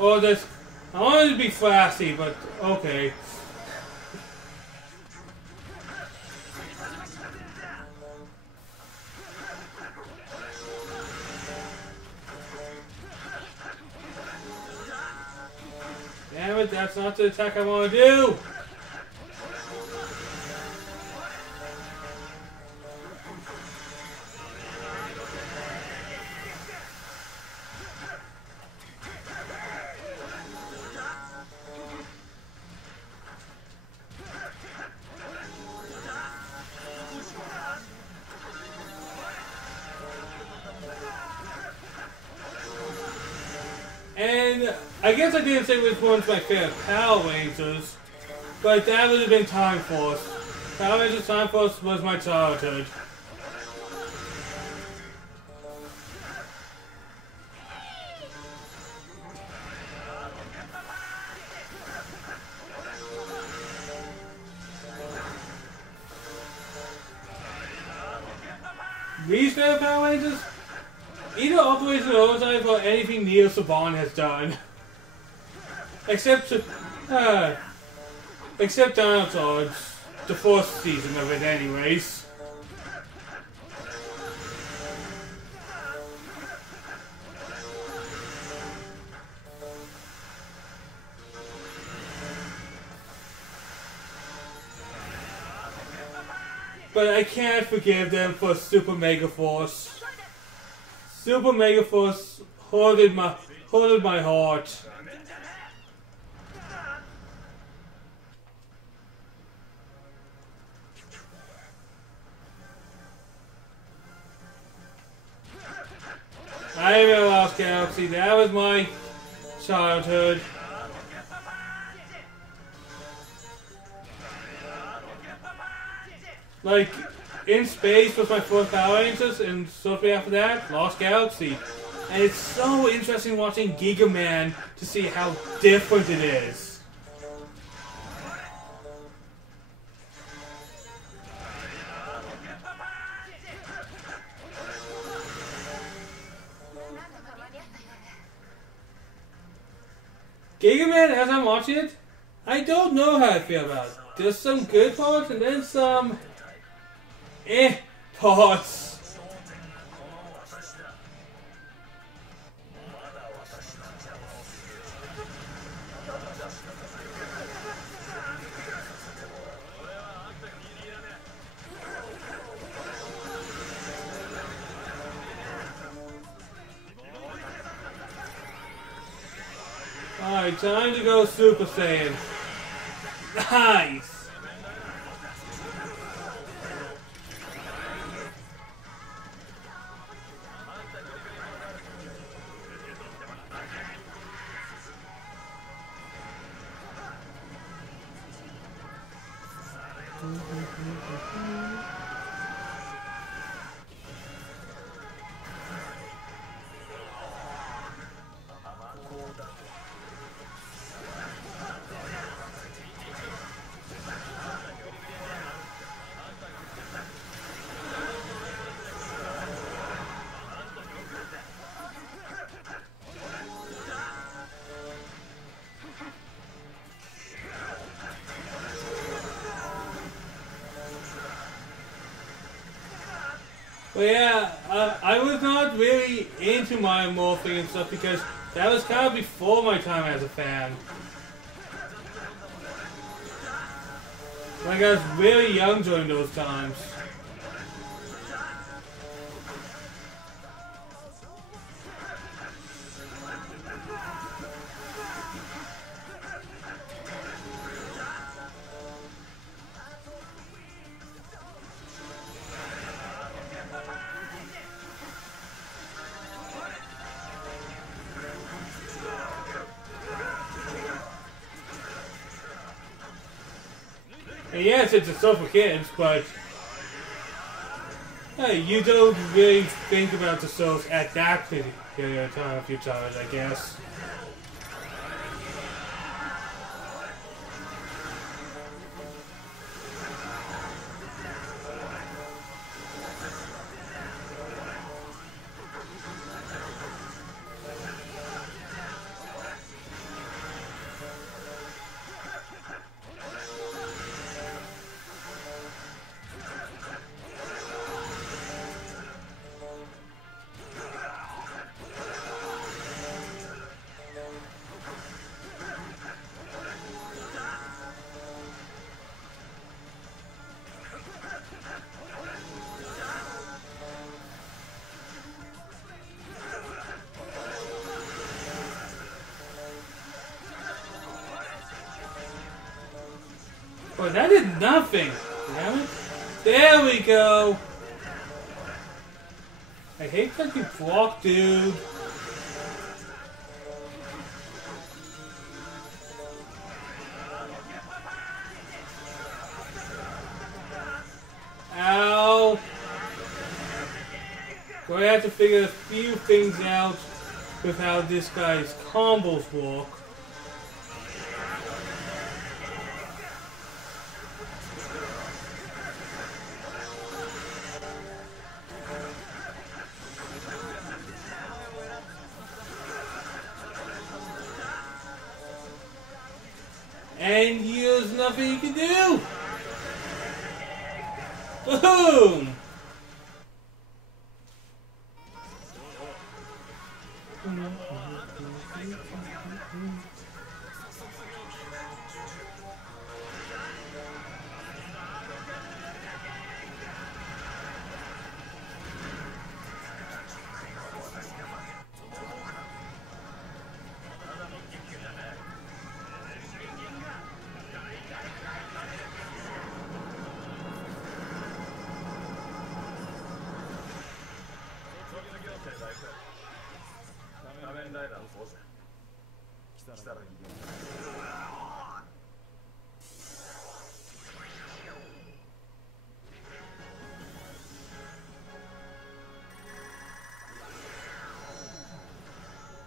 Oh, this. I wanted to be classy, but okay. Damn it, that's not the attack I want to do! And I guess I didn't say which one's my favorite Power Rangers, but that would have been Time Force. Power Rangers Time Force was my childhood. Least favorite Power Rangers? Either Operation Overtime or anything Neil Saban has done. Except Dinosaurs, the 4th season of it anyways. But I can't forgive them for Super Mega Force. Super Mega Force hoarded my heart. I remember Lost Galaxy. That was my childhood. Like, In Space was my first Power Rangers, and shortly after that, Lost Galaxy. And it's so interesting watching Giga Man to see how different it is. Giga Man, as I'm watching it, I don't know how I feel about it. There's some good parts and then some parts. Alright, time to go Super Saiyan. Nice! Well, yeah, I was not really into my morphing and stuff because that was kind of before my time as a fan. Like, I was really young during those times. And yes, it's a stuff for kids, but hey, you don't really think about the souls at that particular time of your child, I guess. Well, that did nothing. Damn it. There we go. I hate that you block, dude. Ow. So I have to figure a few things out with how this guy's combos work. And there's nothing you can do! Boom!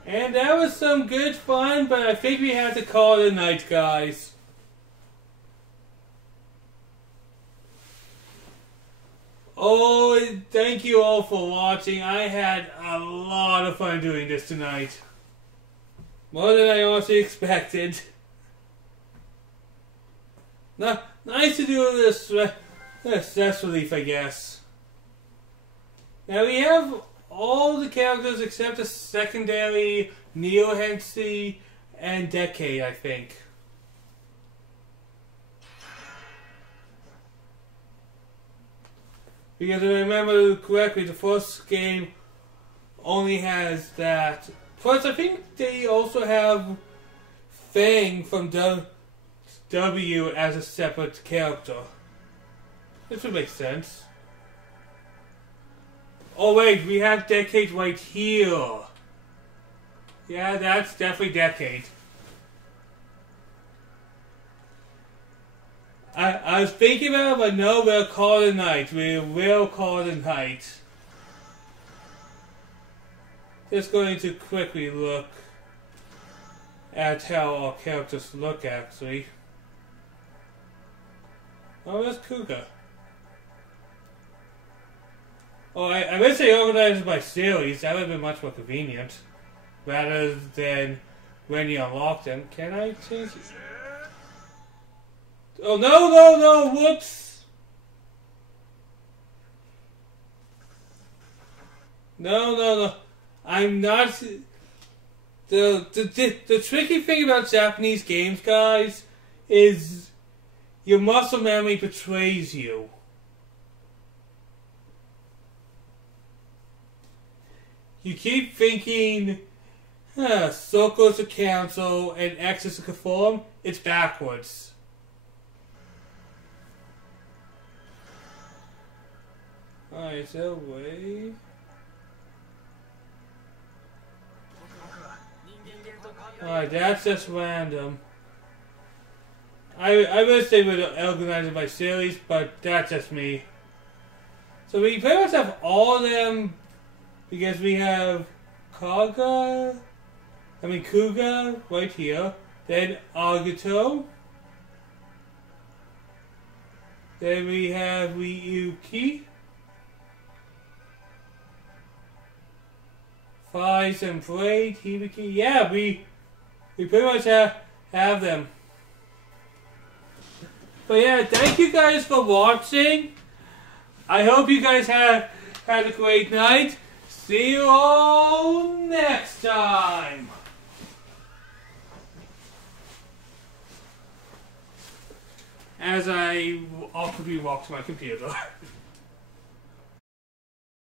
And that was some good fun, but I think we have to call it a night, guys. Oh, thank you all for watching. I had a lot of fun doing this tonight. More than I honestly expected. Nice to do this stress relief, I guess. Now we have all the characters except the secondary Neo Hensei and Decade, I think. Because if I remember correctly, the first game only has that. Plus, I think they also have Fang from W as a separate character. This would make sense. Oh wait, we have Decade right here. Yeah, that's definitely Decade. I was thinking about it, but no, we'll call it a night. We will call it a night. Just going to quickly look at how our characters look, actually. Oh, that's Kuga. Oh, I wish they organized it by series. That would have been much more convenient. Rather than when you unlock them. Can I change it? Oh, no, whoops! No. I'm not... The tricky thing about Japanese games, guys, is your muscle memory betrays you. You keep thinking, circle is to cancel and X is to conform. It's backwards. Alright, is there a way? Alright, that's just random. I wish they would organize it by series, but that's just me. So we pretty much have all of them because we have Kuga right here, then Agito, then we have Ryuki, Flies and Braid, Hibiki. Yeah, we pretty much have them. But yeah, thank you guys for watching. I hope you guys had a great night. See you all next time. As I awkwardly walk to my computer.